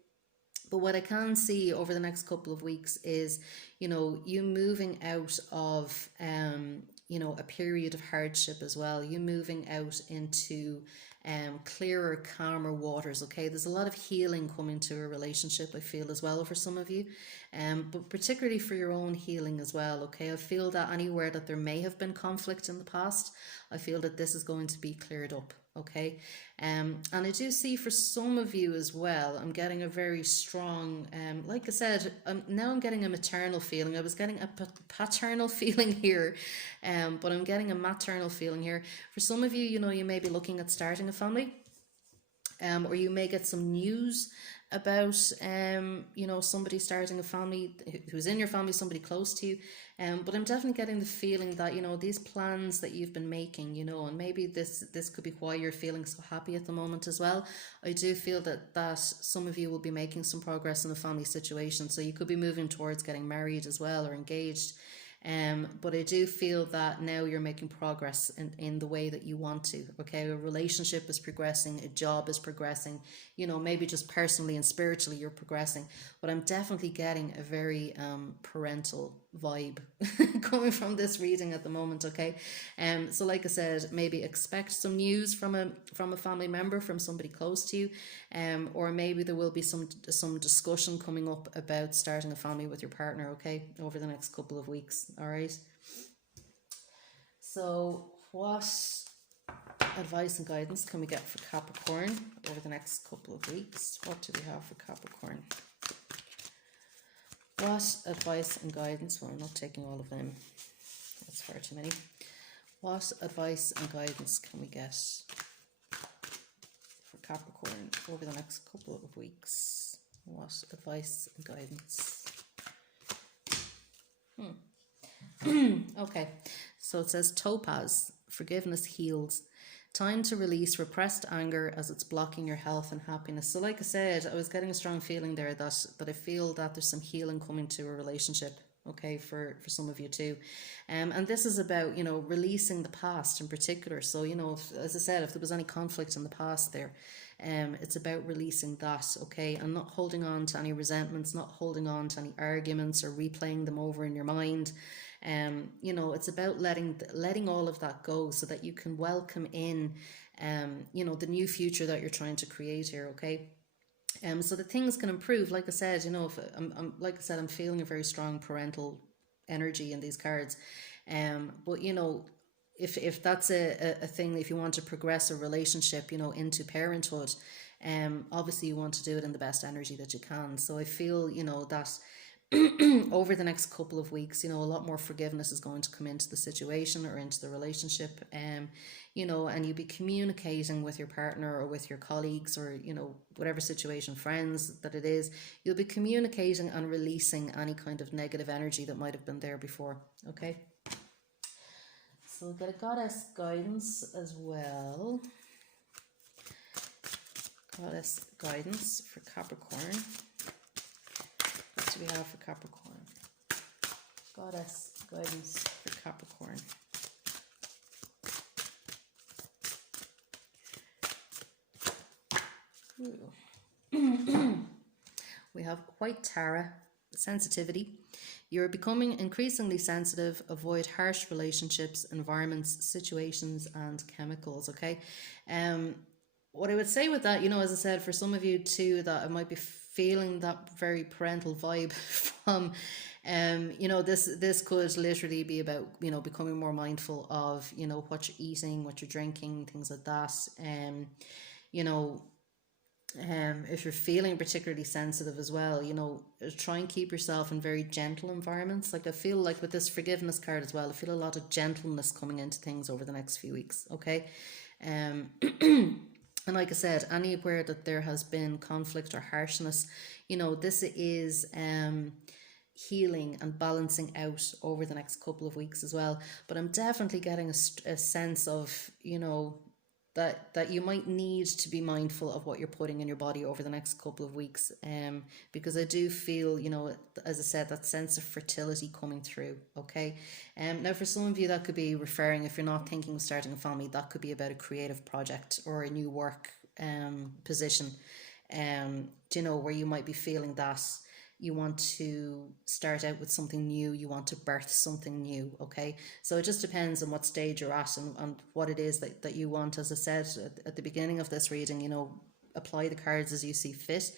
But what I can see over the next couple of weeks is, you know, you moving out of, you know, a period of hardship as well. You moving out into clearer, calmer waters. Okay, there's a lot of healing coming to a relationship, I feel, as well, for some of you, but particularly for your own healing as well. Okay, I feel that anywhere that there may have been conflict in the past, I feel that this is going to be cleared up. Okay, and I do see for some of you as well, I'm getting a very strong, like I said, now I'm getting a maternal feeling. I was getting a paternal feeling here, but I'm getting a maternal feeling here. For some of you, you know, you may be looking at starting a family, or you may get some news about, you know, somebody starting a family who's in your family, somebody close to you. But I'm definitely getting the feeling that, you know, these plans that you've been making, you know, and maybe this could be why you're feeling so happy at the moment as well. I do feel that some of you will be making some progress in a family situation. So you could be moving towards getting married as well, or engaged. But I do feel that now you're making progress in the way that you want to. Okay, a relationship is progressing, a job is progressing, you know, maybe just personally and spiritually you're progressing. But I'm definitely getting a very parental vibe coming from this reading at the moment. Okay, so like I said, maybe expect some news from a family member, from somebody close to you, or maybe there will be some discussion coming up about starting a family with your partner. Okay, over the next couple of weeks. All right. So what advice and guidance can we get for Capricorn over the next couple of weeks? What do we have for Capricorn? What advice and guidance? Well, I'm not taking all of them. That's far too many. What advice and guidance can we get for Capricorn over the next couple of weeks? What advice and guidance? Okay, so it says Topaz, forgiveness heals. Time to release repressed anger as it's blocking your health and happiness. So like I said, I was getting a strong feeling there that I feel that there's some healing coming to a relationship, okay, for some of you too. And this is about, you know, releasing the past in particular. So, you know, as I said, if there was any conflict in the past there, it's about releasing that, okay, and not holding on to any resentments, not holding on to any arguments or replaying them over in your mind. You know, it's about letting all of that go so that you can welcome in, you know, the new future that you're trying to create here, okay? So that things can improve. Like I said, you know, if like I said, I'm feeling a very strong parental energy in these cards. But you know, if that's a thing, if you want to progress a relationship, you know, into parenthood, obviously you want to do it in the best energy that you can. So I feel, you know, that over the next couple of weeks, you know, a lot more forgiveness is going to come into the situation or into the relationship, you know, and you'll be communicating with your partner or with your colleagues or, you know, whatever situation, friends that it is, you'll be communicating and releasing any kind of negative energy that might have been there before, okay? So we'll get a goddess guidance as well. Goddess guidance for Capricorn. What do we have for Capricorn? Goddess guidance for Capricorn. We have White Tara, sensitivity. You're becoming increasingly sensitive. Avoid harsh relationships, environments, situations, and chemicals, okay? What I would say with that, you know, as I said, for some of you too, that I might be feeling that very parental vibe from, you know, this could literally be about, you know, becoming more mindful of, you know, what you're eating, what you're drinking, things like that. You know, if you're feeling particularly sensitive as well, you know, try and keep yourself in very gentle environments. Like I feel like with this forgiveness card as well, I feel a lot of gentleness coming into things over the next few weeks, okay? And like I said, anywhere that there has been conflict or harshness, you know, this is healing and balancing out over the next couple of weeks as well. But I'm definitely getting a sense of, you know, that you might need to be mindful of what you're putting in your body over the next couple of weeks, because I do feel, you know, as I said, that sense of fertility coming through, okay? Now for some of you that could be referring, if you're not thinking of starting a family, that could be about a creative project or a new work position, you know, where you might be feeling that, you want to start out with something new, you want to birth something new, okay? So it just depends on what stage you're at and what it is that you want. As I said at the beginning of this reading, you know, apply the cards as you see fit.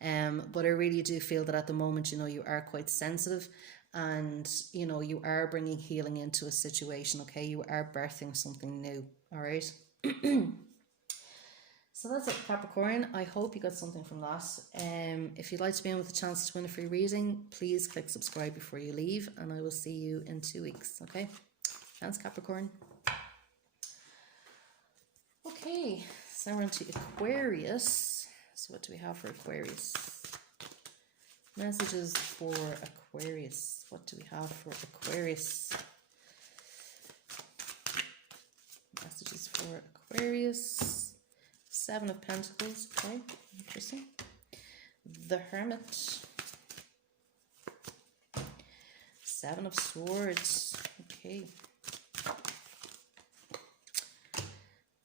But I really do feel that at the moment, you know, you are quite sensitive, and you know, you are bringing healing into a situation, okay? You are birthing something new, all right? So that's it, Capricorn. I hope you got something from that. If you'd like to be in with a chance to win a free reading, please click subscribe before you leave, and I will see you in 2 weeks, okay? Thanks, Capricorn. Okay, so we're into Aquarius. So what do we have for Aquarius? Messages for Aquarius. What do we have for Aquarius? Messages for Aquarius. 7 of Pentacles. Okay, interesting. The Hermit. 7 of Swords. Okay.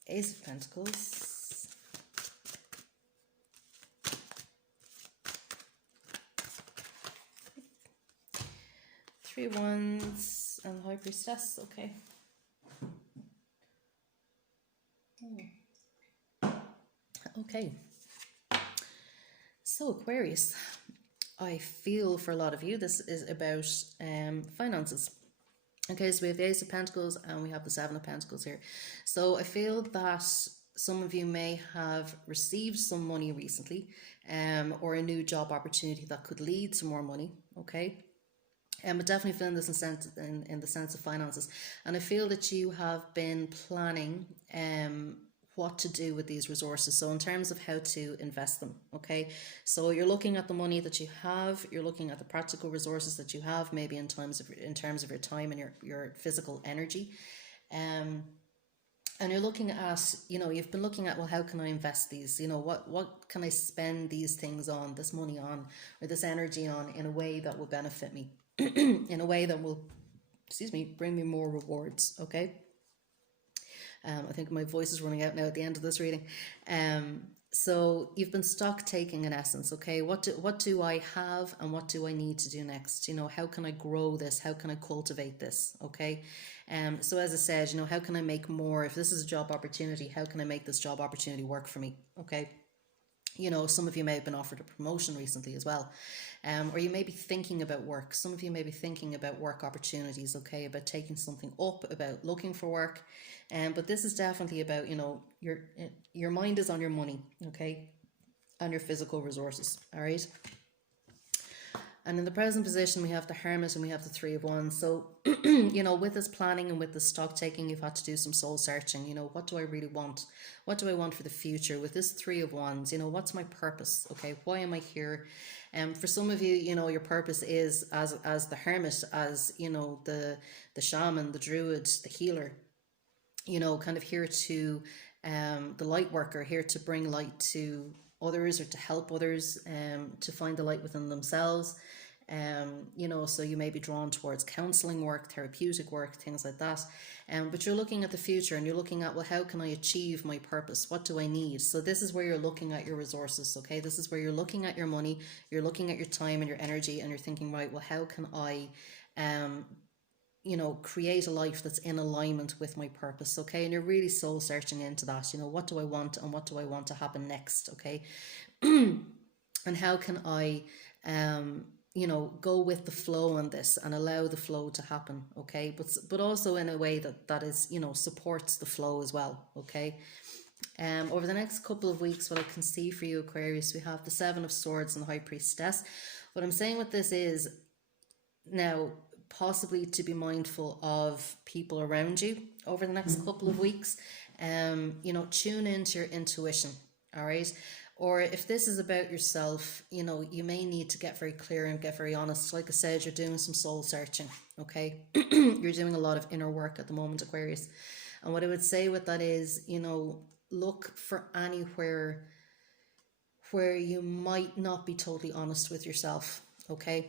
Ace of Pentacles. 3 of Wands and the High Priestess. Okay. Okay. So Aquarius, I feel for a lot of you this is about finances. Okay, so we have the Ace of Pentacles and we have the 7 of Pentacles here. So I feel that some of you may have received some money recently, or a new job opportunity that could lead to more money, okay? But definitely feeling this in the sense of finances. And I feel that you have been planning what to do with these resources. So in terms of how to invest them, okay? So you're looking at the money that you have, you're looking at the practical resources that you have, maybe in terms of your time and your physical energy. And you're looking at, you know, you've been looking at, well, how can I invest these? You know, what can I spend these things on, this money on, or this energy on, in a way that will benefit me, in a way that will, bring me more rewards, okay? I think my voice is running out now at the end of this reading. So you've been stock taking in essence, okay? What do I have and what do I need to do next? You know, how can I grow this? How can I cultivate this, okay? So as I said, you know, how can I make more? If this is a job opportunity, how can I make this job opportunity work for me, okay? You know, some of you may have been offered a promotion recently as well. Or you may be thinking about work. Some of you may be thinking about work opportunities, okay, about taking something up, about looking for work. But this is definitely about, you know, your mind is on your money, okay, and your physical resources, all right? And in the present position, we have the Hermit and we have the 3 of Wands. So, you know, with this planning and with the stock taking, you've had to do some soul searching. You know, what do I really want? What do I want for the future? With this 3 of Wands, you know, what's my purpose? Okay, why am I here? For some of you, you know, your purpose is as the Hermit, as, you know, the shaman, the druid, the healer, you know, kind of here to, the light worker, here to bring light to others or to help others, to find the light within themselves. You know, so you may be drawn towards counseling work, therapeutic work, things like that. But you're looking at the future and you're looking at, well, how can I achieve my purpose? What do I need? So this is where you're looking at your resources, okay? This is where you're looking at your money, you're looking at your time and your energy, and you're thinking, right, well, how can I, you know, create a life that's in alignment with my purpose, okay? And you're really soul searching into that, you know, what do I want and what do I want to happen next, okay? And how can I, you know, go with the flow on this and allow the flow to happen, okay? But also in a way that is, you know, supports the flow as well, okay? Over the next couple of weeks, what I can see for you, Aquarius, we have the 7 of Swords and the High Priestess. What I'm saying with this is, now, possibly to be mindful of people around you over the next couple of weeks. You know, tune into your intuition, all right? Or if this is about yourself, you know, you may need to get very clear and get very honest. Like I said, you're doing some soul searching, okay? You're doing a lot of inner work at the moment, Aquarius. And what I would say with that is, you know, look for anywhere where you might not be totally honest with yourself, okay?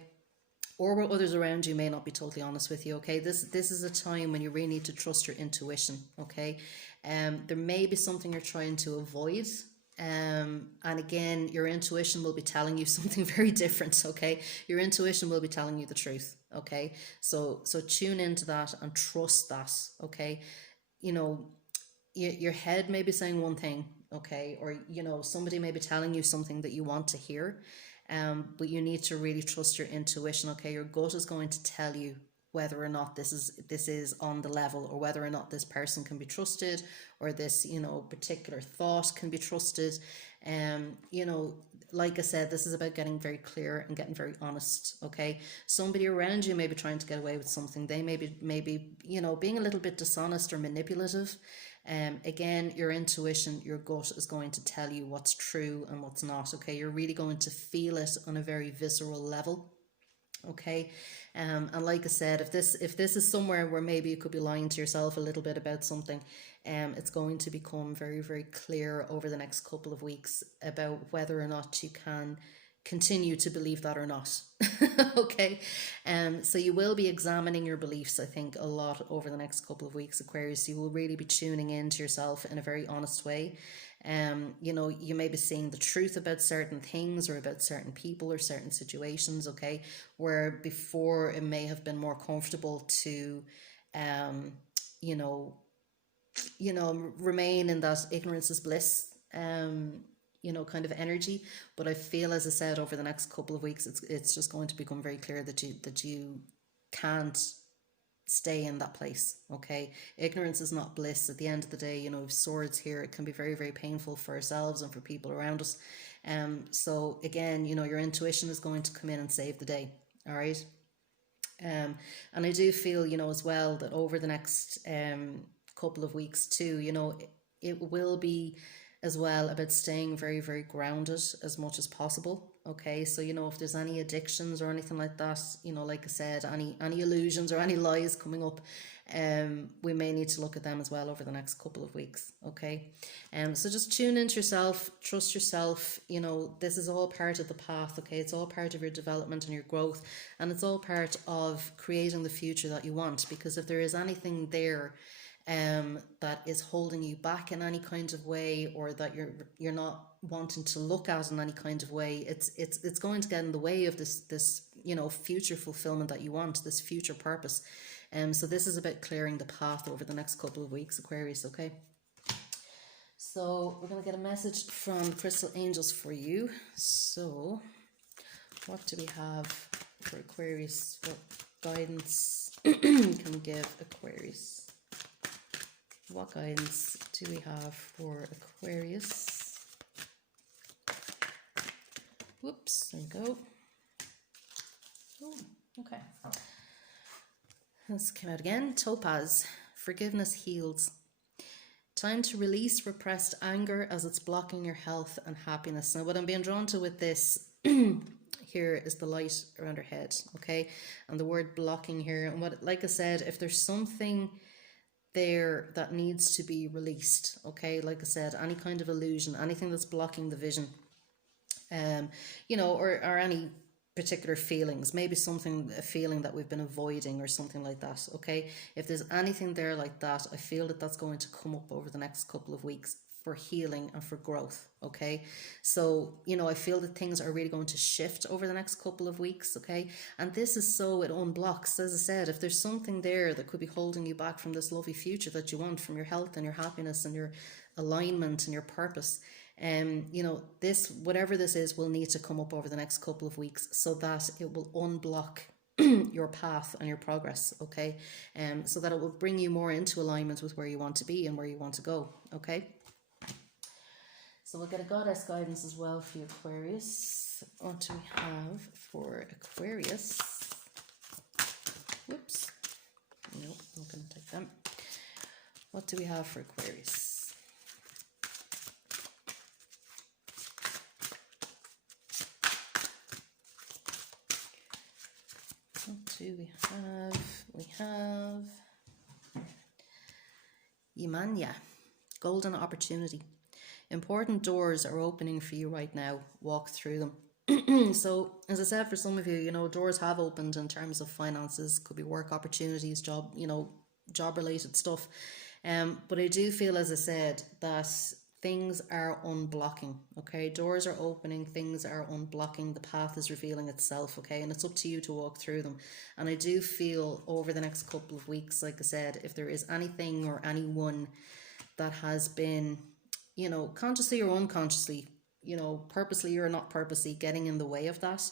Or where others around you may not be totally honest with you, okay? This is a time when you really need to trust your intuition, okay? There may be something you're trying to avoid, And again, your intuition will be telling you something very different. Okay, your intuition will be telling you the truth. Okay, so tune into that and trust that. Okay, you know, your head may be saying one thing, okay, or somebody may be telling you something that you want to hear, but you need to really trust your intuition. Okay, your gut is going to tell you whether or not this is on the level, or whether or not this person can be trusted, or this particular thought can be trusted. You know, like I said, this is about getting very clear and getting very honest. Okay, somebody around you may be trying to get away with something. They maybe being a little bit dishonest or manipulative. Again, your intuition, your gut is going to tell you what's true and what's not. Okay, you're really going to feel it on a very visceral level. Okay, and like I said, if this is somewhere where maybe you could be lying to yourself a little bit about something, it's going to become very, very clear over the next couple of weeks about whether or not you can continue to believe that or not. Okay, so you will be examining your beliefs, I think, a lot over the next couple of weeks, Aquarius. You will really be tuning into yourself in a very honest way. You may be seeing the truth about certain things or about certain people or certain situations, okay, where before it may have been more comfortable to you know remain in that ignorance is bliss kind of energy. But I feel, as I said, over the next couple of weeks, it's just going to become very clear that you can't stay in that place. Okay, ignorance is not bliss. At the end of the day, swords here, it can be very, very painful for ourselves and for people around us. So again, your intuition is going to come in and save the day. All right. And I do feel, as well, that over the next couple of weeks too, it will be as well about staying very, very grounded as much as possible. Okay, so if there's any addictions or anything like that, like I said, any illusions or any lies coming up, we may need to look at them as well over the next couple of weeks. Okay, so just tune into yourself, trust yourself. This is all part of the path. Okay, it's all part of your development and your growth, and it's all part of creating the future that you want. Because if there is anything there that is holding you back in any kind of way, or that you're not wanting to look at in any kind of way, it's going to get in the way of this future fulfillment that you want, this future purpose. So this is about clearing the path over the next couple of weeks, Aquarius. Okay, so we're going to get a message from Crystal Angels for you. So what do we have for Aquarius? What guidance can we give Aquarius? What guidance do we have for Aquarius? Whoops, there we go. Oh, okay. This came out again. Topaz, forgiveness heals. Time to release repressed anger as it's blocking your health and happiness. Now, what I'm being drawn to with this here is the light around her head, okay? And the word blocking here. And what, like I said, if there's something there that needs to be released, okay, like I said, any kind of illusion, anything that's blocking the vision, or any particular feelings, maybe a feeling that we've been avoiding or something like that. Okay, if there's anything there like that, I feel that that's going to come up over the next couple of weeks for healing and for growth. Okay, so I feel that things are really going to shift over the next couple of weeks. Okay, and this is so it unblocks, as I said, if there's something there that could be holding you back from this lovely future that you want, from your health and your happiness and your alignment and your purpose, this, whatever this is, will need to come up over the next couple of weeks so that it will unblock your path and your progress. Okay, so that it will bring you more into alignment with where you want to be and where you want to go. Okay, so we'll get a goddess guidance as well for you, Aquarius. What do we have for Aquarius? Whoops, no, I'm going to take them. What do we have for Aquarius? What do we have? We have Yemanya, golden opportunity. Important doors are opening for you right now. Walk through them. So, as I said, for some of you, doors have opened in terms of finances. Could be work opportunities, job related stuff. But I do feel, as I said, that things are unblocking, okay? Doors are opening, things are unblocking, the path is revealing itself, okay? And it's up to you to walk through them. And I do feel over the next couple of weeks, like I said, if there is anything or anyone that has been, you know, consciously or unconsciously, you know, purposely or not purposely getting in the way of that,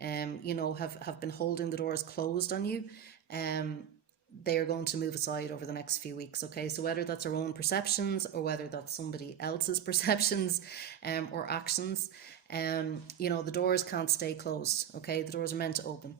you know, have been holding the doors closed on you, um, they are going to move aside over the next few weeks, okay? So whether that's our own perceptions or whether that's somebody else's perceptions, or actions, you know, the doors can't stay closed, okay? The doors are meant to open,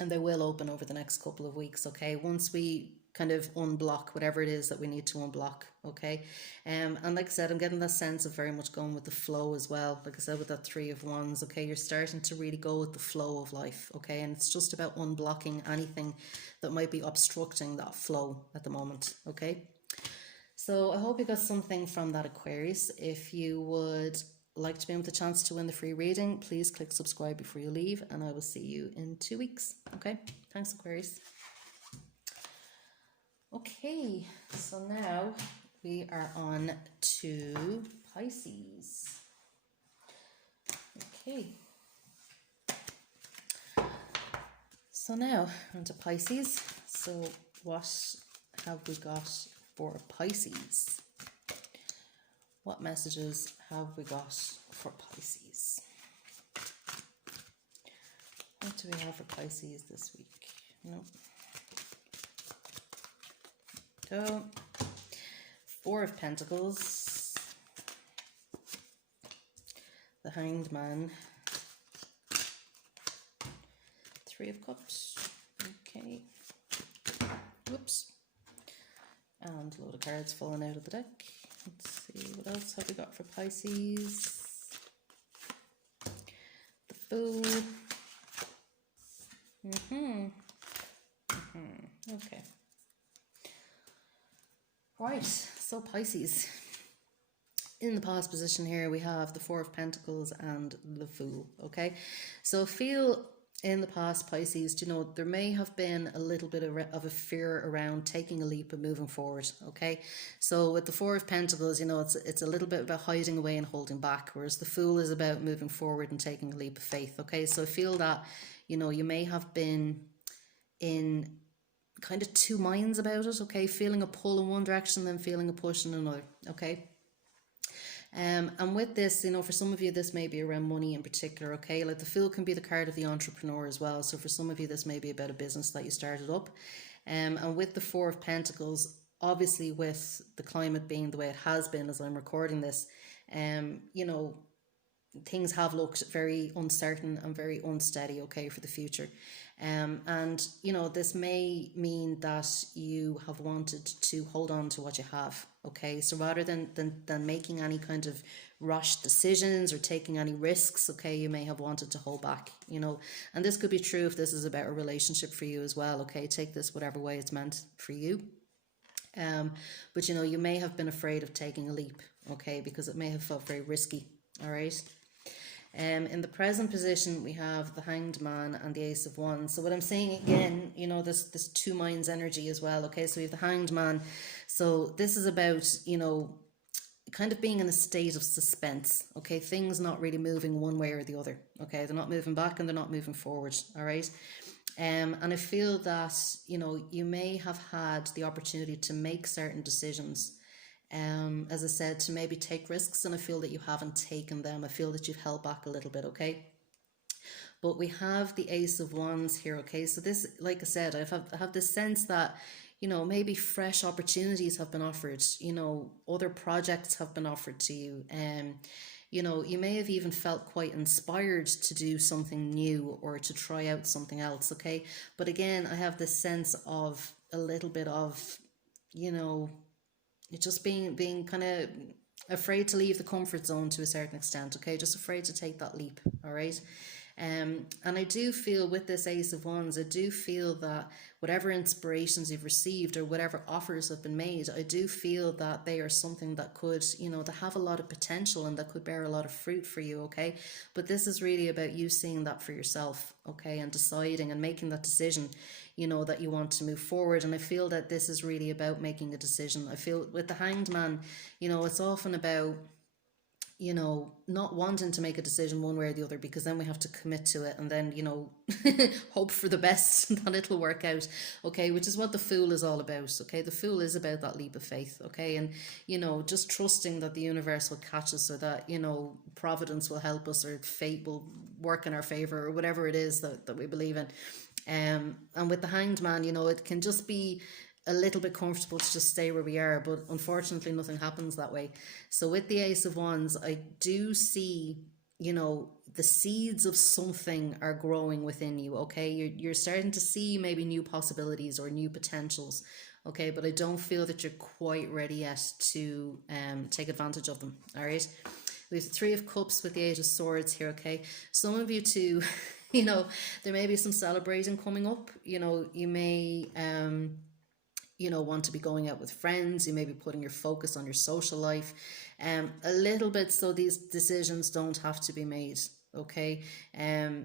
and they will open over the next couple of weeks, okay? Once we kind of unblock whatever it is that we need to unblock, okay? And like I said, I'm getting that sense of very much going with the flow as well. Like I said, with that 3 of Wands, okay, you're starting to really go with the flow of life, okay? And it's just about unblocking anything that might be obstructing that flow at the moment, okay? So I hope you got something from that, Aquarius. If you would like to be with a chance to win the free reading, please click subscribe before you leave, and I will see you in 2 weeks. Okay, thanks, Aquarius. Okay, so now we are on to Pisces. Okay, so now on to Pisces. So what have we got for Pisces? What messages have we got for Pisces? What do we have for Pisces this week? Nope. Go. 4 of Pentacles. The Hanged Man. 3 of Cups. Okay. Whoops. And a load of cards falling out of the deck. Let's see, what else have we got for Pisces? The Fool. Okay. Right, so Pisces. In the past position here, we have the 4 of Pentacles and the Fool, okay? So feel in the past, Pisces, you know, there may have been a little bit of a fear around taking a leap and moving forward, okay? So with the 4 of Pentacles, you know, it's a little bit about hiding away and holding back, whereas the Fool is about moving forward and taking a leap of faith, okay? So I feel that, you know, you may have been in kind of 2 minds about it, okay? Feeling a pull in one direction, then feeling a push in another, okay? And with this, you know, for some of you, this may be around money in particular, okay? Like the Fool can be the card of the entrepreneur as well. So for some of you, this may be about a business that you started up. And with the 4 of Pentacles, obviously with the climate being the way it has been as I'm recording this, you know, things have looked very uncertain and very unsteady, okay, for the future. And, you know, this may mean that you have wanted to hold on to what you have, okay? So rather than making any kind of rash decisions or taking any risks, okay, you may have wanted to hold back, you know. And this could be true if this is about a relationship for you as well, okay? Take this whatever way it's meant for you. But, you know, you may have been afraid of taking a leap, okay, because it may have felt very risky, all right? In the present position, we have the Hanged Man and the Ace of Wands. So what I'm saying again, you know, this 2 minds energy as well, okay? So we have the Hanged Man. So this is about, you know, kind of being in a state of suspense, okay? Things not really moving one way or the other, okay? They're not moving back and they're not moving forward, all right? And I feel that, you know, you may have had the opportunity to make certain decisions, as I said, to maybe take risks, and I feel that you haven't taken them. I feel that you've held back a little bit, okay? But we have the Ace of Wands here, okay? So this, like I said, I have this sense that, you know, maybe fresh opportunities have been offered, you know, other projects have been offered to you. You know, you may have even felt quite inspired to do something new or to try out something else, okay? But again, I have this sense of a little bit of, you know, just being kind of afraid to leave the comfort zone to a certain extent, okay? Just afraid to take that leap, all right? And I do feel with this Ace of Wands, I do feel that whatever inspirations you've received or whatever offers have been made, I do feel that they are something that could, that have a lot of potential and that could bear a lot of fruit for you, okay? But this is really about you seeing that for yourself, okay? And deciding and making that decision, that you want to move forward. And I feel that this is really about making a decision. I feel with the Hanged Man, it's often about not wanting to make a decision one way or the other, because then we have to commit to it and then, hope for the best that it'll work out. Okay, which is what the Fool is all about. Okay, the Fool is about that leap of faith. Okay, and, just trusting that the universe will catch us, or that, providence will help us, or fate will work in our favor, or whatever it is that we believe in. And with the Hanged Man, it can just be a little bit comfortable to just stay where we are, but unfortunately nothing happens that way. So with the Ace of Wands, I do see, the seeds of something are growing within you. Okay, you're starting to see maybe new possibilities or new potentials. Okay, but I don't feel that you're quite ready yet to take advantage of them. All right, we have the Three of Cups with the Eight of Swords here. Okay, some of you too, there may be some celebrating coming up. You may want to be going out with friends. You may be putting your focus on your social life a little bit, so these decisions don't have to be made. Okay,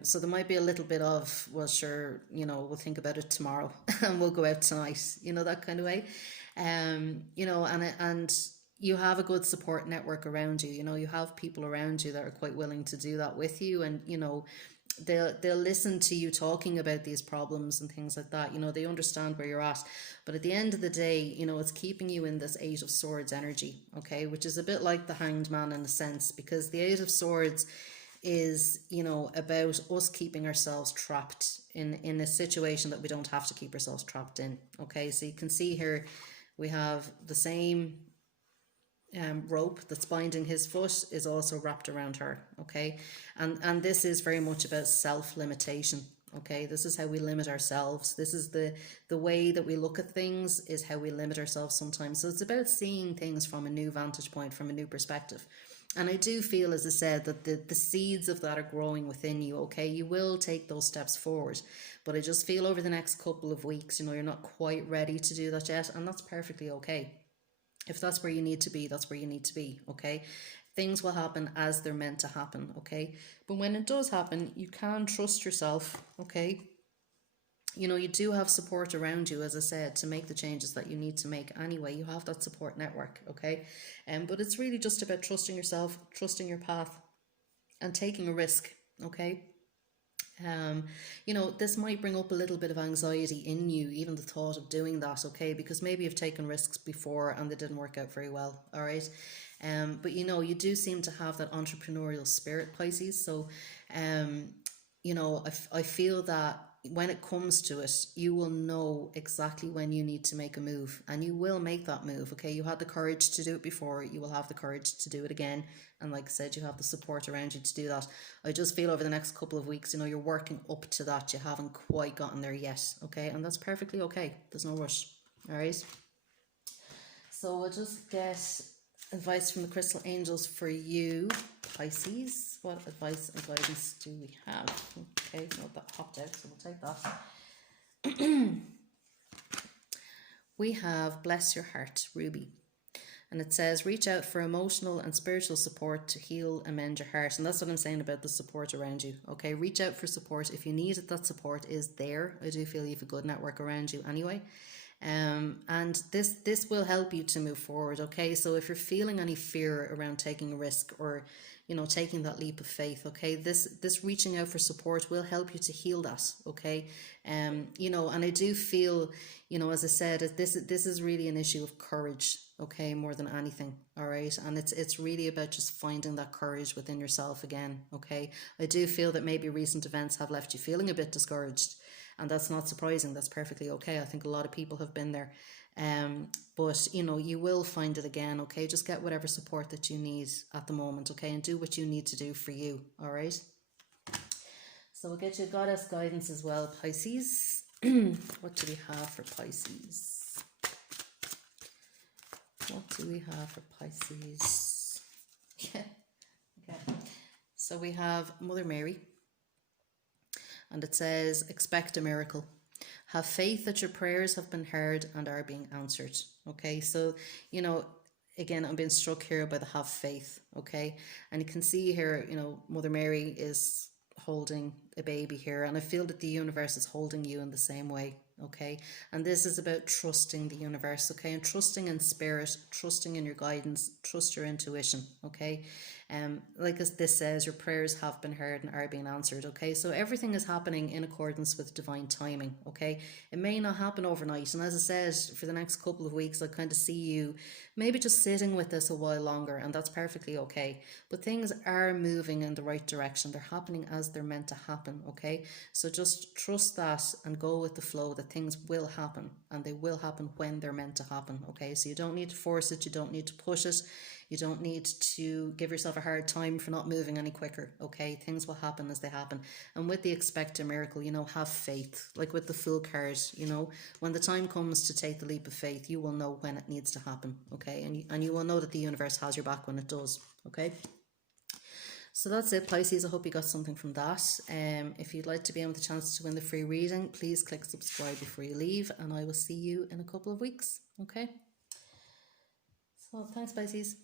so there might be a little bit of, well, sure, we'll think about it tomorrow and we'll go out tonight, that kind of way. And you have a good support network around you. You have people around you that are quite willing to do that with you, and they'll listen to you talking about these problems and things like that. They understand where you're at. But at the end of the day, it's keeping you in this Eight of Swords energy, okay, which is a bit like the Hanged Man in a sense, because the Eight of Swords is, about us keeping ourselves trapped in a situation that we don't have to keep ourselves trapped in. Okay, so you can see here we have the same rope that's binding his foot is also wrapped around her. Okay, and this is very much about self-limitation. Okay, this is how we limit ourselves. This is the way that we look at things, is how we limit ourselves sometimes. So it's about seeing things from a new vantage point, from a new perspective. And I do feel, as I said, that the seeds of that are growing within you. Okay, you will take those steps forward, but I just feel over the next couple of weeks, you're not quite ready to do that yet, and that's perfectly okay. If that's where you need to be, that's where you need to be. Okay, things will happen as they're meant to happen. Okay, but when it does happen, you can trust yourself. Okay, you do have support around you, as I said, to make the changes that you need to make anyway. You have that support network. Okay, but it's really just about trusting yourself, trusting your path, and taking a risk. Okay, this might bring up a little bit of anxiety in you, even the thought of doing that. Okay, because maybe you've taken risks before and they didn't work out very well. All right, but you do seem to have that entrepreneurial spirit, Pisces. So I feel that when it comes to it, you will know exactly when you need to make a move, and you will make that move. Okay, you had the courage to do it before, you will have the courage to do it again. And like I said, you have the support around you to do that. I just feel over the next couple of weeks, you're working up to that. You haven't quite gotten there yet. Okay, and that's perfectly okay. There's no rush. All right. So we'll just get advice from the crystal angels for you, Pisces. What advice and guidance do we have? Okay, no, that popped out, so we'll take that. We have Bless Your Heart, Ruby. And it says, reach out for emotional and spiritual support to heal and mend your heart. And that's what I'm saying about the support around you. Okay, reach out for support. If you need it, that support is there. I do feel you have a good network around you anyway. And this will help you to move forward. Okay, so if you're feeling any fear around taking a risk, or taking that leap of faith, okay, this reaching out for support will help you to heal that. Okay, and I do feel, as I said, this is really an issue of courage. Okay, more than anything. All right, and it's really about just finding that courage within yourself again. Okay, I do feel that maybe recent events have left you feeling a bit discouraged, and that's not surprising. That's perfectly okay. I think a lot of people have been there. But you will find it again. Okay, just get whatever support that you need at the moment. Okay, and do what you need to do for you. All right, so we'll get you goddess guidance as well, Pisces. What do we have for Pisces? What do we have for Pisces? Yeah. Okay. So we have Mother Mary, and it says, expect a miracle. Have faith that your prayers have been heard and are being answered. Okay, so, you know, again, I'm being struck here by the have faith. Okay, and you can see here, you know, Mother Mary is holding a baby here, and I feel that the universe is holding you in the same way. Okay, and this is about trusting the universe. Okay, and trusting in spirit, trusting in your guidance, trust your intuition. Okay, like as this says, your prayers have been heard and are being answered. Okay, so everything is happening in accordance with divine timing. Okay, it may not happen overnight, and as I said, for the next couple of weeks, I kind of see you maybe just sitting with this a while longer, and that's perfectly okay. But things are moving in the right direction. They're happening as they're meant to happen. Okay, so just trust that and go with the flow that things will happen, and they will happen when they're meant to happen. Okay, so you don't need to force it, you don't need to push it. You don't need to give yourself a hard time for not moving any quicker, okay? Things will happen as they happen. And with the expect a miracle, you know, have faith. Like with the Fool card, you know, when the time comes to take the leap of faith, you will know when it needs to happen, okay? And you will know that the universe has your back when it does, okay? So that's it, Pisces. I hope you got something from that. If you'd like to be in with a chance to win the free reading, please click subscribe before you leave, and I will see you in a couple of weeks, okay? So thanks, Pisces.